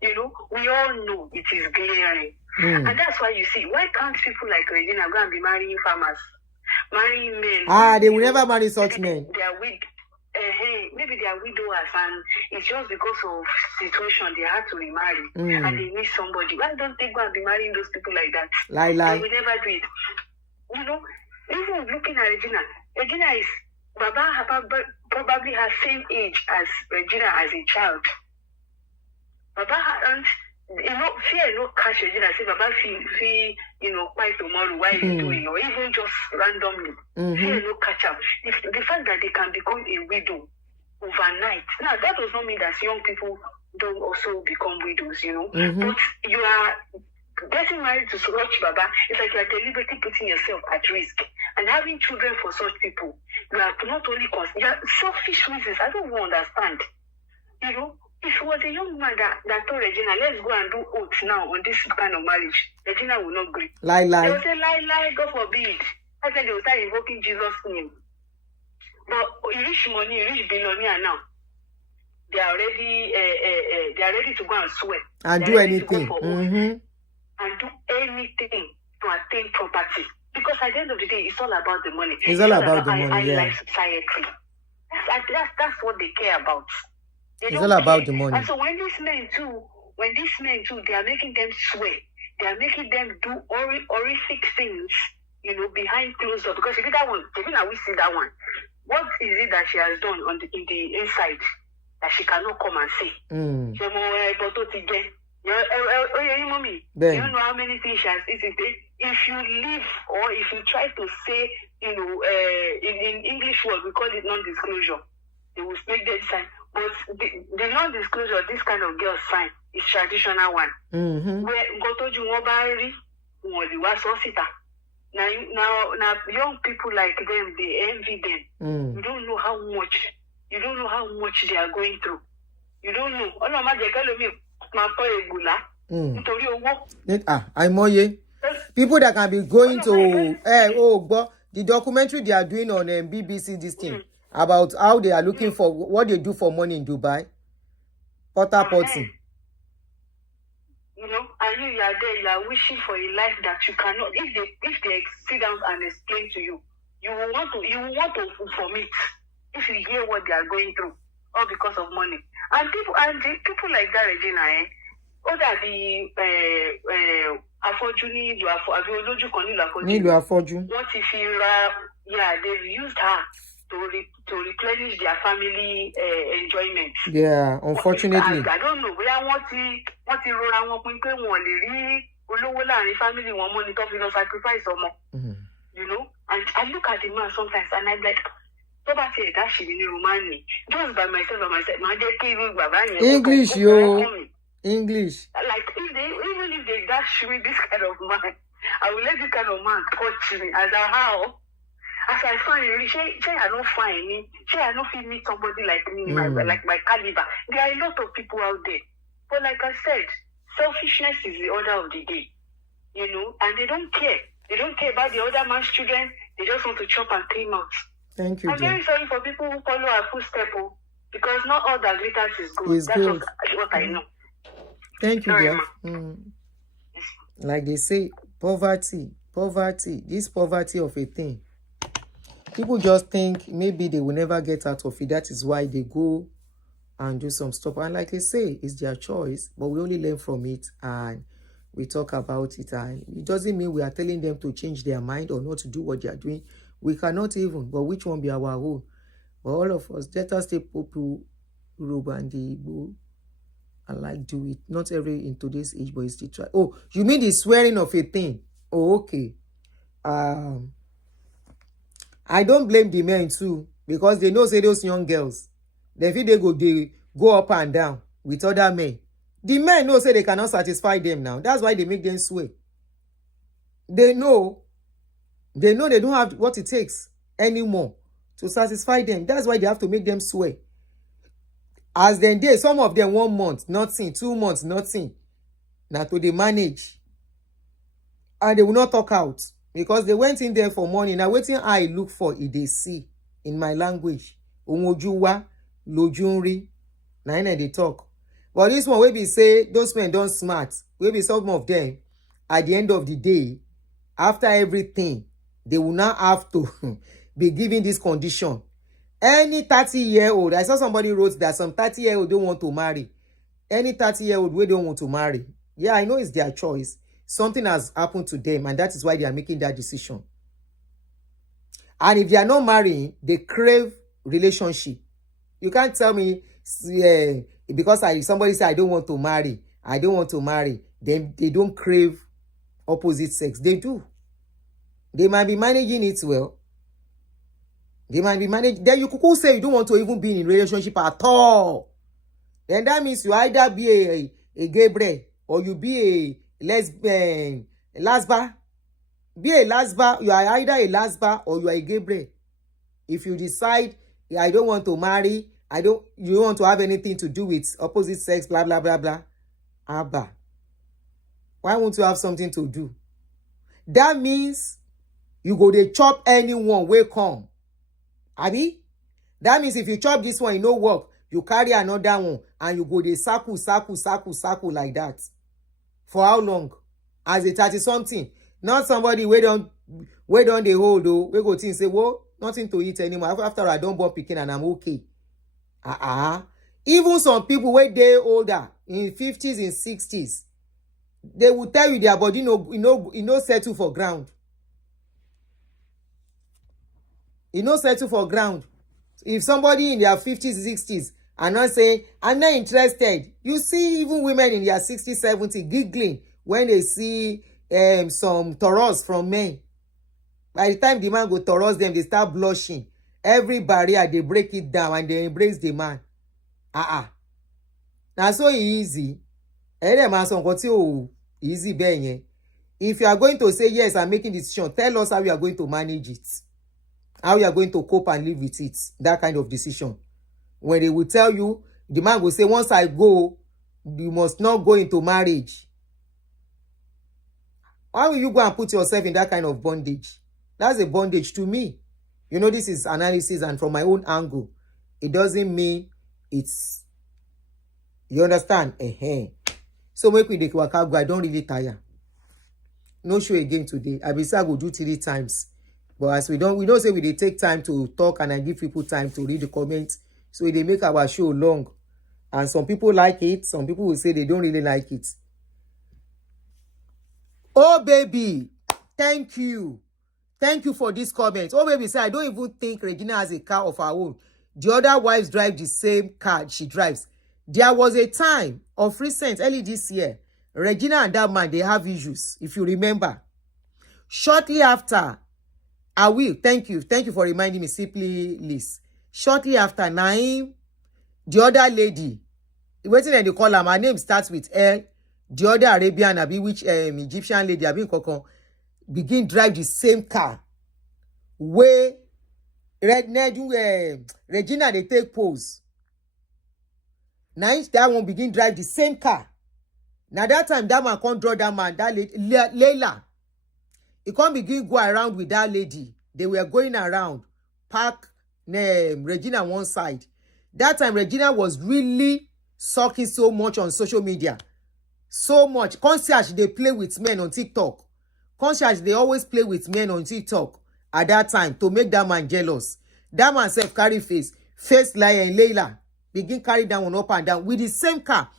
You know, we all know it is glaring. And that's why you see, why can't people like Regina go and be marrying farmers, marrying men? They will never marry such men. They are maybe they are widowers, and it's just because of situation they had to remarry, and they need somebody. Why don't they go and be marrying those people like that? They will never do it. You know, even looking at Regina is Baba probably has same age as Regina as a child. Baba and fear no catch Regina. Say Baba feel quite tomorrow why he's doing, or even just randomly. Fear no catch up. The fact that they can become a widow overnight. Now that does not mean that young people don't also become widows, you know. But you are getting married to such Baba, it's like you are deliberately putting yourself at risk. And having children for such people, you are not only you are selfish reasons. I don't even understand. You know, if it was a young man that told Regina, let's go and do oaths now on this kind of marriage, Regina will not agree. Lie. They will say, lie, God forbid. I said they will start invoking Jesus' name. But rich money, rich billionaire now, they are ready to go and swear. And do anything. And do anything to attain property. Because at the end of the day, it's all about the money. It's all about the money, yeah. Life society. That's what they care about. It's all about the money. And so when these men too, they are making them swear. They are making them do horrific things, you know, behind closed doors. Because if that one, even now we see that one, what is it that she has done in the inside that she cannot come and say? Mommy, do you know how many things she has eaten? If you leave or if you try to say, you know, in English word, we call it non-disclosure. They will make them sign. But the non-disclosure, this kind of girl sign, is traditional one. Where now young people like them, they envy them. You don't know how much they are going through. You don't know. People that can be going to the documentary they are doing on BBC this thing about how they are looking for what they do for money in Dubai. Porting. You know, and you are there, you are wishing for a life that you cannot. If they sit down and explain to you, you will want to vomit if you hear what they are going through, all because of money. And people like that, Regina, what are the what if they've used her to replenish their family enjoyment. Yeah, unfortunately. I don't know. Family money to sacrifice you know, and I look at the man sometimes and I'm like, just by myself, English, English. Like even if they dash me this kind of man, I will let this kind of man touch me as I find it, say I don't find me, say I don't feel meet somebody like me, like my caliber. There are a lot of people out there. But like I said, selfishness is the order of the day. You know, and they don't care. They don't care about the other man's children. They just want to chop and clean out. Thank you. I'm very sorry for people who follow our footsteps, because not all that glitters is good. That's what I know. Thank you, dear. Like they say, poverty, this poverty of a thing. People just think maybe they will never get out of it. That is why they go and do some stuff. And like I say, it's their choice, but we only learn from it and we talk about it. And it doesn't mean we are telling them to change their mind or not to do what they are doing. We cannot even, but which one be our own? But all of us, let us take Popu, Yoruba, and the Igbo and like do it. Not every in today's age, but it's still try. Oh, you mean the swearing of a thing? Oh, okay. I don't blame the men too, because they know say those young girls, they go up and down with other men. The men know say they cannot satisfy them now. That's why they make them swear. They know they don't have what it takes anymore to satisfy them. That's why they have to make them swear. As then they, some of them 1 month, nothing, 2 months, nothing. Now to they manage. And they will not talk out. Because they went in there for money. Now waiting I look for it they see in my language. Omojuwa, lojunri. Now they talk. But this one, we be say, those men don't smart. We be some of them, at the end of the day, after everything, they will not have to be given this condition. Any 30-year-old, I saw somebody wrote that some 30-year-old don't want to marry. Any 30-year-old, we don't want to marry. Yeah, I know it's their choice. Something has happened to them, and that is why they are making that decision. And if they are not marrying, they crave relationship. You can't tell me, because somebody say I don't want to marry, then they don't crave opposite sex. They do. They might be managing it well. They might be managing. Then you could say you don't want to even be in a relationship at all. Then that means you either be a gay bray or you be a lesbian, lasba. Be a lasba. You are either a lasba or you are a gay bray. If you decide, I don't want to marry, you don't want to have anything to do with opposite sex, blah, blah, blah, blah. Abba. Why won't you have something to do? That means you go to chop anyone will come. Abi? That means if you chop this one, you no work, you carry another one, and you go to circle like that. For how long? As a 30-something. Not somebody we don't they hold though. We go think say, well, nothing to eat anymore. After I don't born picking and I'm okay. Even some people where they older, in 50s and 60s, they will tell you their body no settle for ground. You know settle for ground. If somebody in their 50s, 60s and not say, I'm not interested. You see even women in their 60s, 70s giggling when they see some Taurus from men. By the time the man go Taurus them, they start blushing. Every barrier, they break it down and they embrace the man. Now so easy. Easy being. If you are going to say, yes, I'm making decision, tell us how you are going to manage it. How you are going to cope and live with it. That kind of decision. When they will tell you, the man will say, once I go, you must not go into marriage. Why will you go and put yourself in that kind of bondage? That's a bondage to me. You know, this is analysis, and from my own angle, it doesn't mean it's... You understand? So make we go. I don't really tire. No show again today. I will say I go do 3 times. But as we don't say we take time to talk, and I give people time to read the comments. So they make our show long. And some people like it. Some people will say they don't really like it. Oh, baby. Thank you. Thank you for this comment. Oh, baby, say, I don't even think Regina has a car of her own. The other wives drive the same car she drives. There was a time of recent, early this year, Regina and that man, they have issues, if you remember. Shortly after, thank you for reminding me, simply Liz. Shortly after, Naim, the other lady, waiting and they call her, my name starts with L. The other Arabian, which Egyptian lady, begin drive the same car. Where Regina, they take pose. Now that one begin drive the same car. Now that time, that man can't draw that man, that lady, Leila. He can't begin go around with that lady. They were going around, park Regina one side. That time, Regina was really sucking so much on social media. So much. Concierge, they play with men on TikTok. Concierge, they always play with men on TikTok at that time to make that man jealous. That man self carry face lion, Leila. Begin carry that one up and down with the same car.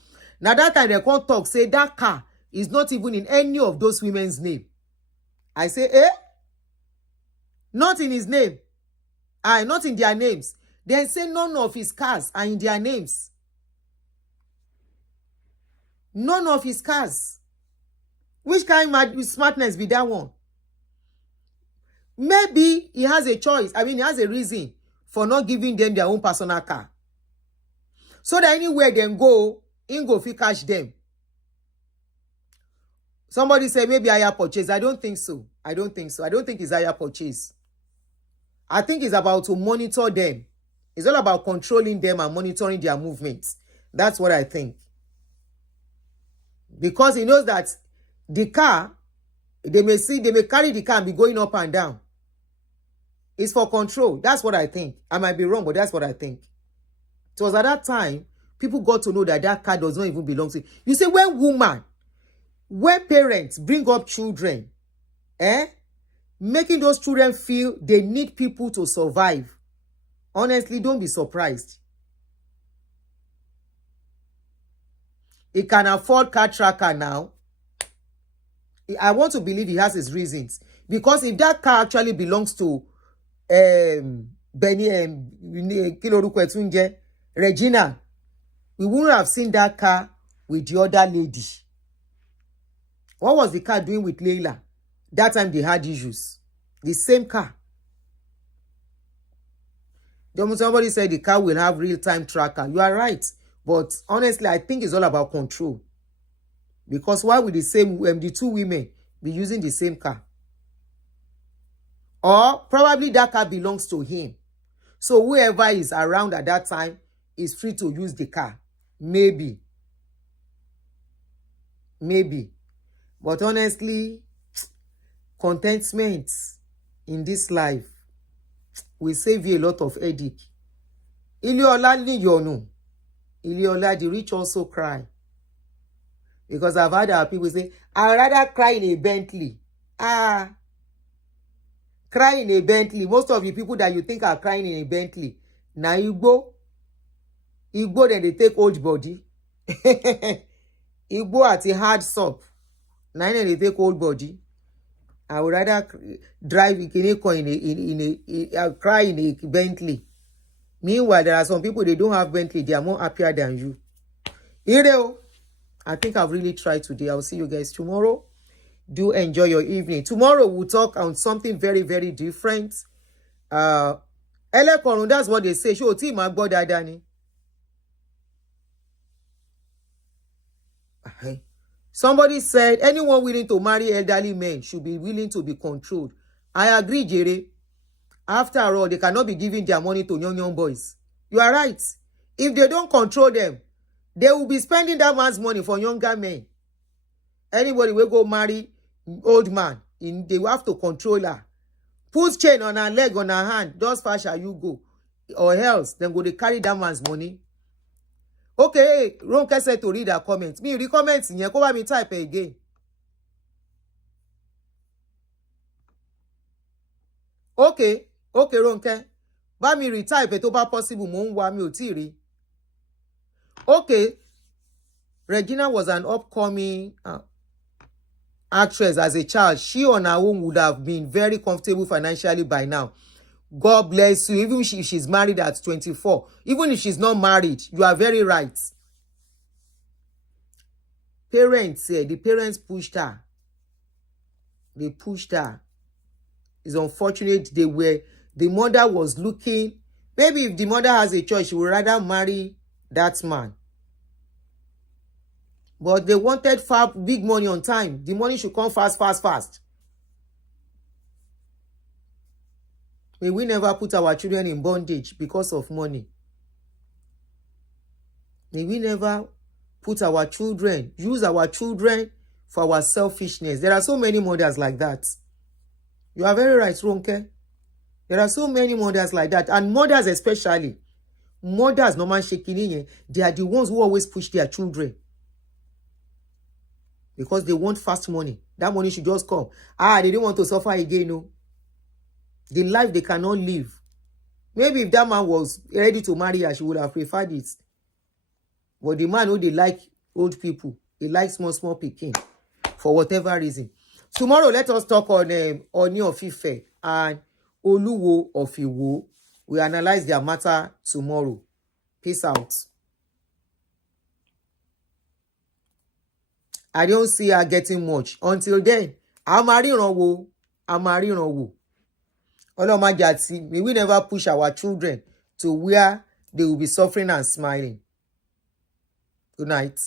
Now that time they can't talk, say that car is not even in any of those women's name. I say, not in his name. Not in their names. They say none of his cars are in their names. None of his cars. Which kind of smartness be that one? Maybe he has a choice. He has a reason for not giving them their own personal car. So that anywhere they go, he go fit catch them. Somebody say maybe higher purchase. I don't think so. I don't think it's higher purchase. I think it's about to monitor them. It's all about controlling them and monitoring their movements. That's what I think. Because he knows that the car, they may carry the car and be going up and down. It's for control. That's what I think. I might be wrong, but that's what I think. It was at that time, people got to know that that car does not even belong to you. You see, when parents bring up children, making those children feel they need people to survive, honestly, don't be surprised. He can afford car tracker now. I want to believe he has his reasons. Because if that car actually belongs to Regina, we wouldn't have seen that car with the other lady. What was the car doing with Leila? That time they had issues. The same car. Somebody said the car will have real-time tracker. You are right. But honestly, I think it's all about control. Because why would the two women be using the same car? Or probably that car belongs to him. So whoever is around at that time is free to use the car. Maybe. But honestly, contentment in this life will save you a lot of headache. Iliola ni yonu. Iliola, the rich also cry. Because I've heard our people say, I'd rather cry in a Bentley. Cry in a Bentley. Most of the people that you think are crying in a Bentley, now you go, then they take old body. Igbo at a hard soap. Now they take old body. I would rather drive cry in a Bentley. Meanwhile, there are some people, they don't have Bentley. They are more happier than you. I think I've really tried today. I'll see you guys tomorrow. Do enjoy your evening. Tomorrow we'll talk on something very, very different. That's what they say. Show team Danny. Somebody said anyone willing to marry elderly men should be willing to be controlled. I agree, Jere. After all, they cannot be giving their money to young boys. You are right. If they don't control them, they will be spending that man's money for younger men. Anybody will go marry old man, they will have to control her. Put chain on her leg, on her hand. Thus far shall you go. Or else, then go to carry that man's money. Okay, Ronke said to read her comments. Me read comments in here. Come me type again. Okay, Ronke. Ba mi retype to ba possible mo nwa mi o ti ri. Okay. Regina was an upcoming actress as a child. She on her own would have been very comfortable financially by now. God bless you. Even if she's married at 24. Even if she's not married, you are very right. The parents pushed her. They pushed her. It's unfortunate the mother was looking. Maybe if the mother has a choice, she would rather marry that man. But they wanted big money on time. The money should come fast. May we never put our children in bondage because of money. May we never use our children for our selfishness. There are so many mothers like that. You are very right, Ronke. There are so many mothers like that. And mothers especially. Mothers, no man shaking, they are the ones who always push their children. Because they want fast money. That money should just come. They don't want to suffer again, no. The life they cannot live. Maybe if that man was ready to marry her, she would have preferred it. But the man who they like old people, he likes small picking for whatever reason. Tomorrow, let us talk on Oni of Ife and Oluwo of Iwo. We analyze their matter tomorrow. Peace out. I don't see her getting much. Until then, I'm a wo. May we never push our children to where they will be suffering and smiling. Good night.